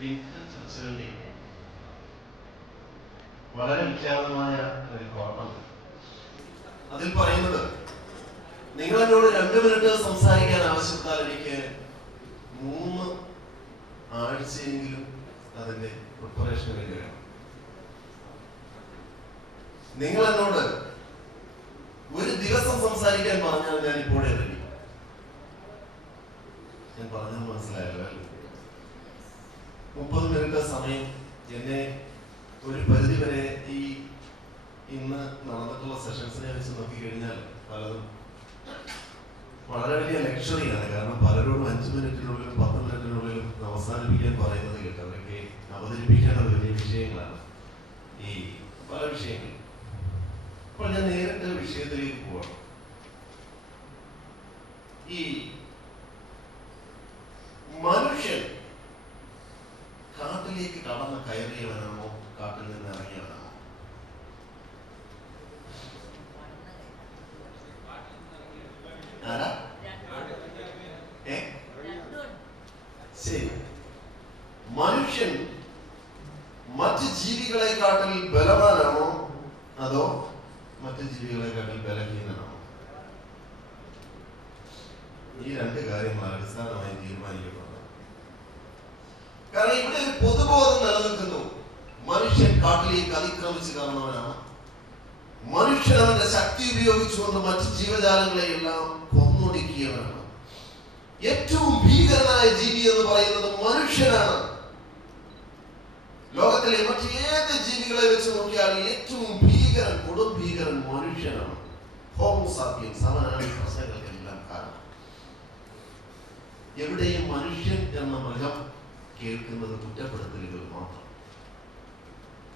വിവിധ ചർച്ചകളുടെയും വളരെ വിഖ്യാതമായ ഒരു കോളം. അതിൽ പറയുന്നത്, നിങ്ങൾ എന്നോട് 2 മിനിറ്റ് സംസാരിക്കാൻ ആവശ്യപ്പെട്ടാൽ എനിക്ക് 3 ആഴ്ചയെങ്കിലും അതിന്റെ പ്രിപ്പറേഷന് വേണ്ടി വേണം. നിങ്ങൾ എന്നോട് 1 ദിവസം സംസാരിക്കാൻ പറഞ്ഞാൽ ഞാൻ ഇപ്പോഴേ റെഡി. ഞാൻ പറഞ്ഞത് മനസ്സിലായല്ലോ അല്ലേ? 30 മിനിറ്റ് സമയം എന്നെ ഒരു പരിധി വരെ ഈ ഇന്ന് നടന്നിട്ടുള്ള സെഷൻസിനെ വെച്ച് നോക്കിക്കഴിഞ്ഞാൽ പലതും വളരെ വലിയ ലക്ഷറിയാണ്. കാരണം പലരോടും 5 മിനിറ്റിനുള്ളിലും 10 മിനിറ്റിനുള്ളിലും അവസാനിപ്പിക്കാൻ പറയുന്നത് കേട്ട് അവരൊക്കെ അവതരിപ്പിക്കേണ്ട വലിയ വിഷയങ്ങളാണ് ഈ പല വിഷയങ്ങൾ. അപ്പോൾ ഞാൻ നേരിട്ട് വിഷയത്തിലേക്ക് പോവാം. ഈ മനുഷ്യൻ കാട്ടിലേക്ക് കടന്ന് കയറിയവനാണോ കാട്ടിൽ നിന്ന് ഇറങ്ങിയവനാണോ? ആരാ? ശരി. മനുഷ്യൻ മറ്റ് ജീവികളെക്കാട്ടിൽ ബലവാനാണോ അതോ മറ്റ് ജീവികളെക്കാട്ടിൽ ബലഹീനനാണോ? ഈ 2 കാര്യങ്ങളാണ് അടിസ്ഥാനമായി തീരുമാനിക്കപ്പെടുന്നത്. കാരണം ഇവിടെ ഒരു പൊതുബോധം നിലനിൽക്കുന്നു. മനുഷ്യൻ കാട്ടിലേക്ക് അതിക്രമിച്ച് കടന്നവനാണ്. മനുഷ്യൻ അവന്റെ ശക്തി ഉപയോഗിച്ചുകൊണ്ട് മറ്റ് ജീവജാലങ്ങളെയെല്ലാം കൊന്നൊടുക്കിയവനാണ്. ഏറ്റവും ഭീകരനായ ജീവി എന്ന് പറയുന്നത് മനുഷ്യനാണ്. ലോകത്തിലെ മറ്റേത് ജീവികളെ വെച്ച് നോക്കിയാൽ ഏറ്റവും ഭീകരൻ, കൊടും ഭീകരൻ മനുഷ്യനാണ്. ഹോമോ സാപ്പിയൻസ് അവനാണ് ഈ പ്രശ്നങ്ങൾക്കെല്ലാം കാരണം. എവിടെയും മനുഷ്യൻ എന്ന മൃഗം കേൾക്കുന്നത് കുറ്റപ്പെടുത്തലുകൾ മാത്രം.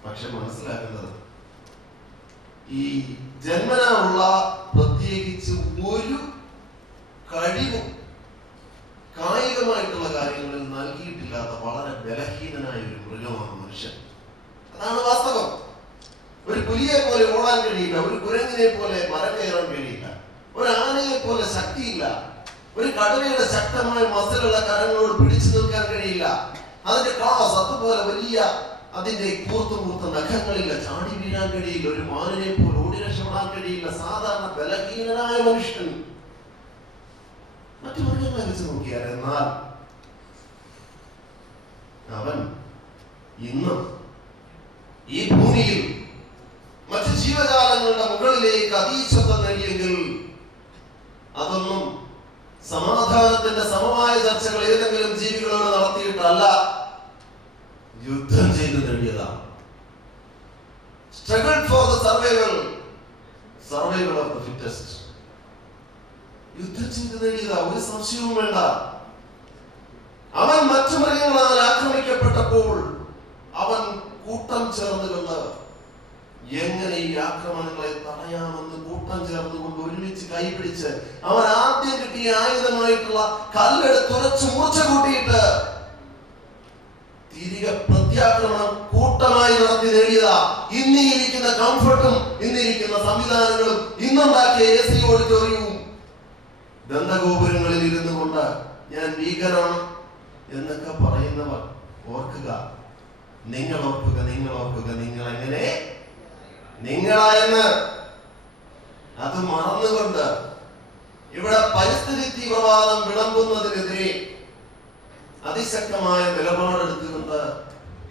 പക്ഷെ മനസ്സിലാക്കുന്നത് ഈ ജന്മനാ ഉള്ള പ്രത്യേകിച്ച് ഒരു കഴിവും കായികമായിട്ടുള്ള കാര്യങ്ങളിൽ നൽകിയിട്ടില്ലാത്ത വളരെ ബലഹീനനായ ഒരു മൃഗമാണ് മനുഷ്യൻ. അതാണ് വാസ്തവം. ഒരു പുലിയെ പോലെ ഓടാൻ കഴിയില്ല, ഒരു കുരങ്ങിനെ പോലെ മരം കയറാൻ കഴിയില്ല, ഒരു ആനയെ പോലെ ശക്തിയില്ല, ഒരു കടുവയുടെ ശക്തമായ മസിലുള്ള കരങ്ങളോട് പിടിച്ചു നിൽക്കാൻ കഴിയില്ല. അതിന്റെ ക്ലാസ് അതുപോലെ വലിയ അതിന്റെ കൂർത്ത നഖങ്ങളില്ല, ചാടി വീഴാൻ കഴിയില്ല, ഒരു മാനിനെ പോലെ ഓടി രക്ഷപ്പെടാൻ കഴിയില്ല. സാധാരണ ബലഹീനനായ മനുഷ്യൻ മറ്റു മൃഗങ്ങളെ വെച്ച് നോക്കിയാൽ, എന്നാൽ അവൻ ഇന്ന് ഈ ഭൂമിയിൽ മറ്റു ജീവജാലങ്ങളുടെ മുകളിലേക്ക് അതീശത്വം നേടിയെങ്കിൽ അതൊന്നും സമാധാനത്തിന്റെ സമമായ ചർച്ചകൾ ഏതെങ്കിലും ജീവികളോട് നടത്തിയിട്ടല്ല, യുദ്ധം ചെയ്ത് നേടിയതാണ്. Struggle for the survival of the fittest. യുദ്ധം ചെയ്ത് നേടിയതാ, ഒരു സംശയവും വേണ്ട. അവൻ മറ്റു മൃഗങ്ങളാൽ ആക്രമിക്കപ്പെട്ടപ്പോൾ അവൻ കൂട്ടം ചേർന്നുകൊണ്ട് എങ്ങനെ ഈ ആക്രമണങ്ങളെ തടയാമെന്ന് കൂട്ടം ചേർന്നുകൊണ്ട് ഒരുമിച്ച് കൈപിടിച്ച് അവൻ ആദ്യം കിട്ടിയ ആയുധമായിട്ടുള്ള കല്ലെടുത്തുറച്ച് മൂർച്ച കൂട്ടിയിട്ട് തിരികെ പ്രത്യാക്രമണം കൂട്ടമായി നടത്തി നേടിയതാ. ഇന്നിരിക്കുന്ന കംഫർട്ടും ഇന്നിരിക്കുന്ന സംവിധാനങ്ങളും ഇന്നുണ്ടാക്കിയ AC ഓഡിറ്റോറിയവും ദന്തഗോപുരങ്ങളിൽ ഇരുന്നു കൊണ്ട് ഞാൻ ഭീകരമാണ് എന്നൊക്കെ പറയുന്നവർ ഓർക്കുക, നിങ്ങൾ ഓർക്കുക, നിങ്ങൾ എങ്ങനെ നിങ്ങളായെന്ന്. അത് മറന്നുകൊണ്ട് ഇവിടെ പരിസ്ഥിതി തീവ്രവാദം വിളമ്പുന്നതിനെതിരെ അതിശക്തമായ നിലപാടെടുത്തുകൊണ്ട്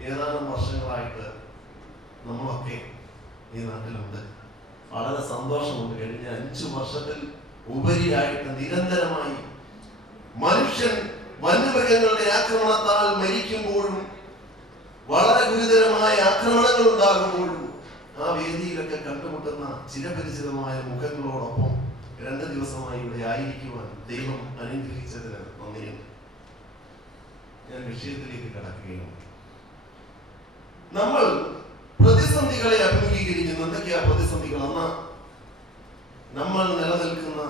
ഏതാനും വർഷങ്ങളായിട്ട് നമ്മളൊക്കെ ഈ നാട്ടിലുണ്ട്. വളരെ സന്തോഷമുണ്ട്. കഴിഞ്ഞ 5 വർഷത്തിൽ ഉപരിയായിട്ട് നിരന്തരമായി മനുഷ്യൻ വന്യമൃഗങ്ങളുടെ ആക്രമണത്താൽ മരിക്കുമ്പോഴും വളരെ ഗുരുതരമായ ആക്രമണങ്ങൾ ഉണ്ടാകുമ്പോഴും ആ വേദിയിലൊക്കെ കണ്ടുമുട്ടുന്ന ചിരപരിചിതമായ മുഖങ്ങളോടൊപ്പം 2 ദിവസമായി ഇവിടെ ആയിരിക്കുവാൻ ദൈവം അനുഗ്രഹിച്ചതിന് നന്ദിയുണ്ട്. ഞാൻ വിഷയത്തിലേക്ക് കടക്കുകയാണ്. നമ്മൾ പ്രതിസന്ധികളെ അഭിമുഖീകരിക്കുന്നു. എന്തൊക്കെയാ പ്രതിസന്ധികൾ? നമ്മൾ നിലനിൽക്കുന്ന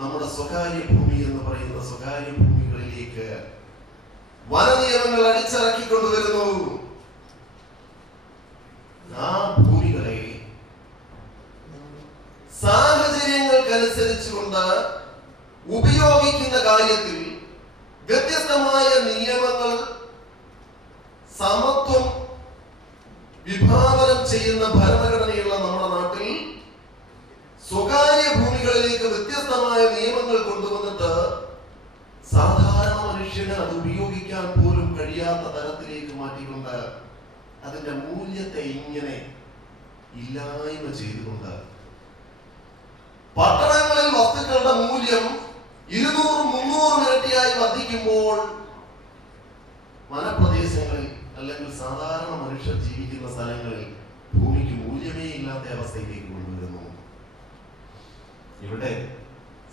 നമ്മുടെ സ്വകാര്യ ഭൂമി എന്ന് പറയുന്ന സ്വകാര്യ ഭൂമികളിലേക്ക് വനനിയമങ്ങൾ അടിച്ചിറക്കിക്കൊണ്ടുവരുന്നു. ആ ഭൂമികളെ സാഹചര്യങ്ങൾക്കനുസരിച്ചുകൊണ്ട് ഉപയോഗിക്കുന്ന കാര്യത്തിൽ വ്യത്യസ്തമായ നിയമങ്ങൾ സമത്വം വിഭാവനം ചെയ്യുന്ന ഭരണഘടനയുള്ള നമ്മുടെ നാട്ടിൽ സ്വകാര്യ ഭൂമികളിലേക്ക് വ്യത്യസ്തമായ നിയമങ്ങൾ കൊണ്ടുവന്നിട്ട് സാധാരണ മനുഷ്യന് അത് ഉപയോഗിക്കാൻ പോലും കഴിയാത്ത തരത്തിലേക്ക് മാറ്റിക്കൊണ്ട് അതിന്റെ മൂല്യത്തെ ഇങ്ങനെ ഇല്ലായ്മ ചെയ്തുകൊണ്ട് പട്ടണങ്ങളിൽ വസ്തുക്കളുടെ മൂല്യം 200-300 ഇരട്ടിയായി വർദ്ധിക്കുമ്പോൾ വനപ്രദേശങ്ങളിൽ അല്ലെങ്കിൽ സാധാരണ മനുഷ്യർ ജീവിക്കുന്ന സ്ഥലങ്ങളിൽ ഭൂമിക്ക് മൂല്യമേ ഇല്ലാത്ത അവസ്ഥയിലേക്ക് കൊണ്ടുവരുന്നു. ഇവിടെ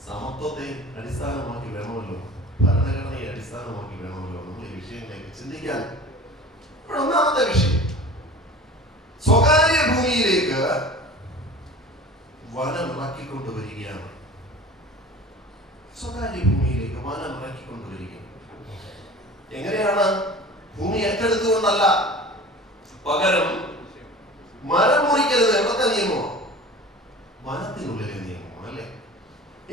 സമത്വത്തെ അടിസ്ഥാനമാക്കി വേണമല്ലോ, ഭരണഘടനയെ അടിസ്ഥാനമാക്കി വേണമല്ലോ നമ്മൾ ഈ വിഷയങ്ങളിലേക്ക് ചിന്തിക്കാൻ. ഒന്നാമത്തെ വിഷയം, സ്വകാര്യ ഭൂമിയിലേക്ക് വനം ഇറക്കിക്കൊണ്ടുവരികയാണ്. സ്വകാര്യ ഭൂമിയിലേക്ക് വനം ഇറക്കിക്കൊണ്ടുവരികയാണ്. എങ്ങനെയാണ്? ഭൂമി ഏറ്റെടുത്തുകൊണ്ടല്ല, പകരം മരം മുറിക്കരുത്. എവിടത്തെ നിയമമോ? വനത്തിനുള്ളിലെ നിയമമാണ് അല്ലെ?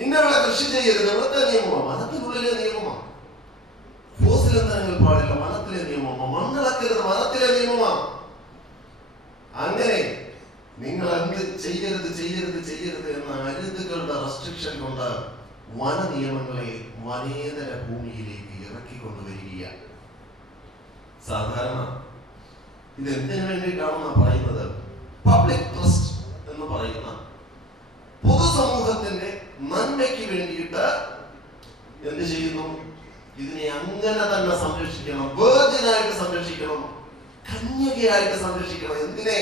ഇന്നവിടെ കൃഷി ചെയ്യരുത്. എവിടത്തെ നിയമമോ? വനത്തിനുള്ളിലെ നിയമമാണ്. ഫോസിൽ ഇന്ധനങ്ങൾ പാടില്ല, വനത്തിലെ നിയമമാണ്. മണ്ണിളക്കരുത്, വനത്തിലെ നിയമമാണ്. അങ്ങനെ നിങ്ങൾ എന്ത് ചെയ്യരുത് ചെയ്യരുത് ചെയ്യരുത് എന്ന അരുതുകളുടെ റെസ്ട്രിക്ഷൻ കൊണ്ട് വന നിയമങ്ങളെ വനേതര ഭൂമിയിലേക്ക് ഇറക്കിക്കൊണ്ടുവരികയാണ്. സാധാരണ ഇത് എന്തിനു വേണ്ടിയിട്ടാണെന്ന് പറയുന്നത്, പബ്ലിക് ട്രസ്റ്റ് എന്ന് പറയുന്ന പൊതുസമൂഹത്തിന്റെ നന്മയ്ക്ക് വേണ്ടിയിട്ട് എന്ത് ചെയ്യുന്നു? ഇതിനെ അങ്ങനെ തന്നെ സംരക്ഷിക്കണം, വേർജിനായിട്ട് സംരക്ഷിക്കണം, കന്യകയായിട്ട് സംരക്ഷിക്കണം. എന്തിനെ?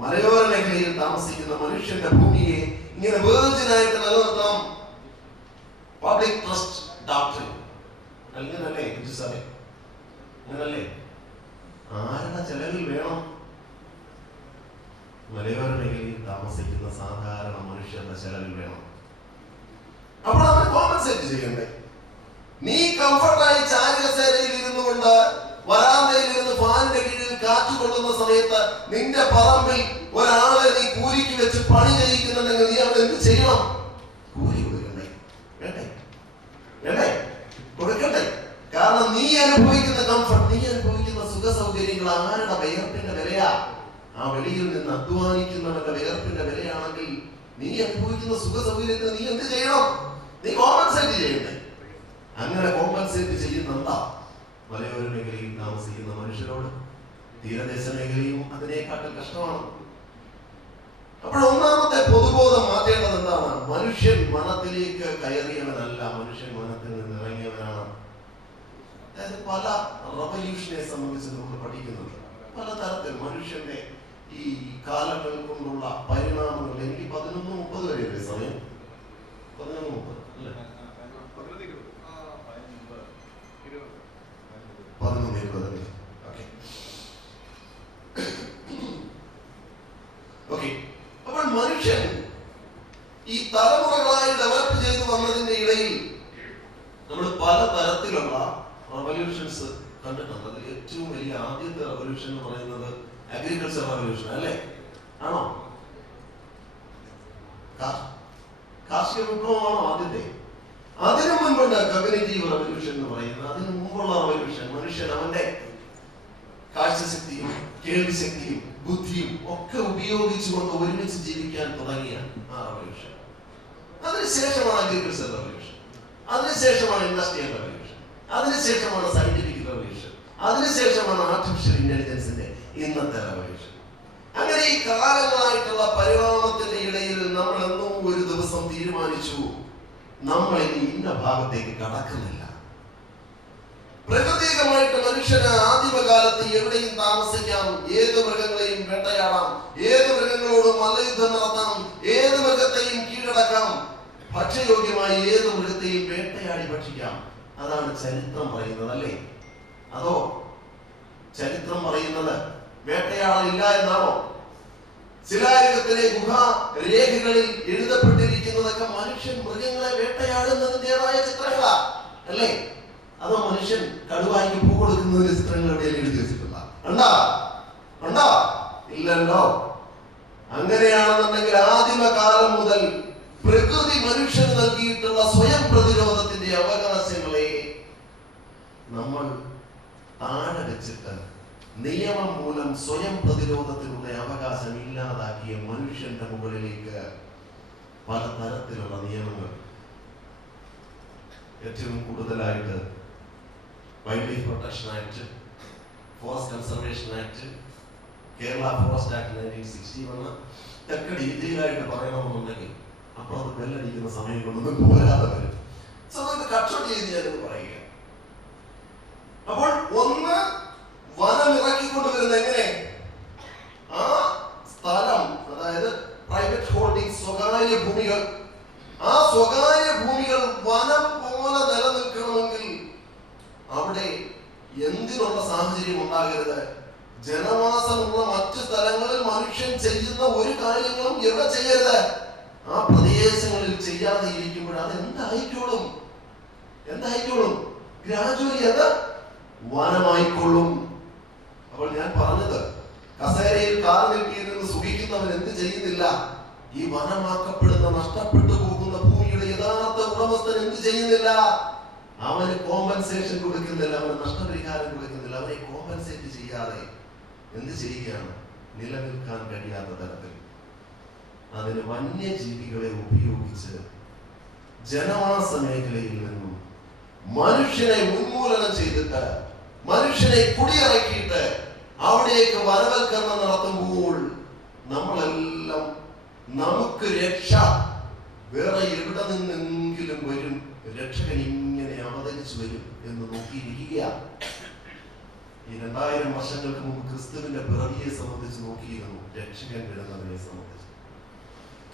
മലയോര മേഖലയിൽ താമസിക്കുന്ന മനുഷ്യന്റെ ഭൂമിയെ ഇങ്ങനെ വേർജിനായിട്ട് നിലനിർത്തണം. പബ്ലിക് ട്രസ്റ്റ് ഡോക്ട്രിൻ അങ്ങനല്ലേ? അങ്ങനല്ലേ? ആരുടെ ചെലവിൽ വേണം? മലയോര മേഖലയിൽ താമസിക്കുന്ന സാധാരണ മനുഷ്യരുടെ ചെലവിൽ വേണം. അപ്പോൾ അവൻ കോമ്പൻസേറ്റ് ചെയ്യണ്ടേ? നീ കംഫർട്ടായി ചാരുകസേരയിൽ ഇരുന്നു കൊണ്ട് വരാന്തയിൽ ഇരുന്ന് ഫാനിന്റെ കീഴിൽ കാറ്റ് കൊള്ളുന്ന സമയത്ത് നിന്റെ പറമ്പിൽ ഒരാളെ നീ കൂലിക്ക് വെച്ച് പണി ചെയ്യിക്കുന്നുണ്ടെങ്കിൽ നീ അവിടെ എന്ത് ചെയ്യണം? കൂലി കൊടുക്കണ്ടേ? വേണ്ടേ? വേണ്ടേ? കൊടുക്കണ്ടേ? കാരണം നീ അനുഭവിക്കുന്ന കംഫർട്ട്, നീ അനുഭവിക്കുന്ന സുഖ സൗകര്യങ്ങൾ ആരുടെ വിയർപ്പിന്റെ വിലയാ? ആ വെളിയിൽ നിന്ന് അധ്വാനിക്കുന്നവന്റെ വിയർപ്പിന്റെ വിലയാണെങ്കിൽ നീ അനുഭവിക്കുന്ന സുഖ സൗകര്യത്തിന് നീ എന്ത് ചെയ്യണം? നീ കോമ്പൻസേറ്റ് ചെയ്യണ്ടേ? അങ്ങനെ കോമ്പൻസേറ്റ് ചെയ്യുന്നുണ്ടാ മലയോര മേഖലയിൽ താമസിക്കുന്ന മനുഷ്യരോട്? തീരദേശ മേഖലയും അതിനേക്കാട്ടിൽ കഷ്ടമാണ്. അപ്പോൾ ഒന്നാമത്തെ പൊതുബോധം മാറ്റേണ്ടത് എന്താണ്? മനുഷ്യൻ വനത്തിലേക്ക് കയറിയവനല്ല, മനുഷ്യൻ വനത്തിൽ നിന്ന് ഇറങ്ങിയവനാണ്. അതായത് പല റവല്യൂഷനെ സംബന്ധിച്ച് നമ്മൾ പഠിക്കുന്നുണ്ട്. പലതരത്തിൽ മനുഷ്യന്റെ ഈ കാലങ്ങൾ കൊണ്ടുള്ള പരിണാമങ്ങൾ. എനിക്ക് 11:30 വരെയല്ലേ സമയം? 11:30 അല്ലേ? 11:20. ഓക്കെ. അപ്പോൾ മനുഷ്യൻ ഈ തലമുറകളായി ഡെവലപ്പ് ചെയ്തു വന്നതിന്റെ ഇടയിൽ നമ്മൾ പല തരത്തിലുള്ള റവല്യൂഷൻസ് കണ്ടിട്ടുണ്ട്. അതിൽ ഏറ്റവും വലിയ ആദ്യത്തെ റവല്യൂഷൻ എന്ന് പറയുന്നത് അഗ്രികൾച്ചർ റവല്യൂഷൻ അല്ലേ? ആണോ? കാർഷിക വിപ്ലവമാണോ ആദ്യത്തെ? അതിനു മുൻപുണ്ട് കഗ്നിറ്റീവ് റവല്യൂഷൻ എന്ന് പറയുന്നത്. അതിനു മുമ്പുള്ള റവല്യൂഷൻ മനുഷ്യൻ അവന്റെ കാഴ്ചശക്തിയും കേൾവിശക്തിയും ബുദ്ധിയും ഒക്കെ ഉപയോഗിച്ചുകൊണ്ട് ഒരുമിച്ച് ജീവിക്കാൻ തുടങ്ങിയ ആ റവല്യൂഷൻ. അതിനുശേഷമാണ് അഗ്രികൾച്ചർ റവല്യൂഷൻ, അതിനുശേഷമാണ് ഇൻഡസ്ട്രിയൽ റവല്യൂഷൻ, അതിനുശേഷമാണ് സയന്റിഫിക് റവല്യൂഷൻ, അതിനുശേഷമാണ് ആർട്ടിഫിഷ്യൽ ഇന്റലിജൻസിന്റെ ഇന്നത്തെ റവല്യൂഷൻ. അങ്ങനെ ഈ കാലങ്ങളായിട്ടുള്ള പരിണാമത്തിന്റെ ഇടയിൽ നമ്മൾ എന്നോ ഒരു ദിവസം തീരുമാനിച്ചു, നമ്മൾ ഇനി ഇന്ന ഭാഗത്തേക്ക് കടക്കുന്നില്ല. പ്രകൃതികമായിട്ട് മനുഷ്യന് ആദിമകാലത്ത് എവിടെയും താമസിക്കാം, ഏത് മൃഗങ്ങളെയും വേട്ടയാടാം, ഏത് മൃഗങ്ങളോടും മല്ലയുദ്ധം നടത്താം, ഏത് മൃഗത്തെയും കീഴടക്കാം, ഭക്ഷ്യയോഗ്യമായി ഏത് മൃഗത്തെയും വേട്ടയാടി ഭക്ഷിക്കാം. അതാണ് ചരിത്രം പറയുന്നത് അല്ലേ? അതോ ചരിത്രം പറയുന്നത് വേട്ടയാടലില്ല എന്നാണോ? ശിലായുഗത്തിലെ ഗുഹാ രേഖകളിൽ എഴുതപ്പെട്ടിരിക്കുന്നതൊക്കെ മനുഷ്യൻ മൃഗങ്ങളെ വേട്ടയാടുന്നതിൻ്റെതായ ചിത്രങ്ങളാ അല്ലേ? അതോ മനുഷ്യൻ കടുവായ്ക്ക് പൂ കൊടുക്കുന്നതിന്റെ ചിത്രങ്ങൾ എവിടെയും എഴുതി വെച്ചിട്ടുള്ള ഉണ്ടോ? ഇല്ലല്ലോ. അങ്ങനെയാണെന്നുണ്ടെങ്കിൽ ആദിമകാലം മുതൽ പ്രകൃതി മനുഷ്യന് നൽകിയിട്ടുള്ള സ്വയം പ്രതിരോധത്തിന്റെ അവകാശങ്ങളെ നമ്മൾ താഴെ വെച്ചിട്ട് നിയമം മൂലം സ്വയം പ്രതിരോധത്തിനുള്ള അവകാശം ഇല്ലാതാക്കിയ മനുഷ്യന്റെ മുകളിലേക്ക് പലതരത്തിലുള്ള നിയമങ്ങൾ, ഏറ്റവും കൂടുതലായിട്ട് wild life protection act, forest conservation act, Kerala forest act 1961 ഒക്കെ ഡീറ്റെയിലായിട്ട് പറയണമെന്നുണ്ടെങ്കിൽ അപ്പോൾ അത് ബെല്ലടിക്കുന്ന സമയം കൊണ്ടൊന്നും പോരാതെ വരും. കട്ട് ചെയ്ത് ഞാനത് പറയുക. അപ്പോൾ ഒന്ന്, വനം ഇറക്കിക്കൊണ്ടുവരുന്ന എങ്ങനെ ആ സ്ഥലം, അതായത് പ്രൈവറ്റ് ഹോൾഡിംഗ്, സ്വകാര്യ ഭൂമികൾ, ആ സ്വകാര്യ ഭൂമികൾ വനം പോലെ നിലനിൽക്കണമെങ്കിൽ അവിടെ എന്തിനുള്ള സാഹചര്യം ഉണ്ടാകരുത്? ജനവാസമുള്ള മറ്റു സ്ഥലങ്ങളിൽ മനുഷ്യൻ ചെയ്യുന്ന ഒരു കാര്യങ്ങളും എവിടെ ചെയ്യരുത്? ആ പ്രദേശങ്ങളിൽ ചെയ്യാതെ ഇരിക്കുമ്പോൾ അത് എന്തായിക്കോളും? ഗ്രാജുവലി അത് വനമായിക്കൊള്ളും. അപ്പോൾ ഞാൻ പറഞ്ഞത്, കസേരയിൽ കാൽ നീട്ടിയിരുന്ന് സുഖിക്കുന്നവൻ എന്ത് ചെയ്യുന്നില്ല? ഈ വനമാക്കപ്പെടുന്ന, നഷ്ടപ്പെട്ടു പോകുന്ന ഭൂമിയുടെ യഥാർത്ഥ ഉടമസ്ഥൻ എന്ത് ചെയ്യുന്നില്ല? അവന് കോമ്പൻസേഷൻ കൊടുക്കുന്നില്ല, അവന് നഷ്ടപരിഹാരം കൊടുക്കുന്നില്ല. അവനെ കോമ്പൻസേറ്റ് ചെയ്യാതെ എന്ത് ചെയ്യുകയാണ്? നിലനിൽക്കാൻ കഴിയാത്ത തരത്തിൽ അതിന് വന്യജീവികളെ ഉപയോഗിച്ച് ജനവാസ മേഖലയിൽ നിന്നും മനുഷ്യനെ ഉന്മൂലനം ചെയ്തിട്ട്, മനുഷ്യനെ കുടിയിറക്കിയിട്ട് അവിടേക്ക് വനവൽക്കരണം നടത്തുമ്പോൾ നമ്മളെല്ലാം നമുക്ക് രക്ഷ വേറെ എവിടെ നിന്നെങ്കിലും വരും, രക്ഷകൻ ഇങ്ങനെ അവതരിച്ചു വരും എന്ന് നോക്കിയിരിക്കുക. ഈ 2000 വർഷങ്ങൾക്ക് മുമ്പ് ക്രിസ്തുവിന്റെ പിറവിയെ സംബന്ധിച്ച് നോക്കിയിരുന്നു, രക്ഷകൻ വരുന്നതിനെ സംബന്ധിച്ച്.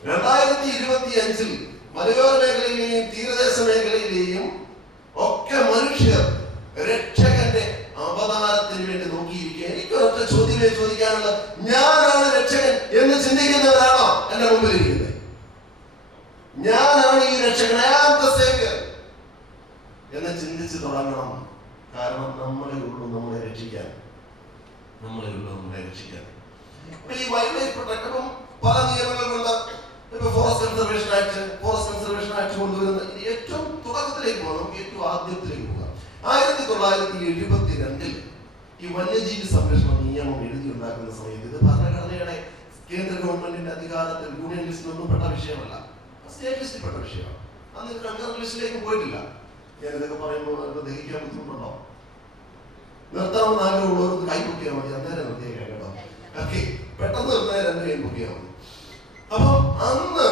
2025 മലയോര മേഖലയിലെയും തീരദേശ മേഖലയിലെയും ഒക്കെ മനുഷ്യർ രക്ഷകന്റെ അവതാരത്തിന് വേണ്ടി നോക്കിയിരിക്കുക. എനിക്കൊരൊറ്റ ചോദ്യമേ ചോദിക്കാനുള്ളത്, ഞാനാണ് രക്ഷകൻ എന്ന് ചിന്തിക്കുന്നവരാണോ എന്റെ മുമ്പിൽ ഇരിക്കുന്നത്? ഞാനാണ് ഈ രക്ഷകൻ, I am the savior എന്ന് ചിന്തിച്ചു തുടങ്ങണം. കാരണം നമ്മളെ ഉള്ളൂ നമ്മളെ രക്ഷിക്കാൻ. ഈ വൈൽഡ് ലൈഫ് പ്രൊട്ടക്ഷനും പല നിയമങ്ങളുണ്ട്. ഇപ്പൊ ഫോറസ്റ്റ് കൺസർവേഷൻ ആക്ട് കൊണ്ടുവരുന്ന ഏറ്റവും തുടക്കത്തിലേക്ക് പോകാം. നമുക്ക് ഏറ്റവും ആദ്യത്തിലേക്ക് പോകാം. 1972 ഈ വന്യജീവി സംരക്ഷണ നിയമം എഴുതി ഉണ്ടാക്കുന്ന സമയത്ത്, ഇത് ഭരണഘടനയുടെ കേന്ദ്ര ഗവൺമെന്റിന്റെ അധികാരത്തിൽ യൂണിയൻ ലിസ്റ്റിലൊന്നും പെട്ട വിഷയമല്ല, സ്റ്റേറ്റ് ലിസ്റ്റിൽ പെട്ട വിഷയമാണ്. അന്ന് കൺകറന്റ് ലിസ്റ്റിലേക്ക് പോയിട്ടില്ല. ഞാൻ ഇതൊക്കെ പറയുമ്പോൾ ദഹിക്കാൻ ബുദ്ധിമുട്ടുണ്ടോ? നിർത്താമെന്ന് ആഗ്രഹമുള്ളവർക്ക് കൈ പൊക്കിയാൽ മതി, അന്നേരം നിർത്തിയേക്കാം കേട്ടോ. ഓക്കെ, പെട്ടെന്ന് നിർത്താൻ 2 കൈ പൊക്കിയാൽ മതി. അപ്പൊ അന്ന്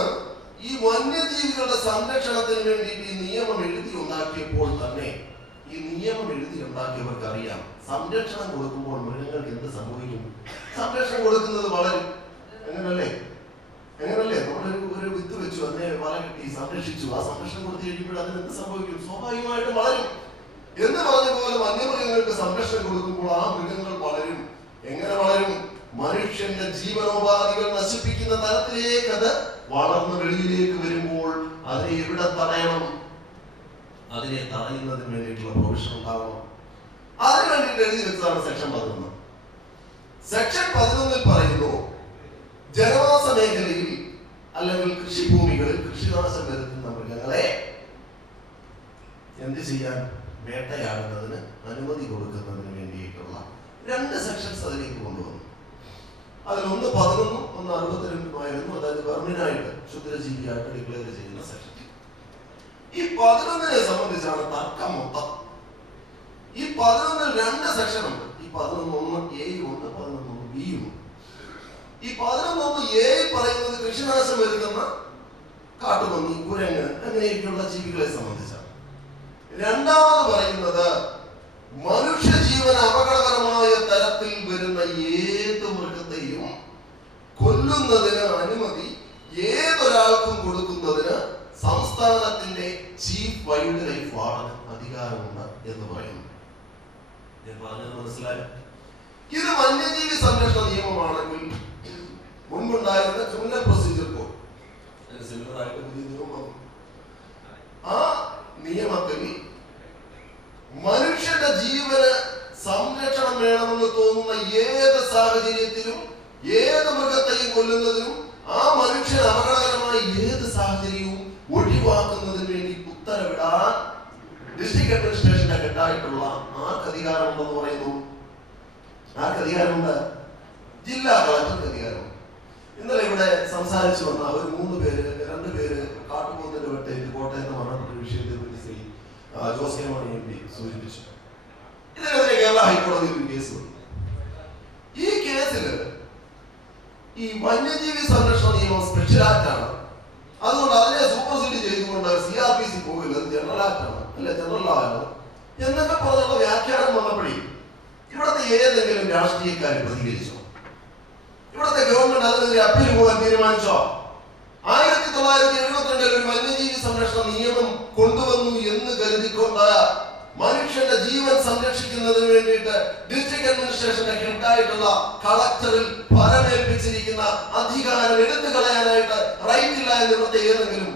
ഈ വന്യജീവികളുടെ സംരക്ഷണത്തിന് വേണ്ടിയിട്ട് ഈ നിയമം എഴുതി ഉണ്ടാക്കിയപ്പോൾ തന്നെ, ഈ നിയമം എഴുതി ഉണ്ടാക്കിയവർക്ക് അറിയാം സംരക്ഷണം കൊടുക്കുമ്പോൾ മൃഗങ്ങൾക്ക് എന്ത് സംഭവിക്കും. സംരക്ഷണം കൊടുക്കുന്നത് വളരും. എങ്ങനല്ലേ നമ്മളൊരു വിത്ത് വെച്ചു, അതിനെ വല കെട്ടി സംരക്ഷിച്ചു. ആ സംരക്ഷണം കൊടുത്തു കഴിയുമ്പോൾ അതിന് എന്ത് സംഭവിക്കും? സ്വാഭാവികമായിട്ടും വളരും. എന്ന് പറഞ്ഞ പോലെ വന്യമൃഗങ്ങൾക്ക് സംരക്ഷണം കൊടുക്കുമ്പോൾ ആ മൃഗങ്ങൾ വളരും. എങ്ങനെ വളരും? മനുഷ്യന്റെ ജീവനോപാധികൾ നശിപ്പിക്കുന്ന തരത്തിലേക്ക് അത് വളർന്ന് വെളിയിലേക്ക് വരുമ്പോൾ അതിനെ എവിടെ തടയണം? അതിനെ തടയുന്നതിന് വേണ്ടിയിട്ടുള്ള പ്രൊവിഷൻ ഉണ്ടാവണം. അതിന് വേണ്ടിയിട്ട് എഴുതി വെച്ചതാണ് സെക്ഷൻ 11. സെക്ഷൻ 11 പറയുന്നു, ജനവാസ മേഖലയിൽ അല്ലെങ്കിൽ കൃഷിഭൂമികളിൽ കൃഷിനാശം വരുത്തുന്ന മൃഗങ്ങളെ എന്ത് ചെയ്യാൻ? വേട്ടയാടുന്നതിന് അനുമതി കൊടുക്കുന്നതിന് വേണ്ടിയിട്ടുള്ള 2 സെക്ഷൻസ് അതിലേക്ക് കൊണ്ടുവന്നു. അതിലൊന്ന് 11, ഒന്ന് 62 അതായത് വെർമിനായിട്ട്, ക്ഷുദ്രജീവിയായിട്ട് ഡിക്ലെയർ ചെയ്യുന്ന സെക്ഷൻ. ഈ 11നെ സംബന്ധിച്ചാണ് തർക്കം മൊത്തം. ഈ 11ൽ 2 സെക്ഷൻ ഉണ്ട്. ഈ 11(1)A ഉണ്ട്, 11(1)B ഉണ്ട്. ഈ 11(1)A പറയുന്നത് കൃഷിനാശം വരുത്തുന്ന കാട്ടുപന്നി, കുരങ്ങ് അങ്ങനെയൊക്കെയുള്ള ജീവികളെ സംബന്ധിച്ചാണ്. രണ്ടാമത് പറയുന്നത് മനുഷ്യജീവൻ അപകടകരമായ തരത്തിൽ വരുന്ന ഏത് മൃഗത്തെയും കൊല്ലുന്നതിന് അനുമതി ഏതൊരാൾക്കും കൊടുക്കുന്നതിന് സംസ്ഥാനത്തിന്റെ ചീഫ് വൈൽഡ് ലൈഫ് വാർഡന് അധികാരമുണ്ട് എന്ന് പറയുന്നു. ഞാൻ പറഞ്ഞത് മനസ്സിലായോ? ഇത് വന്യജീവി സംരക്ഷണ നിയമമാണെങ്കിൽ മുൻപുണ്ടായിരുന്ന ക്രിമിനൽ പ്രൊസീജിയർ കോഡ്, അതിന് സിമിലറായിട്ട് പുതിയ നിയമം വന്നു. ആ നിയമത്തിൽ മനുഷ്യന്റെ ജീവന് സംരക്ഷണം വേണമെന്ന് തോന്നുന്ന ഏത് സാഹചര്യത്തിലും ഏത് മൃഗത്തെയും കൊല്ലുന്നതിനും ആ മനുഷ്യൻ അപകടകരമായ ഏത് സാഹചര്യവും ഒഴിവാക്കുന്നതിന് വേണ്ടി ഉത്തരവിടാൻ ഡിസ്ട്രിക്ട് അഡ്മിനിസ്ട്രേഷന്റെ ഹെഡായിട്ടുള്ള ആർക്ക് അധികാരമുണ്ടെന്ന് പറയുന്നു? ആർക്ക് അധികാരമുണ്ട്? ജില്ലാ കളക്ടർക്ക് അധികാരമുണ്ട്. ഇന്നലെ ഇവിടെ സംസാരിച്ചു വന്ന അവർ 2 പേര് കാട്ടുപോത്തിന്റെ വെട്ടേറ്റ് കോട്ടയത്ത് മരണപ്പെട്ട വിഷയത്തെ പറ്റി ശ്രീ ജോസ് കെ മാണി MP സൂചിപ്പിച്ചു. ഇതിനെതിരെ കേരള ഹൈക്കോടതിയിൽ ഒരു കേസ് വന്നു. ഈ കേസിൽ ഈ വന്യജീവി സംരക്ഷണ നിയമം സ്പെഷ്യൽ ആക്ട് ആണ്, അതുകൊണ്ട് അതിനെ സൂപ്പർസീഡ് ചെയ്തുകൊണ്ട് CRPC പോകില്ല, അത് ജനറൽ ആക്ട് ആണ്, അല്ലെ ജനറൽ ലോ ആണ് എന്നൊക്കെ പറഞ്ഞുള്ള വ്യാഖ്യാനം വന്നപ്പോഴേ ഇവിടുത്തെ ഏതെങ്കിലും രാഷ്ട്രീയക്കാർ പ്രതികരിച്ചോ? ഇവിടുത്തെ ഗവൺമെന്റ് അതിനെതിരെ അപ്പീൽ പോകാൻ തീരുമാനിച്ചോ? 1972 ഒരു വന്യജീവി സംരക്ഷണ നിയമം കൊണ്ടുവന്നു എന്ന് കരുതിക്കൊണ്ട് മനുഷ്യന്റെ ജീവൻ സംരക്ഷിക്കുന്നതിന് വേണ്ടിയിട്ട് ഡിസ്ട്രിക്ട് അഡ്മിനിസ്ട്രേഷന്റെ ഹെഡായിട്ടുള്ള കളക്ടറിൽ പരമേൽപ്പിച്ചിരിക്കുന്ന അധികാരം എടുത്തു കളയാനായിട്ട് റൈറ്റ് ഇല്ല എന്ന് ഇവിടുത്തെ ഏതെങ്കിലും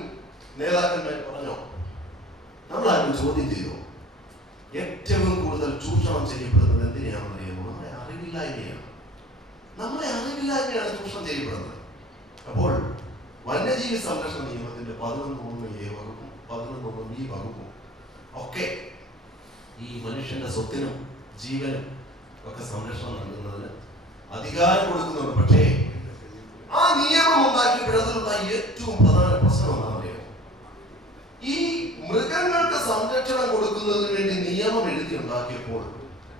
നേതാക്കന്മാർ പറഞ്ഞോ? നമ്മളാരും ചോദ്യം ചെയ്തോ? ഏറ്റവും കൂടുതൽ ചൂഷണം ചെയ്യപ്പെടുന്നത് എന്തിനാണെന്ന് അറിയാമോ? നമ്മളെ അറിവില്ലായ്മയാണ് ചൂഷണം ചെയ്യപ്പെടുന്നത്. അപ്പോൾ വന്യജീവി സംരക്ഷണ നിയമത്തിന്റെ 11(1)A വകുപ്പും 11(1)B വകുപ്പും ഒക്കെ ഈ മനുഷ്യന്റെ സ്വത്തിനും ജീവനും ഒക്കെ സംരക്ഷണം നൽകുന്നതിന് അധികാരം കൊടുക്കുന്നുണ്ട്. പക്ഷേ ആ നിയമം ഉണ്ടാക്കിയപ്പോഴതിലുണ്ടായ ഏറ്റവും പ്രധാന പ്രശ്നം എന്താണെന്നറിയാമോ? ഈ മൃഗങ്ങൾക്ക് സംരക്ഷണം കൊടുക്കുന്നതിന് വേണ്ടി നിയമം എഴുതി ഉണ്ടാക്കിയപ്പോൾ,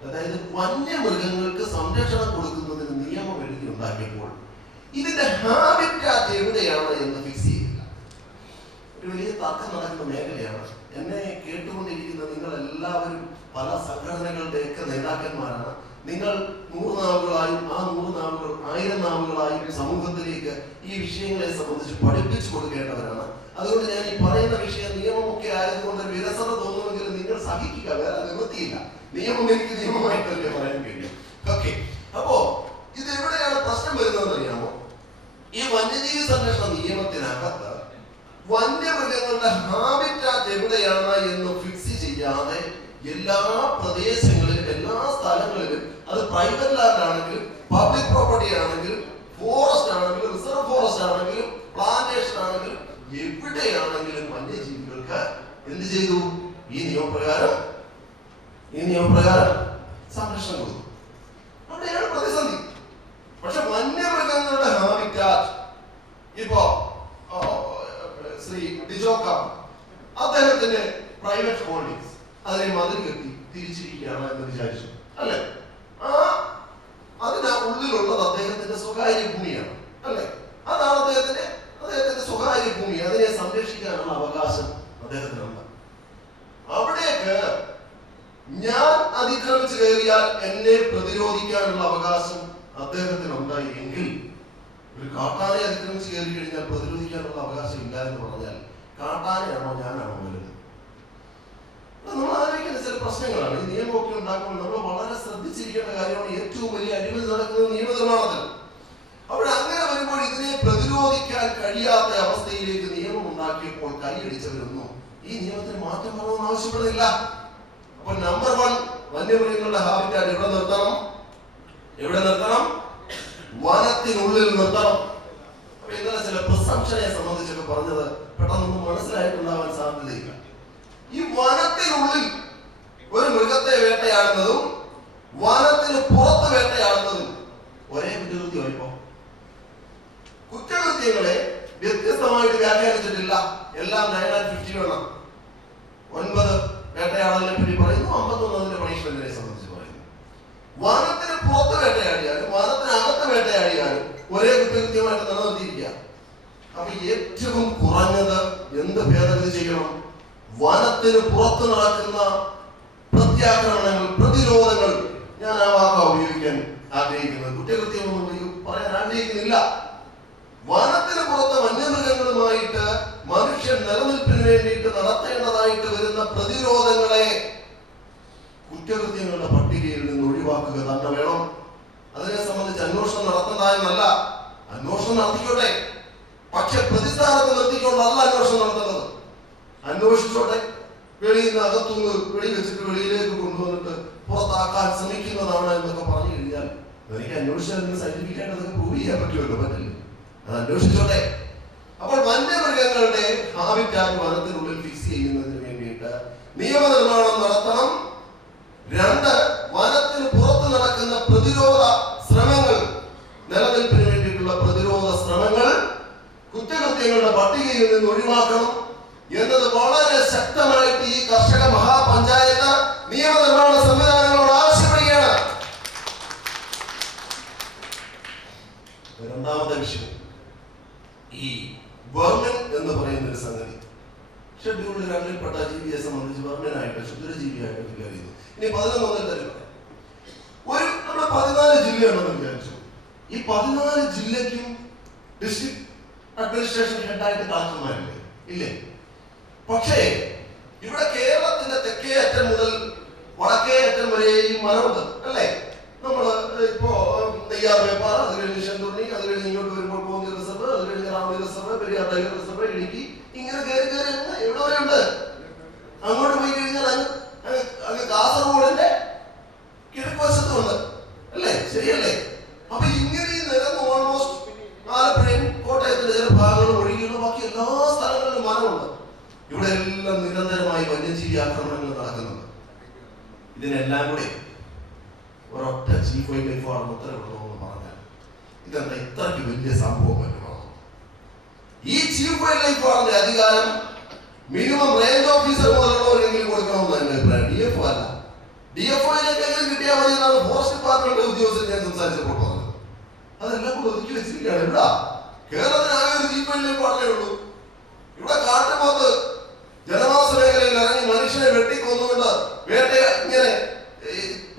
അതായത് വന്യമൃഗങ്ങൾക്ക് സംരക്ഷണം കൊടുക്കുന്നതിന് നിയമം എഴുതി ഉണ്ടാക്കിയപ്പോൾ ഇതിന്റെ ഹാബിറ്റാറ്റ് എവിടെയാണ് എന്ന് ഫിക്സ് ചെയ്തില്ല. ഒരു വലിയ തർക്കം നടക്കുന്ന മേഖലയാണ്. എന്നെ കേട്ടുകൊണ്ടിരിക്കുന്ന നിങ്ങൾ എല്ലാവരും പല സംഘടനകളുടെയൊക്കെ നേതാക്കന്മാരാണ്. നിങ്ങൾ 100 നാളുകളായും ആ 100 നാളുകൾ 1000 നാളുകളായും സമൂഹത്തിലേക്ക് ഈ വിഷയങ്ങളെ സംബന്ധിച്ച് പഠിപ്പിച്ചു കൊടുക്കേണ്ടവരാണ്. അതുകൊണ്ട് ഞാൻ ഈ പറയുന്ന വിഷയം നിയമമൊക്കെ ആയതുകൊണ്ട് വിരസത തോന്നുമെങ്കിലും നിങ്ങൾ സഹിക്കുക, വേറെ നിവൃത്തിയില്ല. നിയമം എനിക്ക് നിയമമായിട്ടല്ലേ പറയാൻ കഴിയും. ഓക്കെ, അപ്പോ ഇത് എവിടെയാണ് പ്രശ്നം വരുന്നതെന്ന് അറിയാമോ? ഈ വന്യജീവി സംരക്ഷണ നിയമത്തിനകത്ത് വന്യമൃഗങ്ങളുടെ ഹാബിറ്റാറ്റ് എവിടെയാണ് എന്ന് ഫിക്സ് ചെയ്യാതെ എല്ലാ പ്രദേശങ്ങളിലും എല്ലാ സ്ഥലങ്ങളിലും, അത് പ്രൈവറ്റ് ലാൻഡ് ആണെങ്കിലും പബ്ലിക് പ്രോപ്പർട്ടി ആണെങ്കിലും ഫോറസ്റ്റ് ആണെങ്കിലും റിസർവ് ഫോറസ്റ്റ് ആണെങ്കിലും പ്ലാന്റേഷൻ ആണെങ്കിലും എവിടെയാണെങ്കിലും വന്യജീവികൾക്ക് എന്ത് ചെയ്തു? ഈ നിയമപ്രകാരം സംരക്ഷണം കൊടുത്തു. അവിടെയാണ് പ്രതിസന്ധി. പക്ഷെ വന്യമൃഗങ്ങളുടെ ഹാബിറ്റാറ്റ് ഇപ്പോ ശ്രീ ഡിജോക്ക അദ്ദേഹത്തിന്റെ പ്രൈവറ്റ് ഹോൾഡിങ്സ് അതിനെ മതിൽ കെട്ടി തിരിച്ചിരിക്കുകയാണ് എന്ന് വിചാരിച്ചു, അല്ലെ? അതിന് ഉള്ളിലുള്ളത് അദ്ദേഹത്തിന്റെ സ്വകാര്യ ഭൂമിയാണ്, അല്ലെ? അതാണ് അദ്ദേഹത്തിന്റെ സ്വകാര്യ ഭൂമി. അതിനെ സംരക്ഷിക്കാനുള്ള അവകാശം അദ്ദേഹത്തിനുണ്ട്. അവിടേക്ക് ഞാൻ അതിക്രമിച്ചു കയറിയാൽ എന്നെ പ്രതിരോധിക്കാനുള്ള അവകാശം അദ്ദേഹത്തിനുണ്ടായി എങ്കിൽ, ഒരു കാട്ടാനെ അതിക്രമിച്ച് കയറി കഴിഞ്ഞാൽ പ്രതിരോധിക്കാനുള്ള അവകാശം ഇല്ല എന്ന് പറഞ്ഞാൽ കാട്ടാനയാണോ ഞാനാണോ വലുത്? നമ്മൾ ആലോചിക്കുന്ന ചില പ്രശ്നങ്ങളാണ്. ഈ നിയമമൊക്കെ ഉണ്ടാക്കുമ്പോൾ നമ്മൾ വളരെ ശ്രദ്ധിച്ചിരിക്കേണ്ട കാര്യമാണ്. ഏറ്റവും വലിയ അഴിമതി നടക്കുന്നത് നിയമനിർമ്മാണത്തിൽ. അവിടെ അങ്ങനെ വരുമ്പോൾ ഇതിനെ പ്രതിരോധിക്കാൻ കഴിയാത്ത അവസ്ഥയിലേക്ക് നിയമം ഉണ്ടാക്കിയപ്പോൾ കൈയടിച്ചവരൊന്നും ഈ നിയമത്തിന് മാറ്റം വരണമെന്ന് ആവശ്യപ്പെടുന്നില്ല. അപ്പൊ നമ്പർ 1, വന്യമൃഗങ്ങളുടെ ഹാബിറ്റാറ്റ് എവിടെ നിർത്തണം? വനത്തിനുള്ളിൽ നിർത്തണം. അപ്പൊ ഇന്നലെ ചില പ്രിസംപ്ഷനെ സംബന്ധിച്ചൊക്കെ പറഞ്ഞത് പെട്ടെന്നൊന്നും മനസ്സിലായിട്ടുണ്ടാവാൻ സാധ്യതയില്ല. ഈ വനത്തിനുള്ളിൽ ഒരു മൃഗത്തെ വേട്ടയാടുന്നതും വനത്തിന് പുറത്ത് വേട്ടയാടുന്നതും ഒരേ കുറ്റകൃത്യമായിപ്പോ. കുറ്റകൃത്യങ്ങളെ വ്യത്യസ്തമായിട്ട് വ്യാഖ്യാനിച്ചിട്ടില്ല. എല്ലാം 950 വേണം. 9 വേട്ടയാടലിനെ പറ്റി പറയുന്നു, 51 പണിഷ്മെന്റിനെ സംബന്ധിച്ച് പറയുന്നു. വനത്തിന് പുറത്ത് വേട്ടയാടിയാലും വനത്തിനകത്ത് വേട്ടയാടിയാലും ഒരേ കുറ്റകൃത്യമായിട്ട് നിലനിർത്തിയിരിക്കുക. അപ്പൊ ഏറ്റവും കുറഞ്ഞത് എന്ത് ഭേദഗതി ചെയ്യണം? വനത്തിന് പുറത്ത് നടക്കുന്ന പ്രത്യാക്രമണങ്ങൾ, പ്രതിരോധങ്ങൾ, ഞാൻ ആ വാക്ക ഉപയോഗിക്കാൻ ആഗ്രഹിക്കുന്നത്, കുറ്റകൃത്യമൊന്നും പറയാൻ ആഗ്രഹിക്കുന്നില്ല. വനത്തിന് പുറത്ത് വന്യമൃഗങ്ങളുമായിട്ട് മനുഷ്യൻ നിലനിൽപ്പിന് വേണ്ടിയിട്ട് നടത്തേണ്ടതായിട്ട് വരുന്ന പ്രതിരോധങ്ങളെ കുറ്റകൃത്യങ്ങളുടെ പട്ടികയിൽ നിന്ന് ഒഴിവാക്കുക തന്നെ വേണം. അതിനെ സംബന്ധിച്ച് അന്വേഷണം നടത്തുന്നതായെന്നല്ല, അന്വേഷണം നടത്തിക്കോട്ടെ, പക്ഷെ പ്രതിസ്ഥാനത്ത് നിർത്തിക്കൊണ്ടല്ല അന്വേഷണം നടത്തുന്നത്. അന്വേഷിച്ചോട്ടെ, വെളിയിൽ നിന്ന് അകത്തുനിന്ന് വെടിവെച്ചിട്ട് വെളിയിലേക്ക് കൊണ്ടുവന്നിട്ട് പുറത്താക്കാൻ ശ്രമിക്കുന്നതാണ് എന്നൊക്കെ പറഞ്ഞു കഴിഞ്ഞാൽ എനിക്ക് അന്വേഷിച്ചാൽ സയന്റിഫിക് ആയിട്ട് അതൊക്കെ പ്രൂവ് ചെയ്യാൻ പറ്റുമല്ലോ? പറ്റില്ല. അത് അന്വേഷിച്ചോട്ടെ. അപ്പോൾ വന്യമൃഗങ്ങളുടെ ഹാബിറ്റാറ്റ് വനത്തിനുള്ളിൽ ഫിക്സ് ചെയ്യുന്നതിന് വേണ്ടിയിട്ട് നിയമനിർമ്മാണം നടത്തണം. 2, വനത്തിന് പുറത്ത് നടക്കുന്ന പ്രതിരോധ പട്ടികയിൽ നിന്ന് ഒഴിവാക്കണം എന്നത് വളരെ ശക്തമായിട്ട് ഈ കർഷക മഹാപഞ്ചായത്ത് നിയമനിർമ്മാണ സംവിധാനങ്ങളോട് ആവശ്യപ്പെടുകയാണ്. രണ്ടാമത്തെ വിഷയം ഈ വെർമിൻ എന്ന് പറയുന്ന ഒരു സംഗതി. ഷെഡ്യൂൾഡ് രണ്ടിൽപ്പെട്ട ജീവിയെ സംബന്ധിച്ച് വെർമിനായിട്ട് ക്ഷുദ്രജീവിയായിട്ട് ഫിഗർ ചെയ്യുന്നു. ഇനി 11 തരം പറയാം. നമ്മുടെ 14 ജില്ലയാണെന്ന് വിചാരിച്ചു. ഈ 14 ജില്ലയ്ക്കും ഡിസ്ട്രിക്ട് അഡ്മിനിസ്ട്രേഷൻ ഹെഡായിട്ട് കളക്ടർമാരില്ലേ? ഇല്ലേ? പക്ഷേ ഇവിടെ കേരളത്തിന്റെ തെക്കേ അറ്റം മുതൽ വടക്കേ അറ്റം വരെ ഈ മരമുണ്ട് അല്ലേ? നമ്മള് ഇപ്പോ നെയ്യാർവേപ്പാറ, അത് കഴിഞ്ഞ് ശെന്തുണ്ണി, അത് കഴിഞ്ഞ് ഇങ്ങോട്ട് വരുമ്പോൾ കോന്നി റിസർവ്, അത് കഴിഞ്ഞ് Ranni reserve, Periyar tiger reserve, Idukki, ഇങ്ങനെ കയറി എവിടെ വരെ ഉണ്ട്? അങ്ങോട്ട് പോയി കഴിഞ്ഞാൽ അങ്ങ് കാസർഗോഡിന്റെ കിഴക്കുവശത്തുണ്ട് അല്ലേ? ശരിയല്ലേ? അപ്പൊ ഇങ്ങനെ ഈ നിരന്ന് ഓൾമോസ്റ്റ് ആലപ്പുഴയും കോട്ടയത്തിന്റെ ചില ഭാഗങ്ങളും ഒഴികെയുള്ള ബാക്കി എല്ലാ സ്ഥലങ്ങളിലും മരമുണ്ട്. ഇവിടെ എല്ലാം നിരന്തരമായി വന്യജീവി ആക്രമണങ്ങൾ നടക്കുന്നുണ്ട്. ഇതിനെല്ലാം കൂടി ഒരൊറ്റ ചീഫ് വൈൽഡ് ലൈഫ് വാർഡൻ ഉത്തരവിടണമെന്ന് പറഞ്ഞാൽ ഇതെന്താ ഇത്രയ്ക്ക് വലിയ സംഭവം പറ്റുമോ? ഈ ചീഫ് വൈൽഡ് ലൈഫ് വാർഡന്റെ അധികാരം മിനിമം റേഞ്ച് ഓഫീസർ മുതലുള്ളവരെങ്കിലും കൊടുക്കണമെന്ന് എന്റെ അഭിപ്രായം. DFO അല്ല. DFOയിലേക്കെങ്കിലും കിട്ടിയാൽ മതി എന്നാണ് ഫോറസ്റ്റ് ഡിപ്പാർട്ട്മെന്റ് ഉദ്യോഗസ്ഥർ ഞാൻ സംസാരിച്ചപ്പോൾ പറഞ്ഞത്. അതെല്ലാം കൂടെ ഒതുക്കി വെച്ചിരിക്കുകയാണ്. ഇവിടെ കേരളത്തിന് ആകെ ഒരു ചീഫ് വൈൽഡ് ലൈഫ് വാർഡനേ ഉള്ളൂ. ഇവിടെ കാട്ടുപോത്ത് ജനവാസ മേഖലയിൽ ഇറങ്ങി മനുഷ്യനെ വെട്ടിക്കൊന്നുകൊണ്ട് വേട്ട ഇങ്ങനെ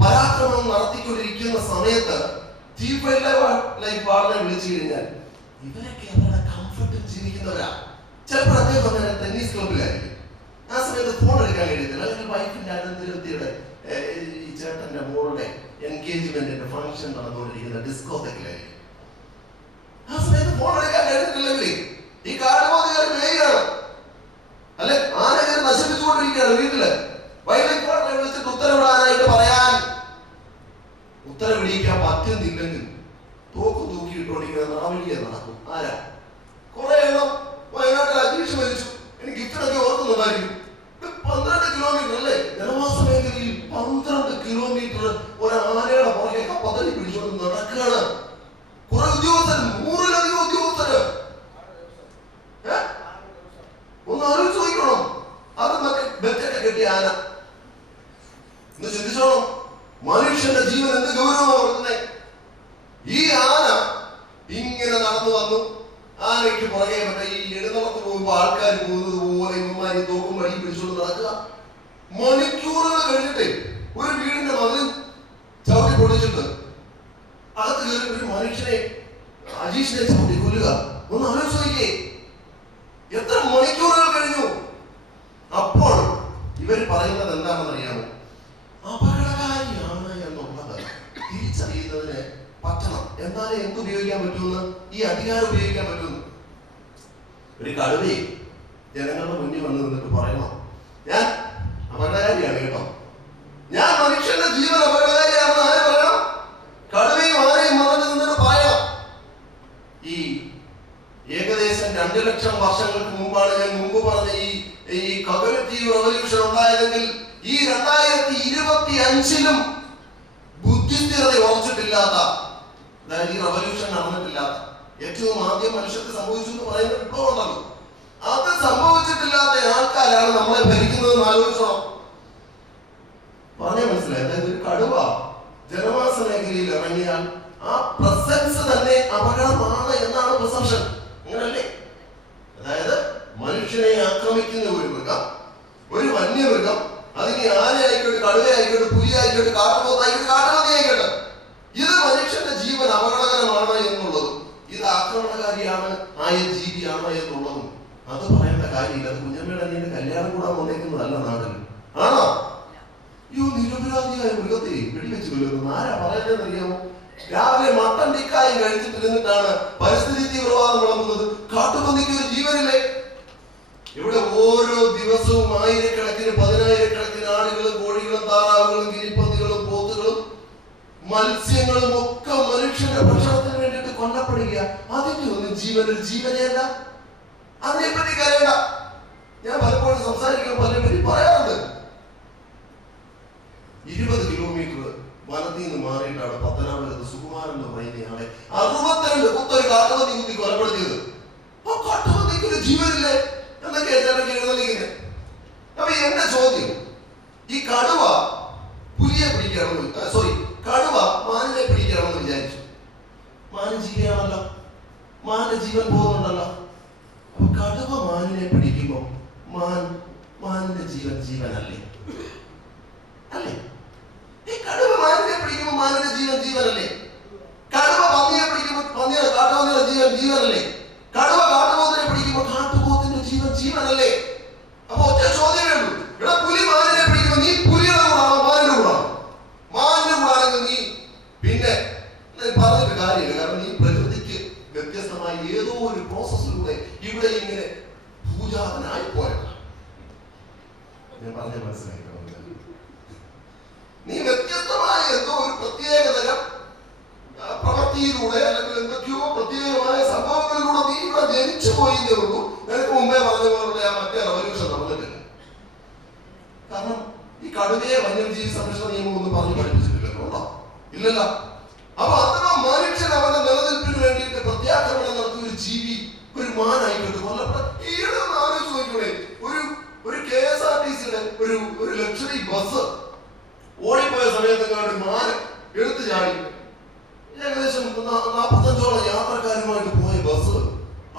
പരാക്രമണം നടത്തിക്കൊണ്ടിരിക്കുന്ന സമയത്ത് ചീഫ് വൈൽഡ് ലൈഫ് വാർഡനെ വിളിച്ചു കഴിഞ്ഞാൽ ഇവരൊക്കെ അവരുടെ കംഫർട്ടിൽ ജീവിക്കുന്നവരാ. ചിലപ്പോൾ അദ്ദേഹം പറഞ്ഞാൽ ടെന്നീസ് ക്ലബിലായിരിക്കും. ആ സമയത്ത് ഫോൺ എടുക്കാൻ കഴിയത്തില്ല. അല്ലെങ്കിൽ വൈഫിന്റെ അനന്തരത്തിയുടെ ഈ ചേട്ടന്റെ മോളുടെ എൻഗേജ്മെന്റിന്റെ ഫംഗ്ഷൻ നടന്നുകൊണ്ടിരിക്കുന്ന ഡിസ്കോതെക്കിലായിരിക്കും. ആ സമയത്ത് ഫോൺ എടുക്കാൻ കഴിഞ്ഞിട്ടില്ലെങ്കിൽ ഈ കാട്ടുപോത്തുകാർ മേയാണ് അല്ലെ ആനകൾ നശിപ്പിച്ചുകൊണ്ടിരിക്കുകയാണ് വീട്ടില്. വൈൽഡ് ലൈഫ് വാർഡനെ വിളിച്ചിട്ട് ഉത്തരവിടാനായിട്ട് പറയാൻ ഉത്തരവിടിയിക്കാൻ പറ്റുന്നില്ലെങ്കിൽ തോക്ക് തൂക്കിയിട്ടോടിക്കുന്ന നടവഴിയെ നടക്കും. ആരാ? കുറെ എണ്ണം വയനാട്ടിൽ അജീഷ് മരിച്ചു. എനിക്ക് ഗിഫ്റ്റിനൊക്കെ ഓർക്കുന്നുണ്ടായിരിക്കും. 12 കിലോമീറ്റർ അല്ലേ ജനവാസ മേഖലയിൽ 12 കിലോമീറ്റർ ഒരാനയുടെ പുറകെ പദ്ധതി പിടിച്ചുകൊണ്ട് നടക്കുകയാണ്. കുറെ ഉദ്യോഗസ്ഥർ, 100-ലധികം ഉദ്യോഗസ്ഥര്. ഒന്ന് ആലോചിച്ച് നോക്കണം. അത് മറ്റേ ബെറ്റൊക്കെ കെട്ടിയ ആന. ഒന്ന് ചിന്തിച്ചോണം, മനുഷ്യന്റെ ജീവൻ എന്ത് ഗൗരവമാണ് കൊടുക്കുന്നത്. ഈ ആന ഇങ്ങനെ നടന്നു വന്നു. ആനയ്ക്ക് പുറകെ മറ്റേ ഈ എഴുന്നള്ളത്ത് പോകുമ്പോ ആൾക്കാർ പോകുന്നത് പോലെ ഇവന്മാരി തോക്കും വഴി പിടിച്ചുകൊണ്ട് നടക്കുക. മണിക്കൂറുകൾ കഴിഞ്ഞിട്ട് ഒരു വീടിന്റെ മതിൽ ചവിട്ടി പൊട്ടിച്ചിട്ട് അകത്ത് കയറി ഒരു മനുഷ്യനെ അജീഷിനെ ചവിട്ടി കൊല്ലുക. ഒന്ന് ആലോചിച്ച് നോക്കിയേ, എത്ര മണിക്കൂറുകൾ കഴിഞ്ഞു. അപ്പോൾ ഇവർ പറയുന്നത് എന്താണെന്ന് അറിയാമോ? അപകടകാരിയാണ് എന്നുള്ളത് തിരിച്ചറിയുന്നതിന് പറ്റണം. എന്നാലേ എന്തുപയോഗിക്കാൻ പറ്റുമെന്ന്, ഈ അധികാരം ഉപയോഗിക്കാൻ പറ്റുമെന്ന്. ഒരു കടുവയെ ജനങ്ങളുടെ മുന്നിൽ വന്ന് നിന്നിട്ട് പറയണം, ഞാൻ അപകടകാരിയാണ് കേട്ടോ, ഞാൻ മനുഷ്യന്റെ ജീവൻ അപകടകാരിയാണെന്ന് ആര് പറയണം? കടുവയും ആരെയും മറന്നു നിന്നിട്ട് പറയണം. ഈ ഏകദേശം 2 ലക്ഷം വർഷങ്ങൾക്ക് മുമ്പാണ് ഞാൻ മുമ്പ് പറഞ്ഞ ഈ കഗ്നിറ്റീവ് റവല്യൂഷൻ ഉണ്ടായതെങ്കിൽ ഈ 2025-ലും ബുദ്ധിസ്ഥിരത ഉറച്ചിട്ടില്ലാത്ത, അതായത് ഈ റവല്യൂഷൻ നടന്നിട്ടില്ലാത്ത, ഏറ്റവും ആദ്യം മനുഷ്യർക്ക് സംഭവിച്ചു എന്ന് പറയുന്ന വിപ്ലവം ഉണ്ടല്ലോ, അത് സംഭവിച്ചിട്ടില്ലാത്ത ആൾക്കാരാണ് നമ്മളെ ഭരിക്കുന്നതെന്ന് ആലോചിച്ചോ. പറഞ്ഞാൽ മനസ്സിലായി. അതായത് ഒരു കടുവ ജനവാസ മേഖലയിൽ ഇറങ്ങിയാൽ ആ പ്രസൻസ് തന്നെ അപകടമാണ് എന്നാണ് പ്രിസംഷൻ. അങ്ങനല്ലേ? അതായത് മനുഷ്യനെ ആക്രമിക്കുന്ന ഒരു മൃഗം, ഒരു വന്യമൃഗം, അതിന് ആനയായിക്കോട്ടെ, കടുവയായിക്കോട്ടെ, പുലിയായിക്കോട്ടെ, കാട്ടുപോത്തായിക്കോട്ടെ, കാട്ടുപന്നിയായിക്കോട്ടെ, ഇത് മനുഷ്യന്റെ ജീവൻ അപകടകരമാണ് എന്നുള്ളതും ഇത് ആക്രമണകാരിയാണ് ആയ ജീവിയാണ് എന്നുള്ളതും അത് പറയേണ്ട കാര്യമില്ല. അത് കുഞ്ഞമ്മയുടെ അനിയന്റെ കല്യാണം കൂടാൻ വന്നേക്കുന്നതല്ല നാട്ടിൽ. ആണോ? നിരപരാധിയായ മൃഗത്തെ വെടിവെച്ച് കൊല്ലുന്നു. ആരാ പറയുന്നതെന്ന് അറിയാമോ? രാവിലെ മട്ടൻ ടിക്കായും കഴിച്ചിട്ടിരുന്നിട്ടാണ് പരിസ്ഥിതി തീവ്രവാദം വിളമ്പുന്നത്. കാട്ടുപന്നിക്ക് ഒരു ജീവനില്ലേ? ഇവിടെ ഓരോ ദിവസവും ആയിരക്കണക്കിന് 10,000-കണക്കിന് ആടുകളും കോഴികളും താറാവുകളും ഗിരിപ്പന്നികളും പോത്തുകളും മത്സ്യങ്ങളും ഒക്കെ മനുഷ്യന്റെ ഭക്ഷണത്തിന് വേണ്ടിയിട്ട് കൊല്ലപ്പെടുക. അതിന്റെ ഒന്നും ജീവൻ ഒരു ജീവനെയല്ല. അതിനെപ്പറ്റി കരയണ്ട. ഞാൻ പലപ്പോഴും സംസാരിക്കുമ്പോൾ പലരും പറയാറുണ്ട്, 20 കിലോമീറ്റർ വനത്തിൽ നിന്ന് മാറിയിട്ടാണ് പത്തനാപുരത്ത് സുകുമാരൻ എന്ന് പറയുന്നയാളെ 62 കുത്തൊരു കാട്ടുപന്നി കുത്തി കൊലപ്പെടുത്തിയത്. ആ കാട്ടുപന്നിക്ക് ഒരു ജീവൻ എന്നൊക്കെ എഴുന്നള്ളിക്കുന്നത്. അപ്പൊ എന്റെ ചോദ്യം, ഈ കടുവ പുലിയെ പിടിക്കണമെന്ന് കടുവ മാനിനെ പിടിക്കണമെന്ന് വിചാരിച്ചു. മാന് ജീവിയാണല്ലോ, മാന്റെ ജീവൻ പോകുന്നുണ്ടല്ലോ. അപ്പൊ കടുവ മാനിനെ പിടിക്കുമ്പോ മാനിന്റെ ജീവനല്ലേ? അല്ലേ? ഈ കടുവ മാനിനെ പിടിക്കുമ്പോ മാനിന്റെ ജീവനല്ലേ? കടുവ പന്നിയെ പിടിക്കുമ്പോ കാട്ടുപന്നിയുടെ ജീവനല്ലേ? കടുവ കാട്ടുപോത്തിനെ പിടിക്കുമ്പോ കാട്ടുപോത്തിന്റെ ജീവനല്ലേ? അപ്പൊ ഒറ്റ ചോദ്യമേ ഉള്ളൂ, ഇവിടെ പുലി മാനിനെ പിടിക്കുമ്പോ നീ പുലിയുടെ കൂടാണോ മാനിന്റെ കൂടാണോ? മാനിന്റെ കൂടാണെങ്കിൽ നീ പിന്നെ പറഞ്ഞിട്ട് കാര്യമില്ല. കാരണം ഈ പ്രകൃതിക്ക് വ്യത്യസ്തമായ ഏതോ ഒരു പ്രോസസ്സിലൂടെ ഇവിടെ ഇങ്ങനെ പൂജാതനായി പോയതാണ്. ഞാൻ പറഞ്ഞ മനസ്സിലായി. നീ വ്യത്യസ്തമായ എന്തോ ഒരു പ്രത്യേകതരം പ്രവൃത്തിയിലൂടെ അല്ലെങ്കിൽ എന്തൊക്കെയോ പ്രത്യേകമായ സംഭവങ്ങളിലൂടെ നീ ഇവിടെ ജനിച്ചു പോയിന്നേ ഉള്ളൂ. നിനക്ക് മുമ്പേ പറഞ്ഞ പോലെ ആ മറ്റേ റവല്യൂഷൻ നടന്നിട്ടില്ല. കാരണം ഈ കടുവയെ വന്യജീവി സംരക്ഷണ നിയമം ഒന്നും പറഞ്ഞു പഠിപ്പിച്ചിട്ടില്ലല്ലോ, ഉണ്ടോ? ഇല്ലല്ലോ. അപ്പൊ അഥവാ മനുഷ്യൻ അവന്റെ നിലനിൽപ്പിന് വേണ്ടിയിട്ട് പ്രത്യാക്രമണം നടത്തിയ ഒരു ജീവി, ഒരു മാനായിക്കോട്ടെ കൊല്ലപ്പെട്ട ഈയിടെ ഒന്ന് ആലോചിച്ച് നോക്കിക്കൂടെ? ഒരു KSRTCയുടെ ഒരു ലക്ഷറി ബസ് ഓടിപ്പോയ സമയത്തെങ്ങാണ്ട് മാന് എടുത്തു ചാടി. ഏകദേശം 45ഓളം യാത്രക്കാരുമായിട്ട് പോയ ബസ്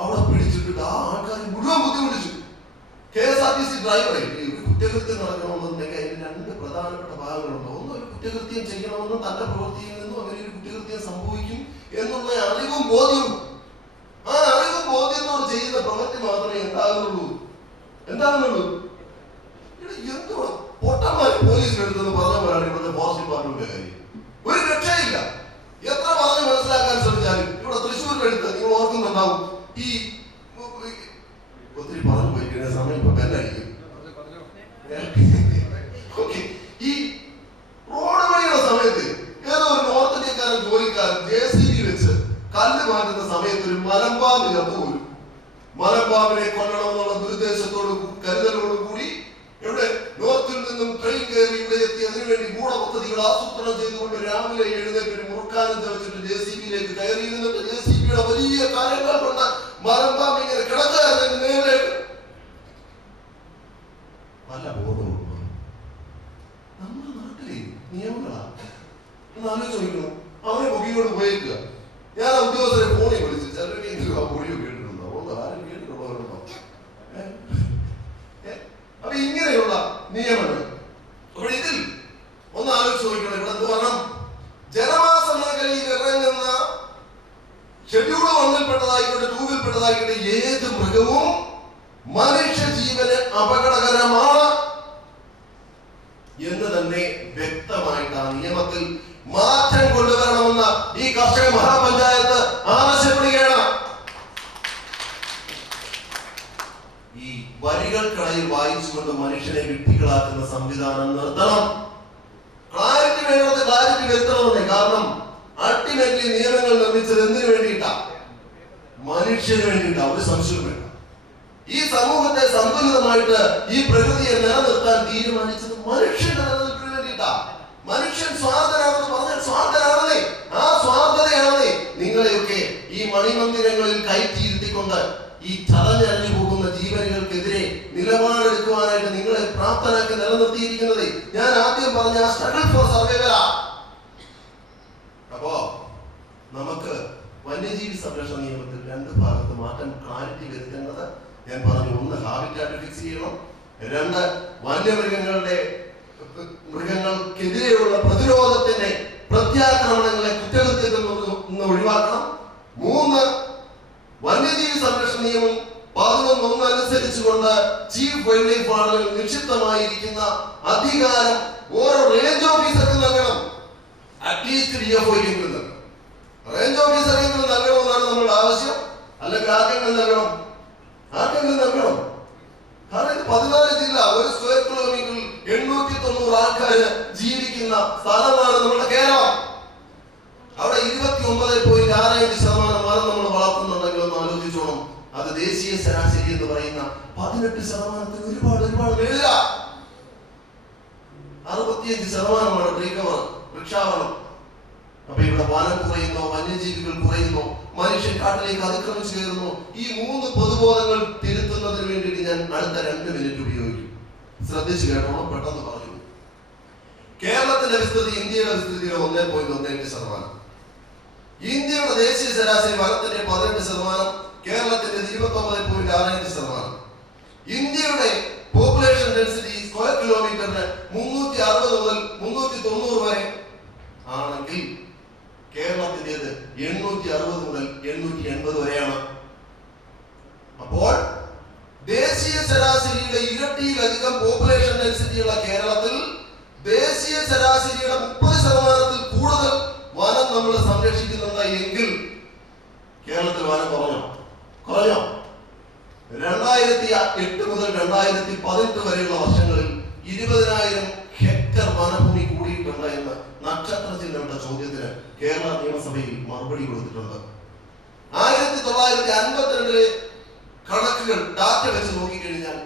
അവിടെ പിടിച്ചിട്ടിട്ട് ആ ആൾക്കാർ മുഴുവൻ ബുദ്ധിമുട്ടിച്ചു. KSRTC ഡ്രൈവറെ ഒരു കുറ്റകൃത്യം നടക്കണമെന്നുണ്ടെങ്കിൽ അതിന് രണ്ട് പ്രധാനപ്പെട്ട ഭാഗങ്ങളുണ്ട്. ഒന്ന്, ഒരു കുറ്റകൃത്യം ചെയ്യണമെന്നും തന്റെ പ്രവൃത്തിയിൽ നിന്നും അങ്ങനെ ഒരു കുറ്റകൃത്യം സംഭവിക്കും എന്നുള്ള അറിവും ബോധ്യവും. ആ അറിവും ബോധ്യത്തോട് ചെയ്യുന്ന പ്രവൃത്തി മാത്രമേ എന്താകുന്നുള്ളൂ. എന്തുവാ പൊട്ടന്മാര് പോലീസിനെടുത്തെന്ന് പറഞ്ഞ പോലാണ് ഇവിടുത്തെ ഫോറസ്റ്റ് ഡിപ്പാർട്ട്മെന്റിന്റെ കാര്യം. ഒരു രക്ഷയില്ല. എത്ര പറഞ്ഞ് മനസ്സിലാക്കാൻ ശ്രമിച്ചാലും ഇവിടെ തൃശ്ശൂരിലെടുത്ത് നിങ്ങൾ ഓർക്കുന്നുണ്ടാവും, ഈ ഒത്തിരി പറഞ്ഞു പോയി കഴിഞ്ഞ സമയം ഇപ്പൊ ബെല്ലടിക്കും. ഈ റോഡ് പണിയുടെ സമയത്ത് ഏതോ ഒരു നോർത്ത് ഇന്ത്യക്കാരൻ ജോലിക്കാരൻ JCB വെച്ച് കല്ല് മാറ്റുന്ന സമയത്ത് ഒരു മലമ്പാമ്പ് ചത്തുപോലും. മലമ്പാമ്പിനെ കൊല്ലണമെന്നുള്ള ദുരുദ്ദേശത്തോട് കരുതലോട് കൂടി ഇവിടെ നോർത്തിൽ നിന്നും ട്രെയിൻ കയറി ഇവിടെ എത്തി അതിനുവേണ്ടി ഗൂഢപദ്ധതികൾ ആസൂത്രണം ചെയ്തുകൊണ്ട് രാവിലെ എഴുന്നേറ്റ് ഒരു മുറുക്കാനം വെച്ചിട്ട് JCBയിലേക്ക് കയറി നിന്നിട്ട് JCBയുടെ വലിയ കാര്യങ്ങൾ കൊണ്ട് മലമ്പാമ്പ് ഇങ്ങനെ കിടക്കാതെ നേരെ നല്ല ബോധവും. നമ്മുടെ നാട്ടിലെ നിയമങ്ങളാ എന്ന് ആലോചിച്ച് നോക്കണം. അവനെ പൊക്കിയോട് പോയേക്കുക. ഞാൻ ഉദ്യോഗസ്ഥരെ ഫോണിൽ വിളിച്ചു. ചിലർക്ക് ആ പൊടിയോ കേട്ടിട്ടുണ്ടോ? ആരും കേട്ടിട്ടുള്ളവരുണ്ടോ? അപ്പൊ ഇങ്ങനെയുള്ള നിയമങ്ങൾ. അപ്പോൾ ഇതിൽ ഒന്ന് ആലോചിച്ച് നോക്കണം. ഇവിടെ എന്ത് പറയണം? ജനവാസ മേഖലയിൽ ഇറങ്ങുന്ന ഷെഡ്യൂൾ 1-ൽപ്പെട്ടതായിക്കോട്ടെ 2-ൽപ്പെട്ടതായിക്കോട്ടെ ഏത് മൃഗവും മനുഷ്യ ജീവന് അപകടകരമാണ് എന്ന് തന്നെ വ്യക്തമായിട്ട് ആ നിയമത്തിൽ മാറ്റം കൊണ്ടുവരണമെന്ന് ഈ കർഷക മഹാപഞ്ചായത്ത് ആവശ്യപ്പെടുകയാണ്. ഈ വരികൾക്കിടയിൽ വായിച്ചുകൊണ്ട് മനുഷ്യനെ വിഡ്ഢികളാക്കുന്ന സംവിധാനം നിർത്തണം. ക്ലാരിറ്റി വേണ്ടത് ക്ലാരിറ്റി വരുത്തണമെന്നേ. കാരണം അൾട്ടിമേറ്റ്ലി നിയമങ്ങൾ നിർമ്മിച്ചത് എന്തിനു വേണ്ടിയിട്ടാ? മനുഷ്യന് വേണ്ടിയിട്ടാ. ഒരു സംശയം വേണ്ട. ഈ സമൂഹത്തെ സന്തുലിതമായിട്ട് ഈ പ്രകൃതിയെ നിലനിർത്താൻ തീരുമാനിച്ചത് മനുഷ്യന്റെ നിലനിൽപ്പിന് വേണ്ടിയിട്ടാ. മനുഷ്യൻ സ്വാർത്ഥനാണെന്ന് പറഞ്ഞാൽ സ്വാർത്ഥനാണെന്നേ. ആ സ്വാർത്ഥതയാണെന്നേ നിങ്ങളെയൊക്കെ ഈ മണിമന്ദിരങ്ങളിൽ കയറ്റിയിരുത്തിക്കൊണ്ട് ഈ ചതഞ്ഞറിഞ്ഞു പോകുന്ന ജീവനുകൾക്കെതിരെ നിലപാടെടുക്കുവാനായിട്ട് നിങ്ങളെ പ്രാപ്തനാക്കി നിലനിർത്തിയിരിക്കുന്നത്. ഞാൻ ആദ്യം പറഞ്ഞ സ്ട്രഗിൾ ഫോർ സർവൈവലാ. അപ്പോ നമുക്ക് വന്യജീവി സംരക്ഷണ നിയമത്തിൽ രണ്ട് ഭാഗത്ത് മാറ്റം ക്ലാരിറ്റി വരുത്തേണ്ടത് ഞാൻ പറഞ്ഞു. ഒന്ന്, ഹാബിറ്റാറ്റ് ഫിക്സ് ചെയ്യണം. രണ്ട്, മൃഗങ്ങൾക്കെതിരെയുള്ള പ്രതിരോധത്തിന്റെ പ്രത്യാക്രമണങ്ങളെ കുറ്റകൃത്യത്തിൽ നിന്ന് ഒഴിവാക്കണം. മൂന്ന്, വന്യജീവി സംരക്ഷണ നിയമം 11(1) അനുസരിച്ചുകൊണ്ട് ചീഫ് വൈൽഡ് ലൈഫ് വാർഡനിൽ നിക്ഷിപ്തമായിരിക്കുന്ന അധികാരം ഓരോ റേഞ്ച് ഓഫീസർക്ക് നൽകണം. അറ്റ്ലീസ്റ്റ് DFOയ്ക്കെങ്കിലും നൽകണം. റേഞ്ച് ഓഫീസർക്കെങ്കിലും നൽകണമെന്നാണ് നമ്മുടെ ആവശ്യം. അല്ലെങ്കിൽ ആർക്കെങ്കിലും നൽകണം. കാരണം ഇത് 14 ജില്ല, 1 സ്ക്വയർ കിലോമീറ്ററിൽ 890 ആൾക്കാര് ജീവിക്കുന്ന സ്ഥലമാണ് നമ്മുടെ കേരളം. അവിടെ 29.65% മരം നമ്മൾ വളർത്തുന്നുണ്ടെങ്കിൽ ഒന്ന് ആലോചിച്ചോണം. അത് ദേശീയ ശരാശരി എന്ന് പറയുന്ന 18% ഒരുപാട് മേളില. 65% ട്രീ കവർ, വൃക്ഷാവരണം. അപ്പൊ ഇവിടെ വനം കുറയുന്നു, വന്യജീവികൾ കുറയുന്നു, മനുഷ്യൻ കാട്ടിലേക്ക് അതിക്രമിച്ചു കയറുന്നു. ഈ 3 പൊതുബോധങ്ങൾ തിരുത്തുന്നതിന് വേണ്ടിയിട്ട് ഞാൻ അടുത്ത 2 മിനിറ്റ് ഉപയോഗിക്കും. ശ്രദ്ധിച്ചു കേട്ടോണം, പെട്ടെന്ന് പറഞ്ഞു. കേരളത്തിന്റെ വിസ്തൃതി ഇന്ത്യയുടെ വിസ്തൃതിയുടെ 1.18%. ഇന്ത്യയുടെ ദേശീയ ശരാശരി വനത്തിന്റെ 18%, കേരളത്തിന്റെ 29.65%. ഇന്ത്യയുടെ പോപ്പുലേഷൻ ഡെൻസിറ്റി സ്ക്വയർ കിലോമീറ്ററിന് 360 മുതൽ 390 വരെ ആണെങ്കിൽ കേരളത്തിൻ്റെത് 860 മുതൽ 880 വരെയാണ്. അപ്പോൾ ദേശീയ ശരാശരിയുടെ ഇരട്ടിയിലധികം പോപ്പുലേഷൻ ഡെൻസിറ്റിയുള്ള കേരളത്തിൽ ദേശീയ ശരാശരിയുടെ 30% കൂടുതൽ വനം നമ്മൾ സംരക്ഷിക്കുന്നുണ്ട് എങ്കിൽ കേരളത്തിൽ വനം കുറഞ്ഞോ? 2008 മുതൽ 2018 വരെയുള്ള വർഷങ്ങളിൽ 20,000 ഹെക്ടർ വനഭൂമി കൂടിയിട്ടുണ്ട് എന്ന് നക്ഷത്ര ചിഹ്നമിട്ട ചോദ്യത്തിന് കേരള നിയമസഭയിൽ മറുപടി കൊടുത്തിട്ടുണ്ട്. 1952 കണക്കുകൾ ഡാറ്റ വെച്ച് നോക്കിക്കഴിഞ്ഞാൽ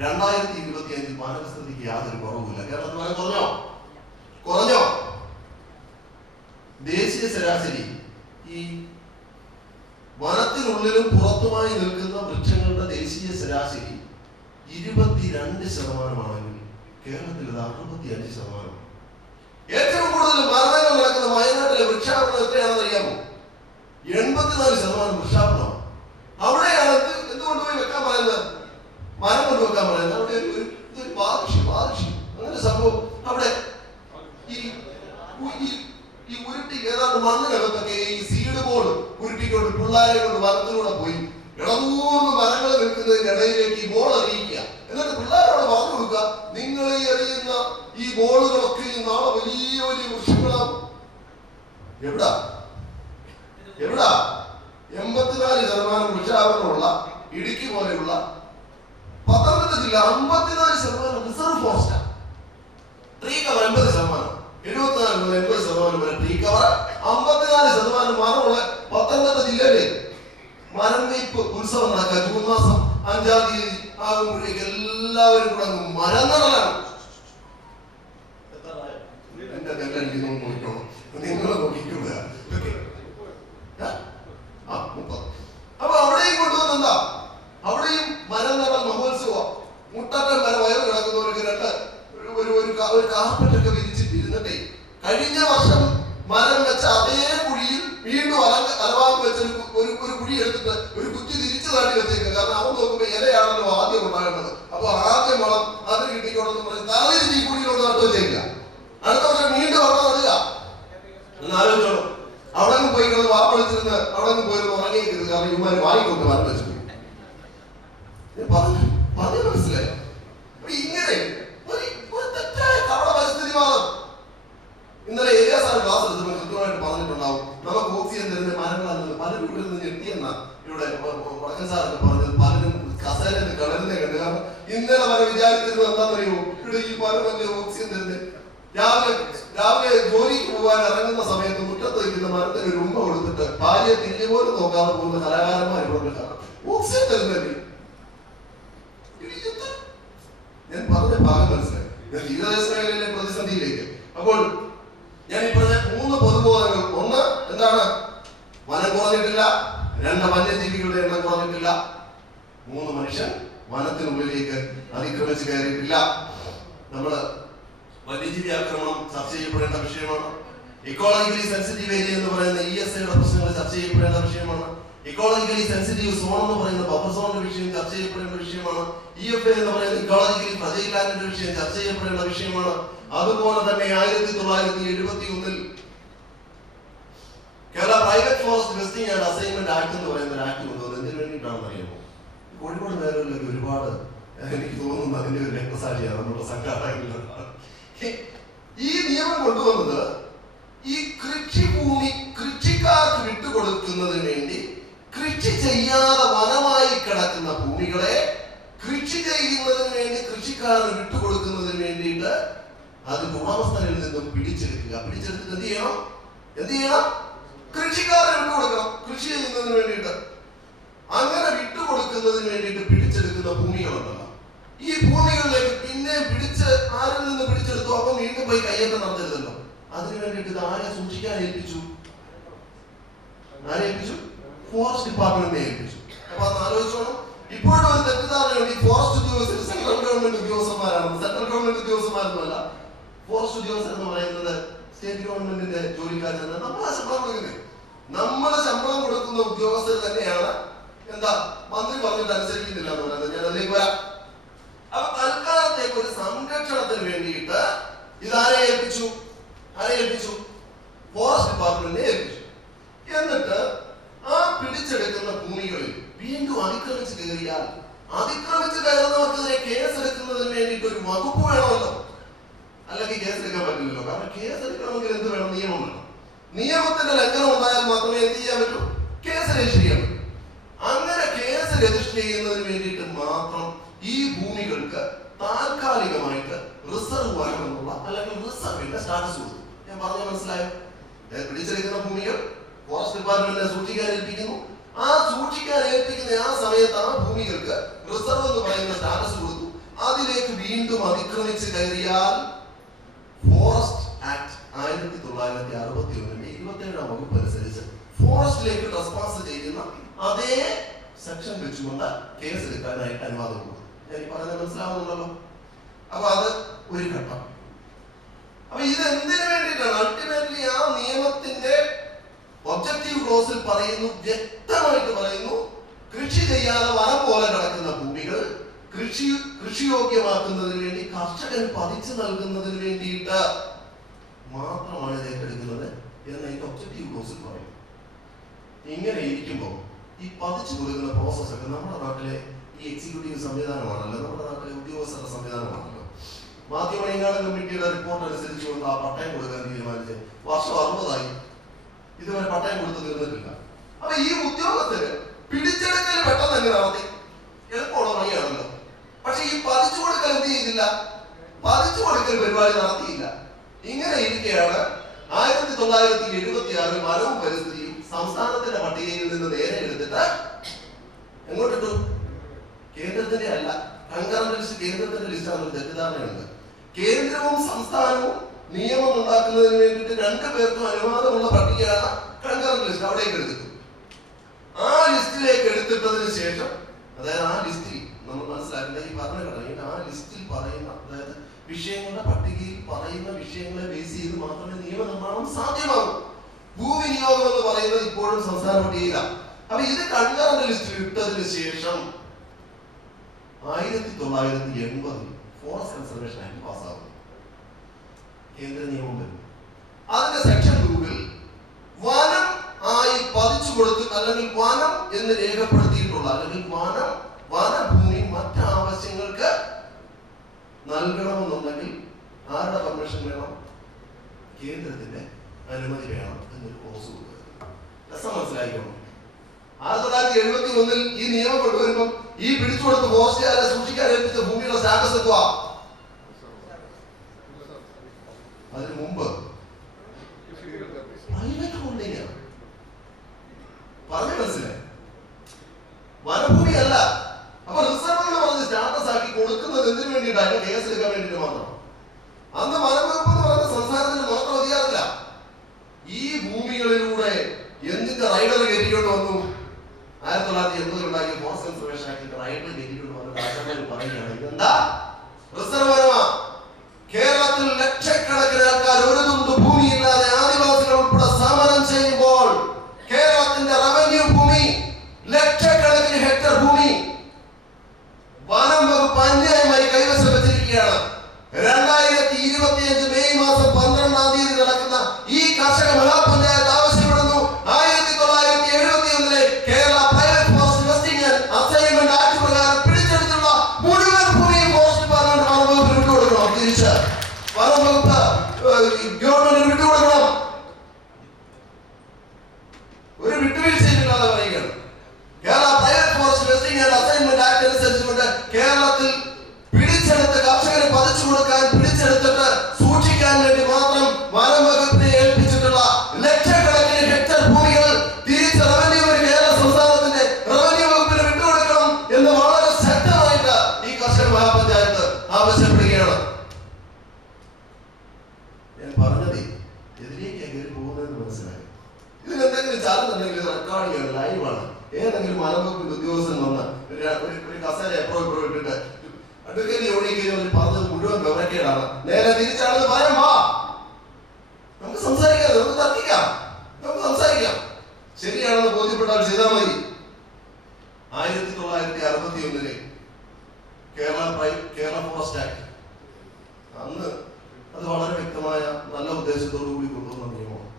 2025 വനവിസ്തൃതിക്ക് യാതൊരു കുറവുമില്ല. കേരളത്തിൽ വനം കുറഞ്ഞോ? ദേശീയ ശരാശരി ഈ വനത്തിനുള്ളിലും പുറത്തുമായി നിൽക്കുന്ന വൃക്ഷങ്ങളുടെ ദേശീയ ശരാശരി 22%, കേരളത്തിൽ 65%. ഏറ്റവും കൂടുതൽ മരണങ്ങൾ നടക്കുന്ന വയനാട്ടിലെ വൃക്ഷാപനം എത്രയാണെന്ന് അറിയാമോ? 84% വൃക്ഷാപനം. അവിടെയാണ് എന്തുകൊണ്ട് പോയി വെക്കാൻ പറയുന്നത്? മരം കൊണ്ട് വെക്കാൻ പറയുന്നത്. അവിടെ ഒരു വാർഷി അങ്ങനെ സംഭവം. അവിടെ ഈ ഉരുട്ടി ഏതാണ്ട് മണ്ണിനകത്തൊക്കെ ഈ സീഡ് ബോൾ ഉരുട്ടിക്കൊണ്ട് പിള്ളേരെ കൊണ്ട് വനത്തിലൂടെ പോയി ഇടമൂന്ന് മരങ്ങൾ നിൽക്കുന്നതിന്റെ ഇടയിലേക്ക് ഈ ബോൾ എറിയിക്കുക. എന്നിട്ട് പിള്ളേരോട് പറഞ്ഞു കൊടുക്കുക, നിങ്ങൾ ഈ എറിയുന്ന ഈ ബോളുകളൊക്കെ നാളെ വലിയ വലിയ വൃക്ഷങ്ങളാവും. എവിടാ 84% വൃക്ഷാവരണമുള്ള ഇടുക്കി പോലെയുള്ള പത്തനംതിട്ട ജില്ല 54% റിസർവ് ഫോറസ്റ്റ്. ട്രീ കവർ 80%, 74 മുതൽ 80% വരെ ട്രീ കവർ. 54% മരമുള്ള പത്തനംതിട്ട ജില്ലയിലെ മരം വെയ്പ്പ് ഉത്സവം നടക്കുക. ജൂൺ മാസം 5-ാം തീയതി ആകുമ്പോഴേക്ക് എല്ലാവരും കൂടെ മരം നടലാണ്. എന്റെ നെല്ലെനിക്ക് നോക്കിക്കോണം, നിങ്ങൾ നോക്കിക്കൂടുക. അപ്പൊ അവിടെയും കൊണ്ടുവന്നെന്താ? അവിടെയും മരം നടൽ മഹോത്സവം. മുട്ടറ്റം വരെ വയറ് കിടക്കുന്നവർക്ക് ഒരു കാർപ്പറ്റൊക്കെ വിരിച്ചിട്ടിരുന്നിട്ടേ കഴിഞ്ഞ വർഷം മരം വെച്ച അതേ കുഴിയിൽ വീണ്ടും അലവാക്ക് വെച്ച ഒരു കുഴി എടുത്തിട്ട് ഒരു കുറ്റി തിരിച്ചു താണ്ടി വെച്ചേക്കുക. കാരണം അവൻ നോക്കുമ്പോ ഇലയാണല്ലോ ആദ്യം ഉണ്ടാകേണ്ടത്. അപ്പൊ ആദ്യം വളം അതിന് കിട്ടിക്കോട്ടെന്ന് പറഞ്ഞ് തലതിരിച്ച് ഈ കുഴിയിലോട്ട് നട്ടു വെച്ചേക്കുക. അടുത്ത വർഷം വീണ്ടും അവിടെ നടുക. എന്നാലോചിച്ചോളൂ, അവിടെ നിന്ന് പോയി കിടന്ന് വാപ്പളിച്ചിരുന്ന് അവിടെ നിന്ന് പോയിരുന്നു ഉറങ്ങിയിരിക്കുന്നത്. കാരണം ഇവന്മാര് വായിക്കൊണ്ട് മരം വെച്ചു പറഞ്ഞു മനസ്സിലായോ? ഇങ്ങനെ ഒരു തെറ്റായ കപട പരിസ്ഥിതിവാദം. ഇന്നലെ ഏരിയ സാർ ക്ലാസ് എടുത്തപ്പോൾ കൃത്യമായിട്ട് പറഞ്ഞിട്ടുണ്ടാവും, നമുക്ക് ഓക്സിജൻ തരുന്ന മരങ്ങളാണെന്ന്. പലരും ഇവിടെ നിന്ന് ഞെട്ടിയെന്ന ഇവിടെ വടക്കൻ സാറൊക്കെ പറഞ്ഞത്. പലരും കസേരയിൽ കിടന്നെ കണ്ടു. കാരണം ഇന്നലെ വരെ വിചാരിച്ചിരുന്നത് എന്താണെന്നറിയോ? ഇവിടെ ഈ മരമല്ലേ ഓക്സിജൻ തരുന്നത്. രാവിലെ ജോലിക്ക് പോകാൻ ഇറങ്ങുന്ന സമയത്ത് മുറ്റത്ത് വയ്ക്കുന്ന മരത്തിന് ഒരു ഉമ്മ കൊടുത്തിട്ട് ഭാര്യയെ തിരിഞ്ഞു പോലും നോക്കാതെ പോകുന്ന കലാകാരന്മാർ ഇവിടെ കാണാം. ഓക്സിജൻ തരുന്നല്ലേ? ഞാൻ പറഞ്ഞ ഭാഗം മനസ്സിലായി. ഞാൻ തീരദേശ മേഖലയിലെ പ്രതിസന്ധിയിലേക്ക്. അപ്പോൾ ഞാൻ ഈ പറഞ്ഞ 3 പൊതുബോധങ്ങൾ. ഒന്ന്, എന്താണ്? വനം കുറഞ്ഞിട്ടില്ല. 2, വന്യജീവികളുടെ എണ്ണം കുറഞ്ഞിട്ടില്ല. 3, മനുഷ്യൻ വനത്തിനുള്ളിലേക്ക് അതിക്രമിച്ച് കയറിയിട്ടില്ല. നമ്മള് വന്യജീവി ആക്രമണം ചർച്ച ചെയ്യപ്പെടേണ്ട വിഷയമാണ്. ഇക്കോളജിക്കലി സെൻസിറ്റീവ് ഏരിയ എന്ന് പറയുന്ന ESAയുടെ പ്രശ്നങ്ങൾ ചർച്ച ചെയ്യപ്പെടേണ്ട വിഷയമാണ്. ഇക്കോളജിക്കലി സെൻസിറ്റീവ് സോൺ എന്ന് പറയുന്ന ബഫർ സോണിന്റെ വിഷയം ചർച്ച ചെയ്യപ്പെടേണ്ട വിഷയമാണ്. EFA എന്ന് പറയുന്ന ഇക്കോളജിക്കലി ഫ്രജൈൽ ലാൻഡിന്റെ വിഷയം ചർച്ച ചെയ്യപ്പെടേണ്ട വിഷയമാണ്. അതുപോലെ തന്നെ 1971 Kerala private forest vesting and assignment act എന്ന് പറയുന്ന ഒരു ആക്ട് കൊണ്ടുവന്നത് എന്തിനു വേണ്ടിയിട്ടാണെന്ന് അറിയാമോ? കോഴിക്കോട് മേഖലയിലൊക്കെ ഒരുപാട് എനിക്ക് തോന്നുന്നു അതിന്റെ ഒരു രക്തസാക്ഷിയാണ് നമ്മുടെ സംഘാടകர்கள். ഈ നിയമം കൊണ്ടുവന്നത് ഈ കൃഷിഭൂമി കൃഷിക്കാർക്ക് വിട്ടുകൊടുക്കുന്നതിന് വേണ്ടി കൃഷി ചെയ്യാതെ വനമായി കിടക്കുന്ന ഭൂമികളെ കൃഷി ചെയ്യുന്നതിന് വേണ്ടി കൃഷിക്കാരന് വിട്ടുകൊടുക്കുന്നതിന് വേണ്ടിയിട്ട് അതിന്റെ ഉടമസ്ഥനിൽ നിന്നും പിടിച്ചെടുക്കുക. പിടിച്ചെടുത്തിട്ട് എന്ത് ചെയ്യണം? കൃഷിക്കാരന് വിട്ടുകൊടുക്കണം കൃഷി ചെയ്യുന്നതിന് വേണ്ടിയിട്ട്. അങ്ങനെ വിട്ടുകൊടുക്കുന്നതിന് വേണ്ടിയിട്ട് പിടിച്ചെടുക്കുന്ന ഭൂമികളുണ്ടല്ലോ, ഈ ഭൂമികളിലേക്ക് പിന്നെ ആരിൽ നിന്ന് പിടിച്ചെടുത്തു അപ്പൊ വീണ്ടും പോയി കയ്യേറ്റം നടത്തരുതല്ലോ. അതിനു വേണ്ടിയിട്ട് ഇത് ആരെ സൂക്ഷിക്കാൻ ഏൽപ്പിച്ചു? ഫോറസ്റ്റ് ഡിപ്പാർട്ട്മെന്റിനെ ഏൽപ്പിച്ചു. അപ്പൊ അത് ആലോചിച്ചോണം. ഇപ്പോഴും ഒരു തെറ്റിദ്ധാരണയുണ്ട്, ഈ ഫോറസ്റ്റ് ഉദ്യോഗസ്ഥർ എന്ന് പറയുന്നത് സ്റ്റേറ്റ് ഗവൺമെന്റിന്റെ ജോലിക്കാർ തന്നെ. നമ്മളാ ശമ്പളം കൊടുക്കുന്നത്. നമ്മളെ ശമ്പളം കൊടുക്കുന്ന ഉദ്യോഗസ്ഥർ തന്നെയാണ് എന്താ മന്ത്രി പറഞ്ഞിട്ട് അനുസരിക്കുന്നില്ല എന്ന് പറയുന്നത്. ഞാൻ അതിലേക്ക് വരാം. അപ്പൊ തൽക്കാലത്തേക്ക് ഒരു സംരക്ഷണത്തിന് വേണ്ടിയിട്ട് ഇതാരെ ഏൽപ്പിച്ചു? ഫോറസ്റ്റ് ഡിപ്പാർട്ട്മെന്റിനെ ഏൽപ്പിച്ചു. എന്നിട്ട് ആ പിടിച്ചെടുക്കുന്ന ഭൂമികളിൽ വീണ്ടും അതിക്രമിച്ച് കയറിയാൽ അതിക്രമിച്ച് കയറുന്നവർക്കെതിരെ കേസെടുക്കുന്നതിന് വേണ്ടിയിട്ട് ഒരു വകുപ്പ് വേണമല്ലോ. അല്ലെങ്കിൽ കേസെടുക്കാൻ പറ്റില്ലല്ലോ. കാരണം കേസെടുക്കണമെങ്കിൽ എന്ത് വേണം? നിയമം വേണം. നിയമത്തിന്റെ ലംഘനം ഉണ്ടായാൽ മാത്രമേ എന്ത് ചെയ്യാൻ പറ്റൂ? കേസ് രജിസ്റ്റർ ചെയ്യാൻ പറ്റൂ. അങ്ങനെ കേസ് രജിസ്റ്റർ ചെയ്യുന്നതിന് വേണ്ടിയിട്ട് മാത്രം ഈ ഭൂമികൾക്ക് താൽക്കാലികമായിട്ട് റിസർവ് വരണമെന്നുള്ള അല്ലെങ്കിൽ റിസർവിന്റെ സ്റ്റാറ്റസ് കൊടുത്തു. ഞാൻ പറഞ്ഞ മനസ്സിലായോ? പിടിച്ചെടുക്കുന്ന ഭൂമികൾ ഫോറസ്റ്റ് ഡിപ്പാർട്ട്മെന്റിനെ സൂക്ഷിക്കാൻ ഏൽപ്പിക്കുന്നു. ആ സൂക്ഷിക്കാൻ ഏൽപ്പിക്കുന്ന ആ സമയത്ത് ആ ഭൂമികൾക്ക് റിസർവ് എന്ന് പറയുന്ന സ്റ്റാറ്റസ് കൊടുത്തു. അതിലേക്ക് വീണ്ടും അതിക്രമിച്ച് കയറിയാൽ ഫോറസ്റ്റ് ആക്ട് 1961 27-ാം വകുപ്പ് അനുസരിച്ച് ഫോറസ്റ്റിലേക്ക് ട്രസ്പാസ് ചെയ്യുന്ന അതേ സെക്ഷൻ വെച്ചുകൊണ്ട് കേസ് എടുക്കാനായിട്ട് അനുവാദം കൊടുക്കും. ഞാൻ പറഞ്ഞത് മനസ്സിലാവുന്നുണ്ടല്ലോ. അപ്പൊ അത് ഒരു ഘട്ടം. അപ്പൊ ഇത് എന്തിനു വേണ്ടിയിട്ടാണ്? അൾട്ടിമേറ്റ്ലി ആ നിയമത്തിന്റെ ഒബ്ജക്റ്റീവ് ക്ലോസിൽ പറയുന്നു, വ്യക്തമായിട്ട് പറയുന്നു, കൃഷി ചെയ്യാതെ വനം പോലെ കിടക്കുന്ന ഭൂമികൾ കൃഷിയോഗ്യമാക്കുന്നതിന് വേണ്ടി കർഷകൻ പതിച്ചു നൽകുന്നതിന് വേണ്ടിയിട്ട് മാത്രമാണ് ഇത് ഏറ്റെടുക്കുന്നത് എന്ന് ഈ ഒബ്ജക്റ്റീവ് ക്ലോസിൽ പറയും. ഇങ്ങനെ ഇരിക്കുമ്പോൾ ഈ പതിച്ചു കൊടുക്കുന്ന പ്രോസസ് ഒക്കെ നമ്മുടെ നാട്ടിലെ ഈ എക്സിക്യൂട്ടീവ് സംവിധാനമാണല്ലോ, നമ്മുടെ നാട്ടിലെ ഉദ്യോഗസ്ഥരുടെ സംവിധാനമാണല്ലോ. മാധ്യമ കമ്മിറ്റിയുടെ റിപ്പോർട്ട് അനുസരിച്ചുകൊണ്ട് ആ പട്ടയം കൊടുക്കാൻ തീരുമാനിച്ച് വർഷം 60 ഇതുവരെ പട്ടയം കൊടുത്ത് തീർന്നിട്ടില്ല. അപ്പൊ ഈ ഉദ്യോഗസ്ഥര് പിടിച്ചെടുക്കൽ പെട്ടെന്ന് തന്നെ നടത്തി, എളുപ്പമുള്ള പണിയാണല്ലോ. പക്ഷെ ഈ പതിച്ചു കൊടുക്കൽ എന്ത് ചെയ്തില്ല? പതിച്ചു കൊടുക്കൽ പരിപാടി നടത്തിയില്ല. ഇങ്ങനെ ഇരിക്കെയാണ് 1976 വനവും പരിസ്ഥിതിയും സംസ്ഥാനത്തിന്റെ പട്ടികയിൽ നിന്ന് നേരെ എടുത്തിട്ട് എങ്ങോട്ടിട്ടു? കേന്ദ്രത്തിന്റെ അല്ല, കൺകറന്റ് ലിസ്റ്റ് കേന്ദ്രത്തിന്റെ ലിസ്റ്റാണെന്ന് തെറ്റിദ്ധാരണയുണ്ട്. കേന്ദ്രവും സംസ്ഥാനവും നിയമം ഉണ്ടാക്കുന്നതിന് വേണ്ടിയിട്ട് 2 പേർക്കും അനുവാദമുള്ള പട്ടികയാണ് കൺകറന്റ് ലിസ്റ്റ്. അവിടേക്ക് എടുത്തു. ആ ലിസ്റ്റിലേക്ക് എടുത്തിട്ടതിന് ശേഷം, അതായത് ആ ലിസ്റ്റിൽ നമ്മൾ മനസ്സിലാക്കേണ്ട ഈ ഭരണഘടനയിൽ ആ ലിസ്റ്റിൽ പറയുന്ന, അതായത് വിഷയങ്ങളുടെ പട്ടികയിൽ പറയുന്ന വിഷയങ്ങളെ ബേസ് ചെയ്ത് മാത്രമേ നിയമനിർമ്മാണം സാധ്യമാകൂ. ഭൂവിനിയോഗം എന്ന് പറയുന്നത് ഇപ്പോഴും സംസ്ഥാന പട്ടികയിലാണ്. അപ്പൊ ഇത് കൺകറന്റ് ലിസ്റ്റിൽ ഇട്ടതിന് ശേഷം 1980 ഫോറസ്റ്റ് കൺസർവേഷൻ ആക്ട് പാസ്സാകും. കേന്ദ്ര നിയമം വരും. അതിന്റെ സെക്ഷൻ 2 വനം ആയി പതിച്ചു കൊടുത്ത് അല്ലെങ്കിൽ വനം എന്ന് രേഖപ്പെടുത്തിയിട്ടുള്ള അല്ലെങ്കിൽ വനഭൂമി മറ്റാവശ്യങ്ങൾക്ക് നൽകണമെന്നുണ്ടെങ്കിൽ ആരുടെ പെർമിഷൻ വേണം? കേന്ദ്രത്തിന്റെ അനുമതി വേണം എന്നൊരു ക്ലോസ് കൊടുക്കുക. രസം മനസ്സിലായിക്കോണം. 1971 ഈ നിയമം കൊണ്ടുവരുമ്പോൾ ഈ പിടിച്ചുകൊടുത്ത് ഫോറസ്റ്റുകാരെ സൂക്ഷിക്കാൻ ഏൽപ്പിച്ച ഭൂമിയുടെ സ്റ്റാറ്റസ് എന്തുവാ? അതിന് മുമ്പ് പ്രൈവറ്റ് ഹോൾഡിംഗ് ആണ്. പറഞ്ഞു മനസ്സിലായി? വനഭൂമി അല്ല. അപ്പൊ റിസർവ് എന്ന് പറഞ്ഞ് സ്റ്റാറ്റസ് ആക്കി കൊടുക്കുന്നത് എന്തിനു വേണ്ടിയിട്ടാണ്? കേസ് എടുക്കാൻ വേണ്ടിയിട്ട് മാത്രം. അന്ന് വനംവകുപ്പ് എന്ന് പറയുന്ന സംസ്ഥാനത്തിന് മാത്രം അധികാരമില്ല. ഈ ഭൂമികളിലൂടെ എന്തിന്റെ റൈഡർ കയറ്റിക്കൊണ്ട് വന്നു? 1980 ഉണ്ടാക്കിയ ഫോറസ്റ്റ് കൺസർവേഷൻ ആക്ടിന്റെ റൈഡർ കയറ്റിക്കൊണ്ട് വന്ന രാജാമാർ പറയുകയാണ്, ഇതെന്താ റിസർവ് വനമാ. കേരളത്തിൽ ലക്ഷക്കണക്കിന് ആൾക്കാർ ഒരു തുണ്ട് ഭൂമിയില്ലാതെ ആദിവാസികൾ ഉൾപ്പെടെ സമരം ചെയ്യുമ്പോൾ കേരളത്തിന്റെ റവന്യൂ ഭൂമി, ലക്ഷക്കണക്കിന് ഹെക്ടർ ഭൂമി വനം വകുപ്പ് അന്യായമായി കൈവശം വെച്ചിരിക്കുകയാണ്. 2025 മെയ് മാസം 12-ാം തീയതി നടക്കുന്ന ഈ കർഷക മഹാപഞ്ചായത്ത് ആവശ്യപ്പെടുന്നു 1971 Kerala private forest investing and assignment act പ്രകാരം പിടിച്ചെടുത്തുള്ള മുഴുവൻ ഭൂമിയും ഫോറസ്റ്റ് ഡിപ്പാർട്ട്മെന്റ് വനം വകുപ്പിന് വിട്ടുകൊടുക്കണം. തിരിച്ച് വനം വകുപ്പ് ഗവൺമെന്റിന് വിട്ടുകൊടുക്കണം. ഒരു വിട്ടുവീഴ്ചയില്ലാതെ പറയുകയാണ്. Kerala private forest investing and assignment act അനുസരിച്ചുകൊണ്ട് കേരളത്തിൽ പിടിച്ചെടുത്ത് കർഷകന് പതിച്ചു കൊടുക്കാൻ, പിടിച്ചെടുത്തിട്ട് സൂക്ഷിക്കാൻ വേണ്ടി മാത്രം വനം വകുപ്പിനെ ഏൽപ്പിച്ചിട്ടുള്ള ലക്ഷക്കണക്കിന് ഹെക്ടർ ഭൂമികൾ തിരിച്ച് കേരള സംസ്ഥാനത്തിന്റെ റവന്യൂ വകുപ്പിന് വിട്ടുകൊടുക്കണം എന്ന് വളരെ ശക്തമായിട്ട് ഈ കർഷക മഹാപഞ്ചായത്ത് ആവശ്യപ്പെടുകയാണ്. ഞാൻ പറഞ്ഞത് എതിലേക്ക് കയറി പോകുന്നതെന്ന് മനസ്സിലായി. ഇതിനെന്തെങ്കിലും ചാർജുണ്ടെങ്കിൽ ഇത് റെക്കോർഡ് ചെയ്യണം, ലൈവാണ്. ഏതെങ്കിലും വനം വകുപ്പിന്റെ ഉദ്യോഗസ്ഥൻ വന്ന് ഒരു കസേര എപ്പോഴും ഇട്ടിട്ട് അഡ്വക്കേറ്റ് ഓടിക്കുകയോ പറഞ്ഞത് മുഴുവൻ മുഴുവൻ വിവരക്കേടാണ്. നേരെ തിരിച്ചാണെന്ന് പറയാം. വാ, നമുക്ക് സംസാരിക്കാം, നമുക്ക് തർക്കിക്കാം, നമുക്ക് സംസാരിക്കാം. ശരിയാണെന്ന് ബോധ്യപ്പെട്ടാൽ ചെയ്താൽ മതി. 1961 കേരള ഫോറസ്റ്റ് ആക്ട്, അന്ന് അത് വളരെ വ്യക്തമായ നല്ല ഉദ്ദേശത്തോടു കൂടി കൊണ്ടുവന്ന നിയമമാണ്.